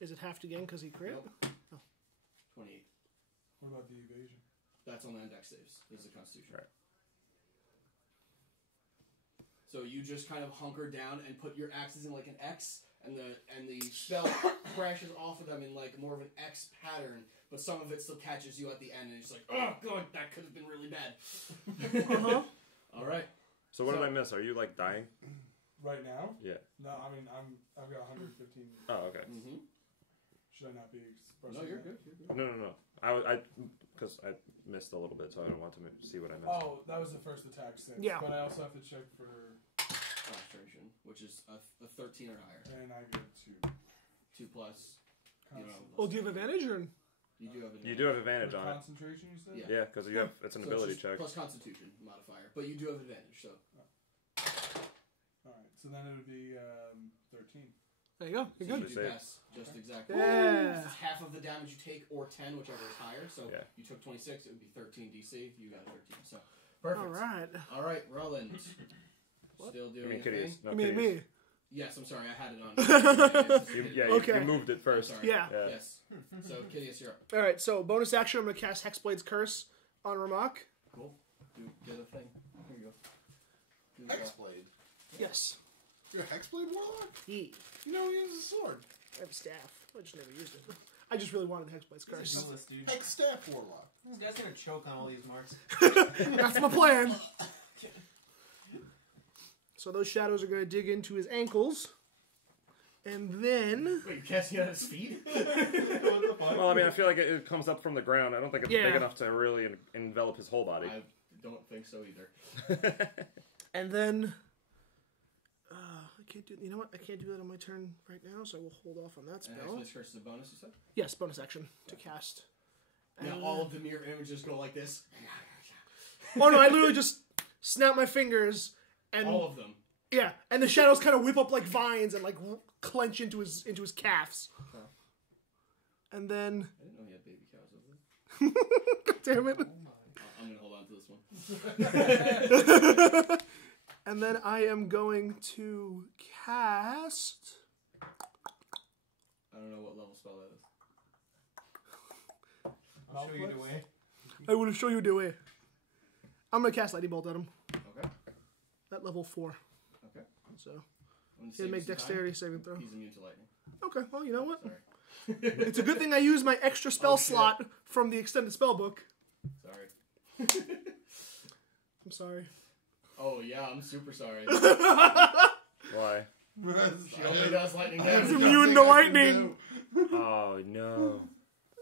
Is it halved again because he crit? Nope. Oh. 28. What about the evasion? That's on the index saves. This is a constitution. Right. So you just kind of hunker down and put your axes in like an X, and the spell crashes off of them in like more of an X pattern, but some of it still catches you at the end, and it's like, oh god, that could have been really bad. All right. So what did I miss? Are you like dying? Right now? Yeah. No, I mean I've got 115. Oh, okay. Should I not be expressing? No, you're that? good. You're good. No. I because I missed a little bit, so I don't want to see what I missed. Oh, that was the first attack since. Yeah. But I also have to check for. Concentration, which is a 13 or higher. And I get 2. 2 plus. You know, Oh, do you have advantage or? you do have advantage. You do have advantage on it. Concentration, you said? Yeah, because you have it's an So ability just check. plus Constitution modifier, but you do have advantage. So Alright, so then it would be 13. There you go. You're you good. do Save. pass, just exactly. Yeah. It's half of the damage you take, or 10, whichever is higher. So Yeah. you took 26, it would be 13 DC. You got 13. So perfect. All right. Roland. Still You doing mean a thing? Kitteus? No, You mean Kitteus. me? Yes, I'm sorry, I had it on. Okay. You moved it first. Sorry. Yeah. Yes. So Kitteus, you're up. All right. So bonus action, I'm gonna cast Hexblade's Curse on Rammok. Cool. Do the other thing. Here you go. Do the Hexblade. Yes. You're a Hexblade warlock? He. You know he uses a sword. I have a staff. I just never used it. I just really wanted Hexblade's Curse. Useless, dude. Hex staff warlock. This guy's gonna choke on all these marks. That's my plan. So those shadows are gonna dig into his ankles, and then Wait, you casting out his feet? Well, I mean, I feel like it comes up from the ground. I don't think it's Yeah. big enough to really envelop his whole body. I don't think so either. and then I can't do. You know what? I can't do that on my turn right now, so I will hold off on that And spell. Hexblade's Curse is a bonus, you said? Yes, bonus action to cast. Now all of the mirror images go like this. Oh no! I literally just snap my fingers and All of them. yeah, and the shadows kind of whip up like vines and like clench into his calves. Oh. And then, I didn't know he had baby cows over there. damn it! I'm gonna hold on to this one. And then I am going to cast. I don't know what level spell that is. I'll show you the way. I will show you the way. I'm gonna cast Lightning Bolt at him Okay. at level 4. Okay. So I'm gonna he'll save make you some dexterity time. saving throw. He's immune to lightning. Okay, well you know what? Sorry. It's a good thing I used my extra spell Oh, shit. slot from the extended spell book. Sorry. I'm sorry. Oh yeah, I'm super sorry. Why? She only does lightning It's damage. immune to lightning. Oh no!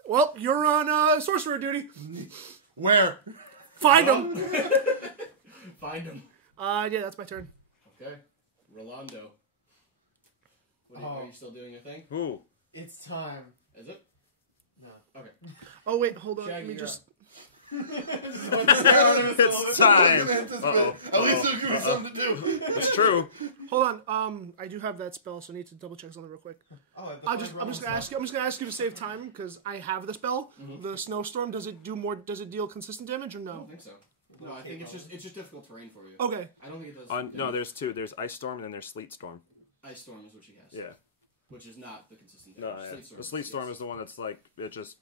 Well, you're on sorcerer duty. Where? Find him. Find him. Yeah, that's my turn. Okay. Rolando. Are you still doing your thing? Who? It's time. Is it? No. Okay. Oh wait, hold on. Shaggy, Let me you're just. It's time. Uh-oh. At least it'll give me something to do. It's true. Hold on. I do have that spell, so I need to double check something real quick. Oh, I'm just gonna ask you. I'm just gonna ask you to save time because I have the spell. The snowstorm. Does it do more? Does it deal consistent damage or I no? don't think so. No, I think it's just difficult terrain for you. Okay. I don't think it does. No, damage. there's two. There's Ice Storm and then there's Sleet Storm. Ice Storm is what she has. Yeah. Which is not the consistent No, damage. yeah. The Sleet Storm is the one that's like it just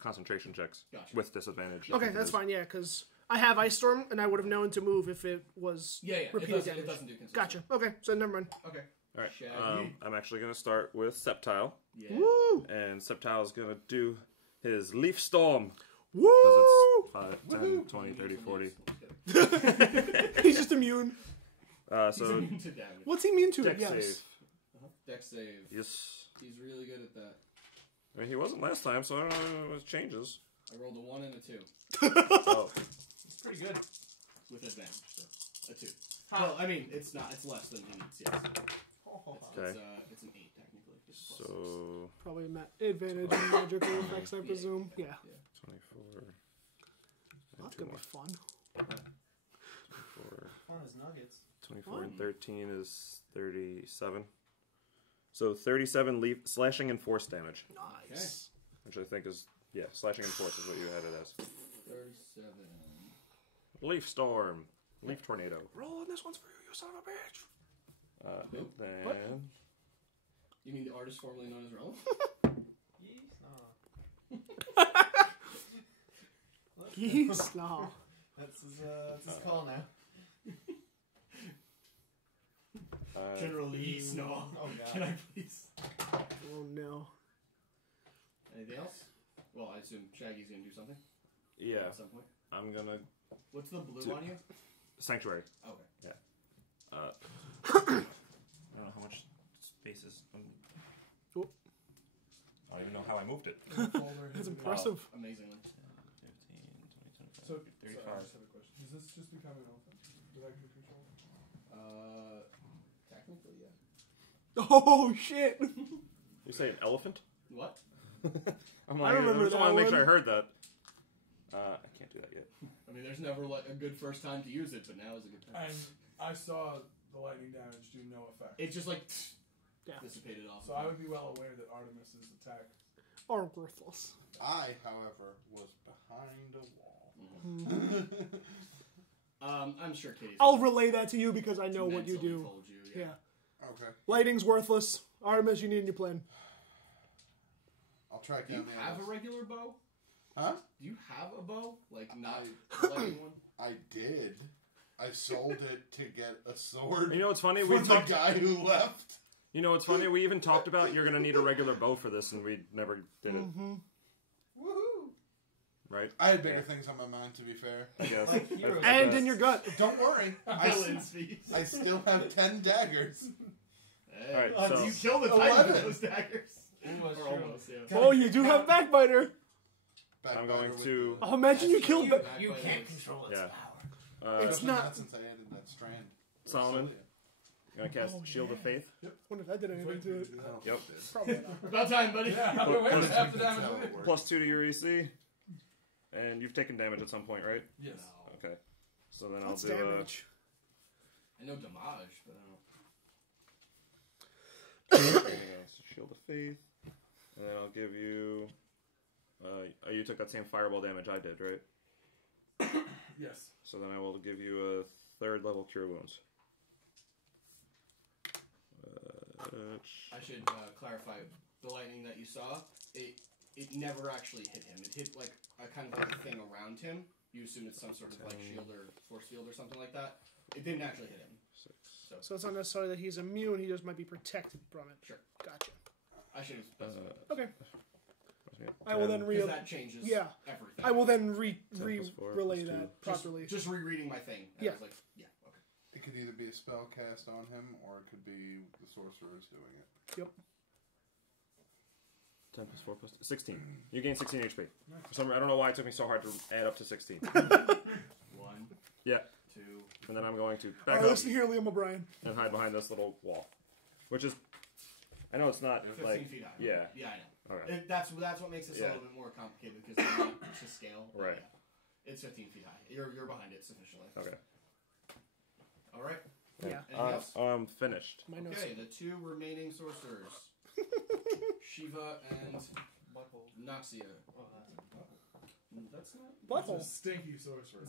concentration checks Gotcha. with disadvantage. Okay, that's fine. Yeah, because I have Ice Storm, and I would have known to move if it was repeated damage. It doesn't do consistent. Gotcha. Okay, so never mind. Okay. All right. Shaggy. I'm actually gonna start with Sceptile, Yeah. Woo! and Sceptile is gonna do his Leaf Storm Woo! because it's 5, 10, 20, 30, 40. He's just immune. He's So immune to damage. What's he immune to? deck Yes. save. Dex save. Yes. He's really good at that. I mean, he wasn't last time, so I don't know what changes. I rolled a 1 and a 2 Oh, It's pretty good. with advantage. So a 2. Well, I mean, it's not. It's less than he needs. Yes. okay. It's an 8 technically. It's a plus 6. So Probably advantage and magical effects, I presume. Yeah. 24. That's gonna be fun. 24. Fun as nuggets. 24 and 13 is 37. So 37 slashing and force damage, Nice. which I think is, slashing and force is what you had it as. 37. Leaf Storm. Leaf Tornado. Roll on this one's for you, you son of a bitch. Who? Then What? You mean the artist formerly known as Ruland? Yes, no. That's his call now. General Lee Snow. Oh god. Can I please? Oh no. Anything else? Well, I assume Shaggy's gonna do something. Yeah. At some point. I'm gonna What's the blue on you? Sanctuary. Okay. Yeah. I don't know how much space is. Oh. I don't even know how I moved it. That's impressive. Amazingly. 15, 20, 25, So, 35. sorry, I just have a question. Does this just become an elephant? Does that get control? Technically, yeah. Oh shit! You say an elephant? What? I'm I remember I just that want to make sure I one. heard that. I can't do that yet. I mean, there's never like a good first time to use it, but now is a good time. And I saw the lightning damage do no effect. It just like Yeah. dissipated off. So I would be well aware that Artemis's attack. Are worthless. I, however, was behind a wall. I'm sure Kitty's. I'll relay that to you because I know what you mentally do. Told you, Yeah. Okay. Lighting's worthless. Artemis, you need a new plan. I'll track Do you down the have others. a regular bow? Huh? Do you have a bow? Like not a lighting one? I did. I sold it to get a sword You know what's funny? for We the talked. guy who left. You know what's funny? We even talked about you're gonna need a regular bow for this, and we never did it. Woohoo! Right? I had bigger things on my mind, to be fair. I guess. Like heroes. And in your gut. Don't worry. Villains feast. I still have 10 daggers. Hey. Alright, Oh, so- you killed the Titan with 11. those daggers. Almost Or true. almost, yeah. Oh, you do have Backbiter. I'm going Backbiter with to- the- Oh, imagine you killed. You can't control its Yeah. power. It's Especially not- since I added that strand. Solomon, you're gonna cast Oh, Shield of yeah. Faith. Wonder if that did anything to it. I don't Yep. think it did. Probably not. About time, buddy. Yeah, I've been waiting Plus- half the That's damage. how with it it. works. Plus 2 to your EC. And you've taken damage at some point, right? Yes. Okay. So then I'll What's do damage? I know damage, but I don't. Shield of Faith. And then I'll give you. You took that same fireball damage I did, right? Yes. So then I will give you a 3rd level Cure Wounds. I should clarify the lightning that you saw. It never actually hit him. It hit like a kind of like a thing around him. You assume it's some sort of like shield or force field or something like that. It didn't actually hit him. 6. So it's not necessarily that he's immune. He just might be protected from it. Sure. Gotcha. I should have specified that. Okay. I will then Because that changes everything. I will then 10 plus 4 relay plus 2. that properly. Just rereading my thing. And Yeah. I was like, yeah, okay. It could either be a spell cast on him, or it could be the sorcerers doing it. Yep. 10 plus 4 plus 16. You gain 16 HP. For some reason, I don't know why it took me so hard to add up to 16. 1, Yeah. 2. And then I'm going to All back right, up listen here, Liam O'Brien. and hide behind this little wall. Which is... I know it's not 15 like... feet high. Yeah. Yeah, I know. Okay. That's what makes this a Yeah. little bit more complicated because they're not to scale. but Right. Yeah. It's 15 feet high. You're behind it sufficiently. Okay. All right. Yeah. Anything else? I'm finished. My notes. Okay, the 2 remaining sorcerers, Shiva and Naxia. That's not. Butthole. It's a stinky sorcerer.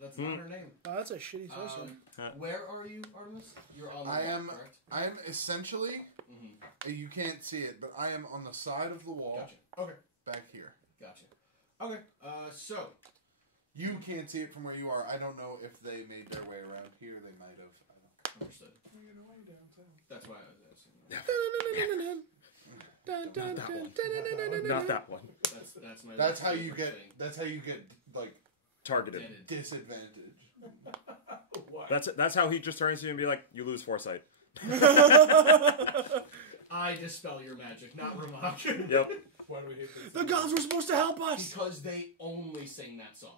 That's not her name. Oh, that's a shitty sorcerer. Where are you, Artemis? You're on the I wall, am. correct? I am essentially. Mm-hmm. You can't see it, but I am on the side of the wall. Gotcha. Okay. Back here. Gotcha. Okay. So. You can't see it from where you are. I don't know if they made their way around here. They might have. I don't know. Understood. That's why I was asking. Not that one. That's my. That's how favorite you get. thing. That's how you get like Targeted. Deaded. disadvantage. That's how he just turns to you and be like, you lose foresight. I dispel your magic, not Rammok. Yep. Why do we hate this? The gods were supposed to help us. Because they only sing that song.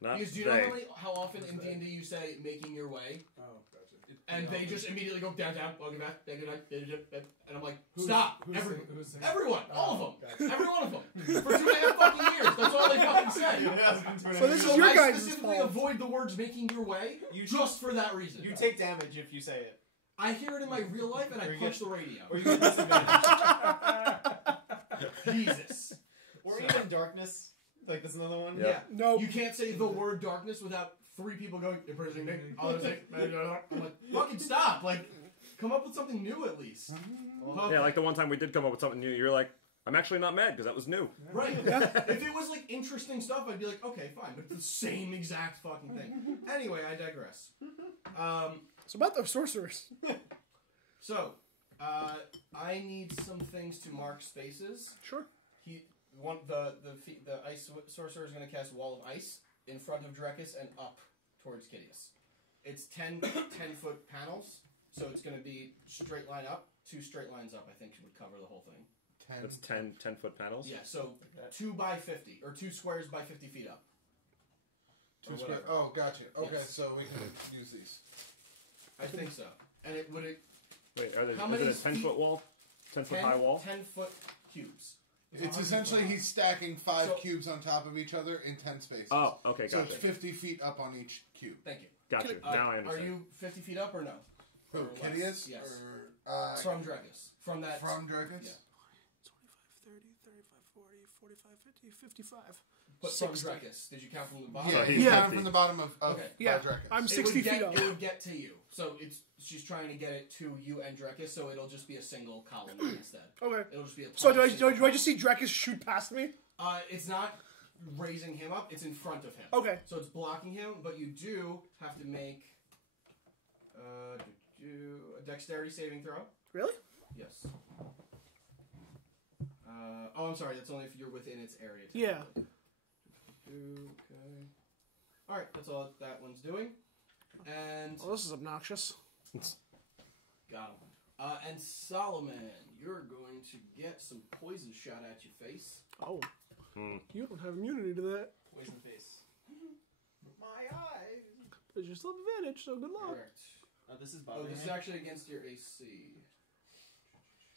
Not Because do you know how often in D&D you say "making your way," Oh, gotcha. and they just immediately go down, welcome back, and I'm like, stop, everyone, all of them, every one of them, for 2.5 fucking years. That's all they fucking say. So this is So your I guys' specifically fault. avoid the words "making your way" just for that reason. You take damage if you say it. I hear it in my real life, and I punch the radio. Or you get disadvantage. Jesus. Or even darkness. Like, that's another one. Yeah. No. You can't say the word darkness without 3 people going, imprisoning, others say, I'm like, fucking stop. Like, come up with something new at least. Yeah, like the one time we did come up with something new, you're like, I'm actually not mad because that was new. Right. If it was like interesting stuff, I'd be like, okay, fine. But it's the same exact fucking thing. Anyway, I digress. So about the sorcerers. So, I need some things to mark spaces. Sure. The ice sorcerer is going to cast Wall of Ice in front of Drekas and up towards Kitteus. It's 10 foot panels, so it's going to be straight line up. 2 straight lines up, I think, would cover the whole thing. That's 10 foot panels? Yeah, so 2 by 50, or 2 squares by 50 feet up. 2 squares. Oh, gotcha. Okay, Yes. so we can use these. I think so. And it would... Wait, How is many it a 10 foot wall? 10 foot high wall? 10 foot cubes. It's essentially he's stacking 5 cubes on top of each other in 10 spaces. Oh, okay, So gotcha. it's 50 feet up on each cube. Thank you. Gotcha. Now I understand. Are you 50 feet up or no? Who, Or less? Kitteus? Yes. Or, From Drekas. From that... From Drekas? Yeah. 25, 30, 35, 40, 45, 50, 55. But from 60. Drekas. Did you count from the bottom? Yeah, So he's Yeah. down from the bottom of Okay. Yeah, Drekas. I'm It 60 would feet get, up. It would get to you. So she's trying to get it to you and Drekas, so it'll just be a single column instead. Okay. It'll just be a So tall single do I just see Drekas shoot past me? It's not raising him up, it's in front of him. Okay. So it's blocking him, but you do have to make a dexterity saving throw. Really? Yes. I'm sorry, that's only if you're within its area. Yeah. Okay. Alright, that's all that one's doing. And... Oh, this is obnoxious. Got him. And Solomon, you're going to get some poison shot at your face. Oh. You don't have immunity to that. Poison face. My eyes. But you still have advantage, so good luck. Correct. This is Oh, bothering this is me. actually against your AC.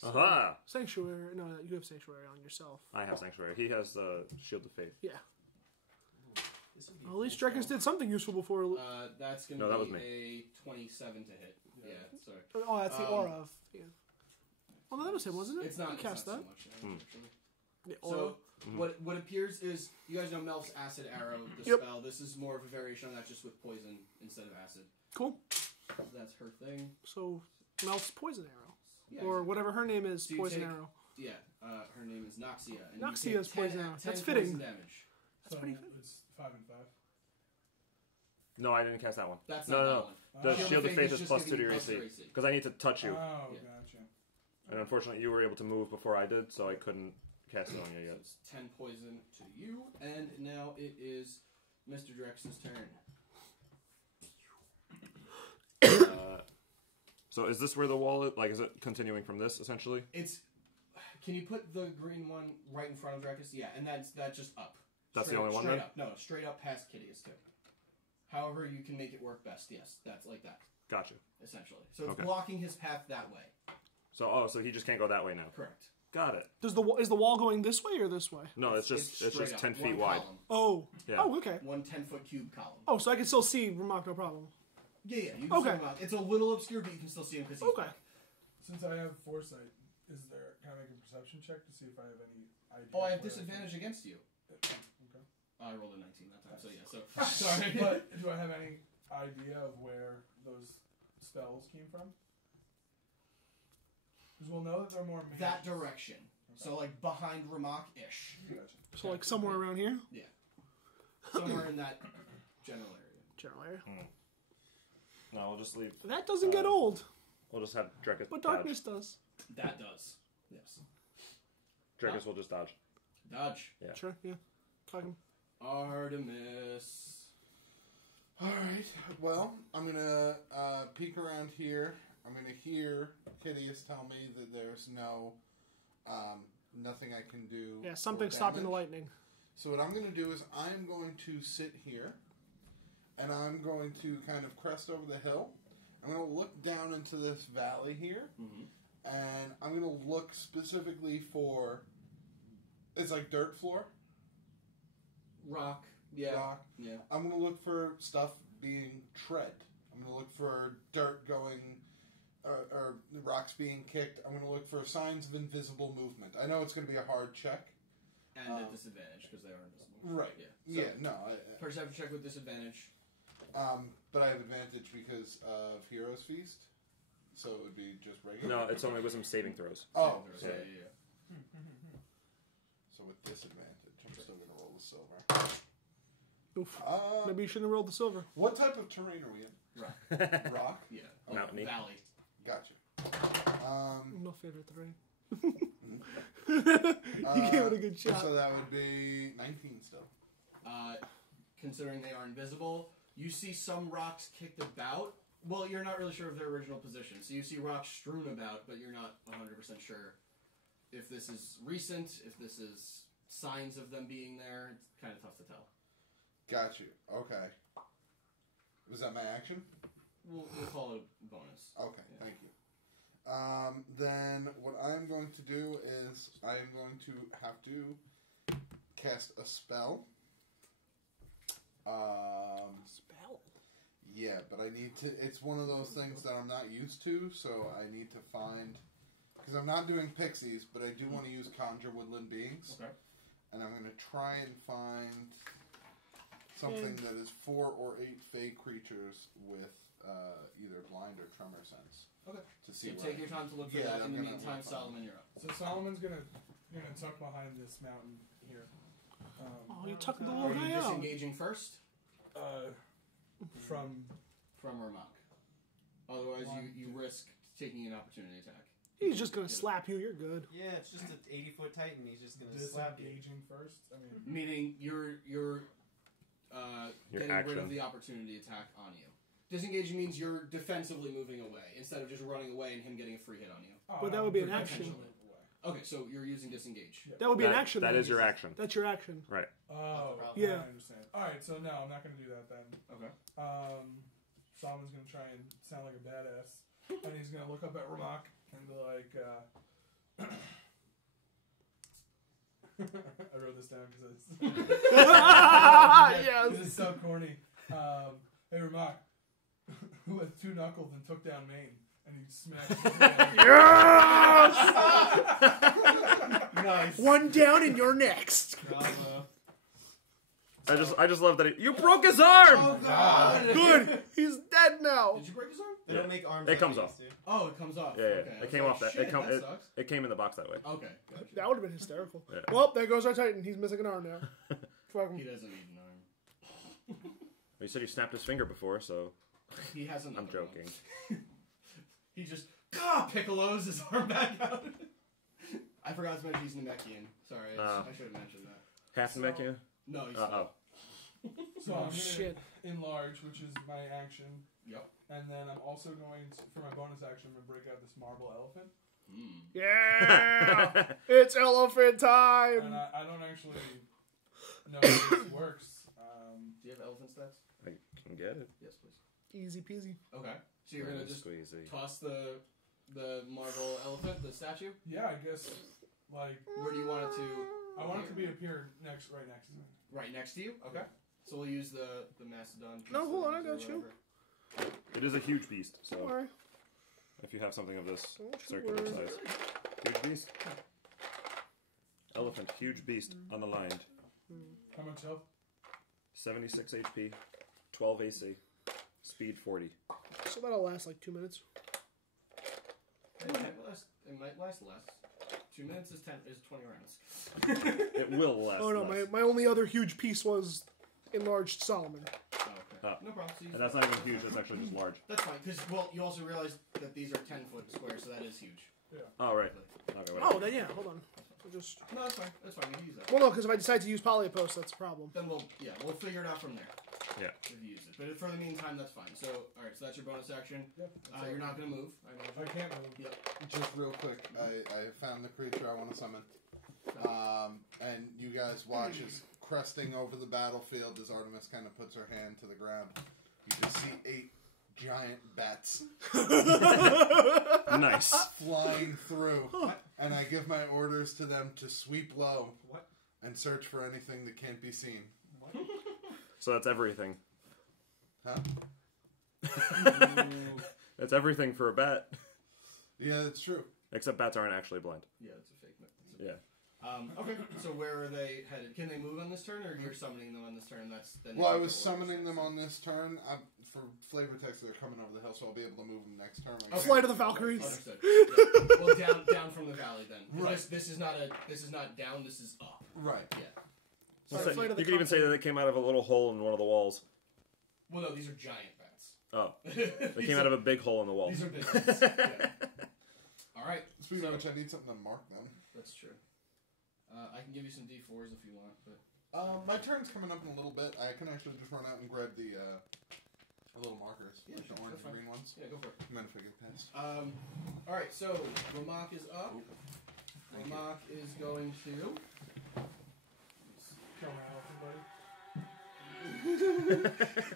Aha! Sanctuary. No, you have Sanctuary on yourself. I have Sanctuary. He has the Shield of Faith. Yeah. This would be Well, at least full Drekas spell. did something useful before. That's going No, that was to me. be a 27 to hit. Yeah, sorry. Oh, that's the aura of. Yeah. Oh, no, that was him, wasn't it? It's not, You it's cast not that. so much, actually. The aura. So, what appears is, you guys know Melf's Acid Arrow, the Yep. spell. This is more of a variation on that, just with poison instead of acid. Cool. So that's her thing. So, Melf's Poison Arrow. Yeah, Or whatever her name is, So you Poison take- Arrow. Yeah, her name is Noxia. And Noxia's you take 10 poison arrow. 10 That's poison fitting. damage. That's pretty good. It's 5 and 5. No, I didn't cast that one. That's no, not no, that no. one. The Shield of Faith is plus 2 to your plus AC. your AC. Because I need to touch you. Oh, Yeah. gotcha. And unfortunately, you were able to move before I did, so I couldn't cast it on you So yet. it's 10 poison to you, and now it is Mr. Drex's turn. So is this where the wall is? Like, is it continuing from this, essentially? It's. Can you put the green one right in front of Drekas? Yeah, and that's just up. That's the Straight- only one, straight then? up. No, straight up past Kitteus too. However you can make it work best. Yes, that's like that, Gotcha. essentially. So it's Okay. blocking his path that way. So he just can't go that way now. Correct. Got it. Is the wall going this way or this way? No, it's just straight up, 10 one feet wide. column. Oh. Yeah. Oh, okay. One 10-foot cube column. Oh, so I can still see Rammok, no problem. Yeah, you can Okay. see him out. It's a little obscure, but you can still see him because he's Okay. black. Since I have foresight, is there? Can I make a perception check to see if I have any idea? Oh, I have where disadvantage against you. Okay. I rolled a 19 that time, so yeah. So sorry, But do I have any idea of where those spells came from? Because we'll know that they're more magic. that direction. So like behind Rammok-ish, Gotcha. So like somewhere around here? somewhere in that general area. General area. No, we'll just leave. That doesn't get old, We'll just have Drekas but dodge. darkness does. That does. Yes. Drekas will just dodge. Dodge. Yeah. Sure, yeah. Fucking. Artemis. Alright, well, I'm gonna peek around here. I'm gonna hear Kitteus tell me that there's nothing I can do. Yeah, for something stopping the damage. lightning. So what I'm gonna do is I'm going to sit here, and I'm going to kind of crest over the hill. I'm gonna look down into this valley here, and I'm gonna look specifically for. It's like dirt floor. Rock. Yeah. Rock. Yeah. I'm going to look for stuff being tread. I'm going to look for dirt going, or rocks being kicked. I'm going to look for signs of invisible movement. I know it's going to be a hard check. And a disadvantage because they are invisible. Right. Yeah. So, Yeah, no. perception check with disadvantage. But I have advantage because of Hero's Feast. So it would be just regular. No, it's only wisdom saving throws. Oh, So, okay. yeah. So with disadvantage, I'm still going to roll the silver. Oof. Uh, Maybe you shouldn't have rolled the silver. What type of terrain are we in? Rock. Rock? Yeah. Mountainy. Valley. Gotcha. No favorite 3. You gave it a good shot. So that would be 19 still. Considering they are invisible, you see some rocks kicked about. Well, you're not really sure of their original position. So you see rocks strewn about, but you're not 100% sure if this is recent, if this is signs of them being there. It's kind of tough to tell. Got you. Okay. Was that my action? We'll call it a bonus. Okay, yeah. Thank you. Then what I'm going to do is I am going to have to cast a spell. Spell? Yeah, but I need to... It's one of those things that I'm not used to, so I need to find... Because I'm not doing pixies, but I do want to use Conjure Woodland Beings. Okay. And I'm going to try and find something that is 4 or 8 fey creatures with either blind or tremor sense. Okay. To see take your time to look for that. In the meantime, Solomon, you're up. So Solomon's gonna tuck behind this mountain here. You tucked the little Are guy you out. disengaging first? From Rammok. Otherwise, you risk taking an opportunity attack. He's just gonna slap you. You're good. Yeah, it's just an 80-foot Titan. He's just gonna slap you. Disengaging first. I mean, meaning you're getting rid of the opportunity attack on you. Disengaging means you're defensively moving away instead of just running away and him getting a free hit on you. But that would be an action. Okay, so you're using disengage. That would be an action. That is your action. That's your action. Right. Oh, yeah. I understand. Alright, so no, I'm not going to do that then. Okay. Solomon's going to try and sound like a badass. And he's going to look up at Rammok and be like, I wrote this down because it's so corny. Hey, Rammok, who has 2 knuckles and took down Maine? And he smashed Yes! Nice. One down and you're next. Bravo. I just love that you broke his arm! Oh, God. Good. He's dead now. Did you break his arm? They don't make arms. It comes off. Oh, it comes off. Yeah, Okay. it came off that. Shit, It came in the box that way. Okay. Gotcha. That would have been hysterical. Yeah. Well, there goes our Titan. He's missing an arm now. Fuck him. He doesn't need an arm. You said he snapped his finger before, so He hasn't. I'm joking. He just Piccolo's his arm back out. I forgot to mention he's Namekian. Sorry, I should have mentioned that. Half Namekian? No, he's So I'm going to enlarge, which is my action. Yep. And then I'm also going to, for my bonus action, I'm going to break out this marble elephant. Yeah! It's elephant time! And I don't actually know how this works. Do you have elephant stats? I can get it. Yes, please. Easy peasy. Okay. So you're going to just toss the marble elephant, the statue? Yeah, I guess, like... Where do you want it to... I want it to be appear right next to me. Right next to you? Okay. So we'll use the Mastodon. No, hold on, I got you. It is a huge beast, so... Don't worry. If you have something of this circular size. Huge beast. Elephant, huge beast, unaligned. How much health? 76 HP, 12 AC, speed 40. So that'll last like 2 minutes. It might last less. 2 minutes is 20 rounds. It will last. Oh no, less. my only other huge piece was enlarged Solomon. Oh, okay. No problem. So and that's not even huge, that's actually just large. That's fine, because, you also realize that these are 10-foot squares, so that is huge. Yeah. Oh, right. Okay, oh, then yeah, hold on. So just... No, that's fine. That's fine. You can use that. Well, no, because if I decide to use polypost, that's a problem. Then we'll figure it out from there. Yeah. If you use it. But for the meantime, that's fine. So, alright, so that's your bonus action. Yep. You're not going to move. I can't move. Yep. Just real quick, I found the creature I want to summon. And you guys watch as cresting over the battlefield as Artemis kind of puts her hand to the ground. You can see 8 giant bats. Nice. Flying through. And I give my orders to them to sweep low and search for anything that can't be seen. So that's everything. Huh? That's everything for a bat. Yeah, that's true. Except bats aren't actually blind. Yeah, it's a fake. Yeah. Okay, so where are they headed? Can they move on this turn, or you're summoning them on this turn? Well, I was summoning them on this turn. For flavor text, they're coming over the hill, so I'll be able to move them next turn. Flight of the Valkyries. Understood. Yeah. Well, down from the valley then. Right. This is not down. This is up. Right. Yeah. So you could even say that they came out of a little hole in one of the walls. Well, no, these are giant bats. Oh. They came out of a big hole in the wall. These are big ones. Yeah. Speaking of which, I need something to mark them. That's true. I can give you some D4s if you want, but my turn's coming up in a little bit. I can actually just run out and grab the little markers. Yeah, like sure, the orange that's and green ones. yeah, go for it. And then if I get past. All right, so Rammok is up. Rammok is going to. Kill my elephant, buddy.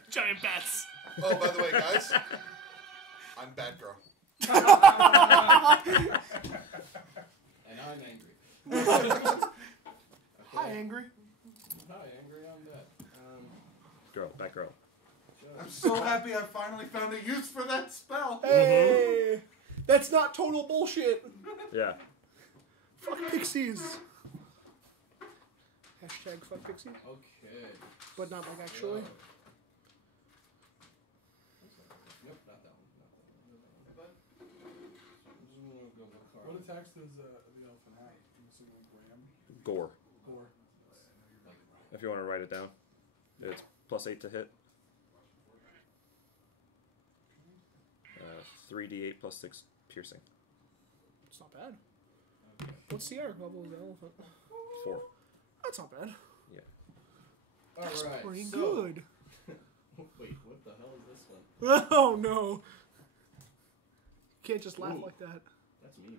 Giant bats. Oh, by the way, guys, I'm Batgirl. And I'm angry. Hi, angry. Hi, angry. I'm that. Girl, that girl. I'm so happy I finally found a use for that spell. Hey, that's not total bullshit. Yeah. Fuck pixies. Hashtag fuck pixie. Okay. But not like actually. Nope, not that one. Not that one. What attacks does the elephant have? I'm assuming Graham. Gore. Gore. If you want to write it down. It's +8 to hit. 3d8 +6 piercing. It's not bad. What's the air level of the elephant? 4. That's not bad. All right. Pretty so, good. Wait, what the hell is this one? Oh no! You can't just laugh Ooh. like that. That's mean.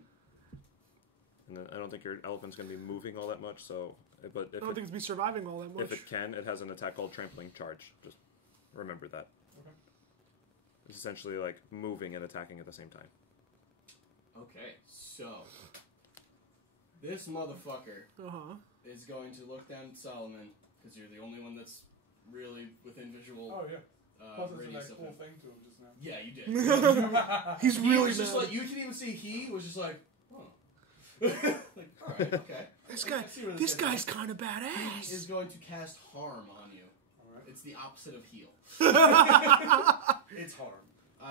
And then I don't think your elephant's going to be moving all that much, so... But I if don't think it's be surviving all that much. if it can, it has an attack called Trampling Charge. Just remember that. Okay. It's essentially like moving and attacking at the same time. Okay, so this motherfucker is going to look down at Solomon because you're the only one that's really within visual. Oh, yeah. Plus, it's a radius nice of cool him. thing to him just now. Yeah, you did. He's He really was just mad. like you can even see he was just like, oh, like all right, okay. This I guy, see where this is guy's going. kind of He badass. is going to cast harm on you. Alright. It's the opposite of heal. It's harm.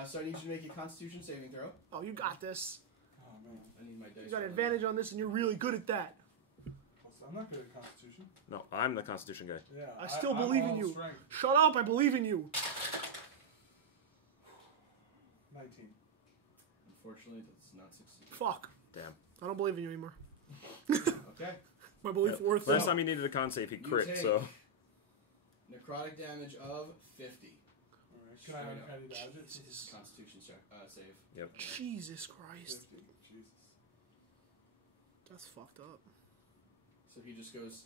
So I need you to make a Constitution saving throw. Oh, you got this. Oh, man. I need my dice. You got roll. advantage on this, and you're really good at that. I'm not good at Constitution. No, I'm the Constitution guy. Yeah. I still I'm believe in all you. Strength. Shut up! I believe in you. 19. Unfortunately, that's not succeed. Fuck. Damn. I don't believe in you anymore. Okay. My belief worth Last it. time he needed a con save, he You crit, take so... necrotic damage of 50. Alright. Can I Straight up. uncanny dodge it? Jesus. Constitution save. Yep. Jesus Christ. 50. Jesus. That's fucked up. So he just goes,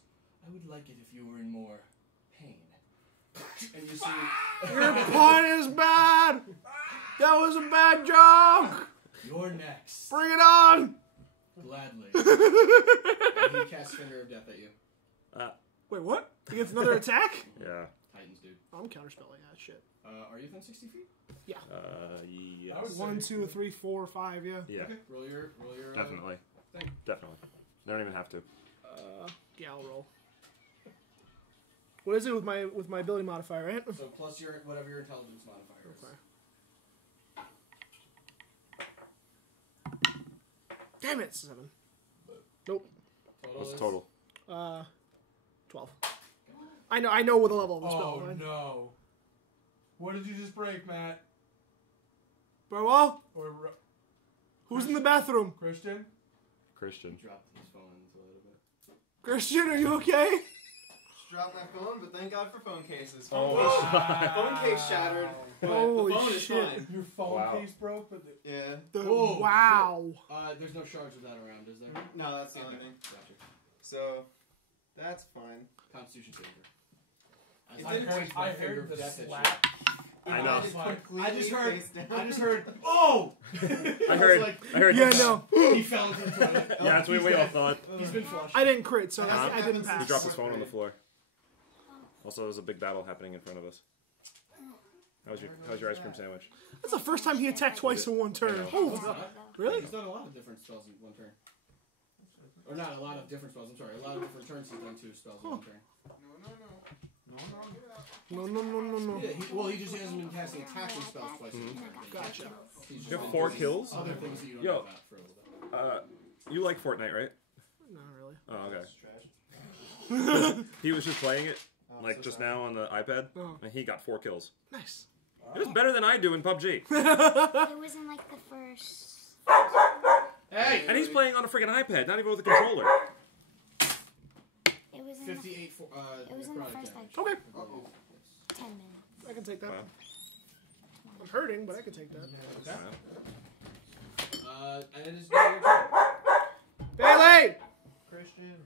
I would like it if you were in more pain. And you see... Your pun is bad! That was a bad joke! You're next. Bring it on! Gladly. And he casts Finger of Death at you. Wait, what? He gets another attack? Yeah. Titans, dude. I'm counterspelling that shit. Are you within 60 feet? Yes. I would say- 1, 2, 3, 4, 5, yeah. Yeah. Okay. Roll your Definitely. thing. Definitely. They don't even have to. Yeah, I'll roll. What is it with my ability modifier, right? So plus your whatever your intelligence modifier is. Okay. Damn it, 7. Nope. Total What's is- total? 12. I know what the level of the spell. Oh, Right? no. What did you just break, Matt? Burwell? Or Who's in the bathroom? Christian? Christian. Dropped his phone a little bit. Christian, are you okay? Just dropped my phone, but thank God for phone cases. Oh, Phone case shattered, but Holy the phone is shit. fine. Your phone Wow. case broke, but Yeah. Whoa, Wow. There's no shards of that around, is there? No, that's the only thing. Gotcha. So, that's fine. Constitution saving. Is I it- point my I finger heard of the death at you. slap. I know. Just Fine. completely I just heard. face down. I just heard. Oh! I heard. like, I heard. Yeah, no. he fell into the toilet. Yeah, that's what we all thought. He's been flushed. I didn't crit, so Huh? I didn't He pass. dropped his phone on the floor. Also, there's a big battle happening in front of us. How's your ice cream sandwich? That's the first time he attacked twice in one turn. I know. Holy Really? He's done a lot of different spells in one turn. Or not a lot of different spells. I'm sorry. A lot of different turns. He's done 2 spells in one turn. No, no, no, no, no. Yeah, he just hasn't been casting attacking spells twice. in one turn. Gotcha. He's just You have been 4 doing kills? Other things that you don't Yo. know about for a little bit. You like Fortnite, right? Not really. Oh, okay. Trash. He was just playing it, I'm like so just sorry. now on the iPad, Oh. and he got 4 kills. Nice. It was better than I do in PUBG. It was in like the first. Hey! And he's playing on a freaking iPad, not even with a controller. It was in 58 for, it was in the necrotic first damage. action. Okay, 10 minutes. I can take that. Wow. I'm hurting, but I can take that. Okay. And it is now your turn. Bailey! Christian.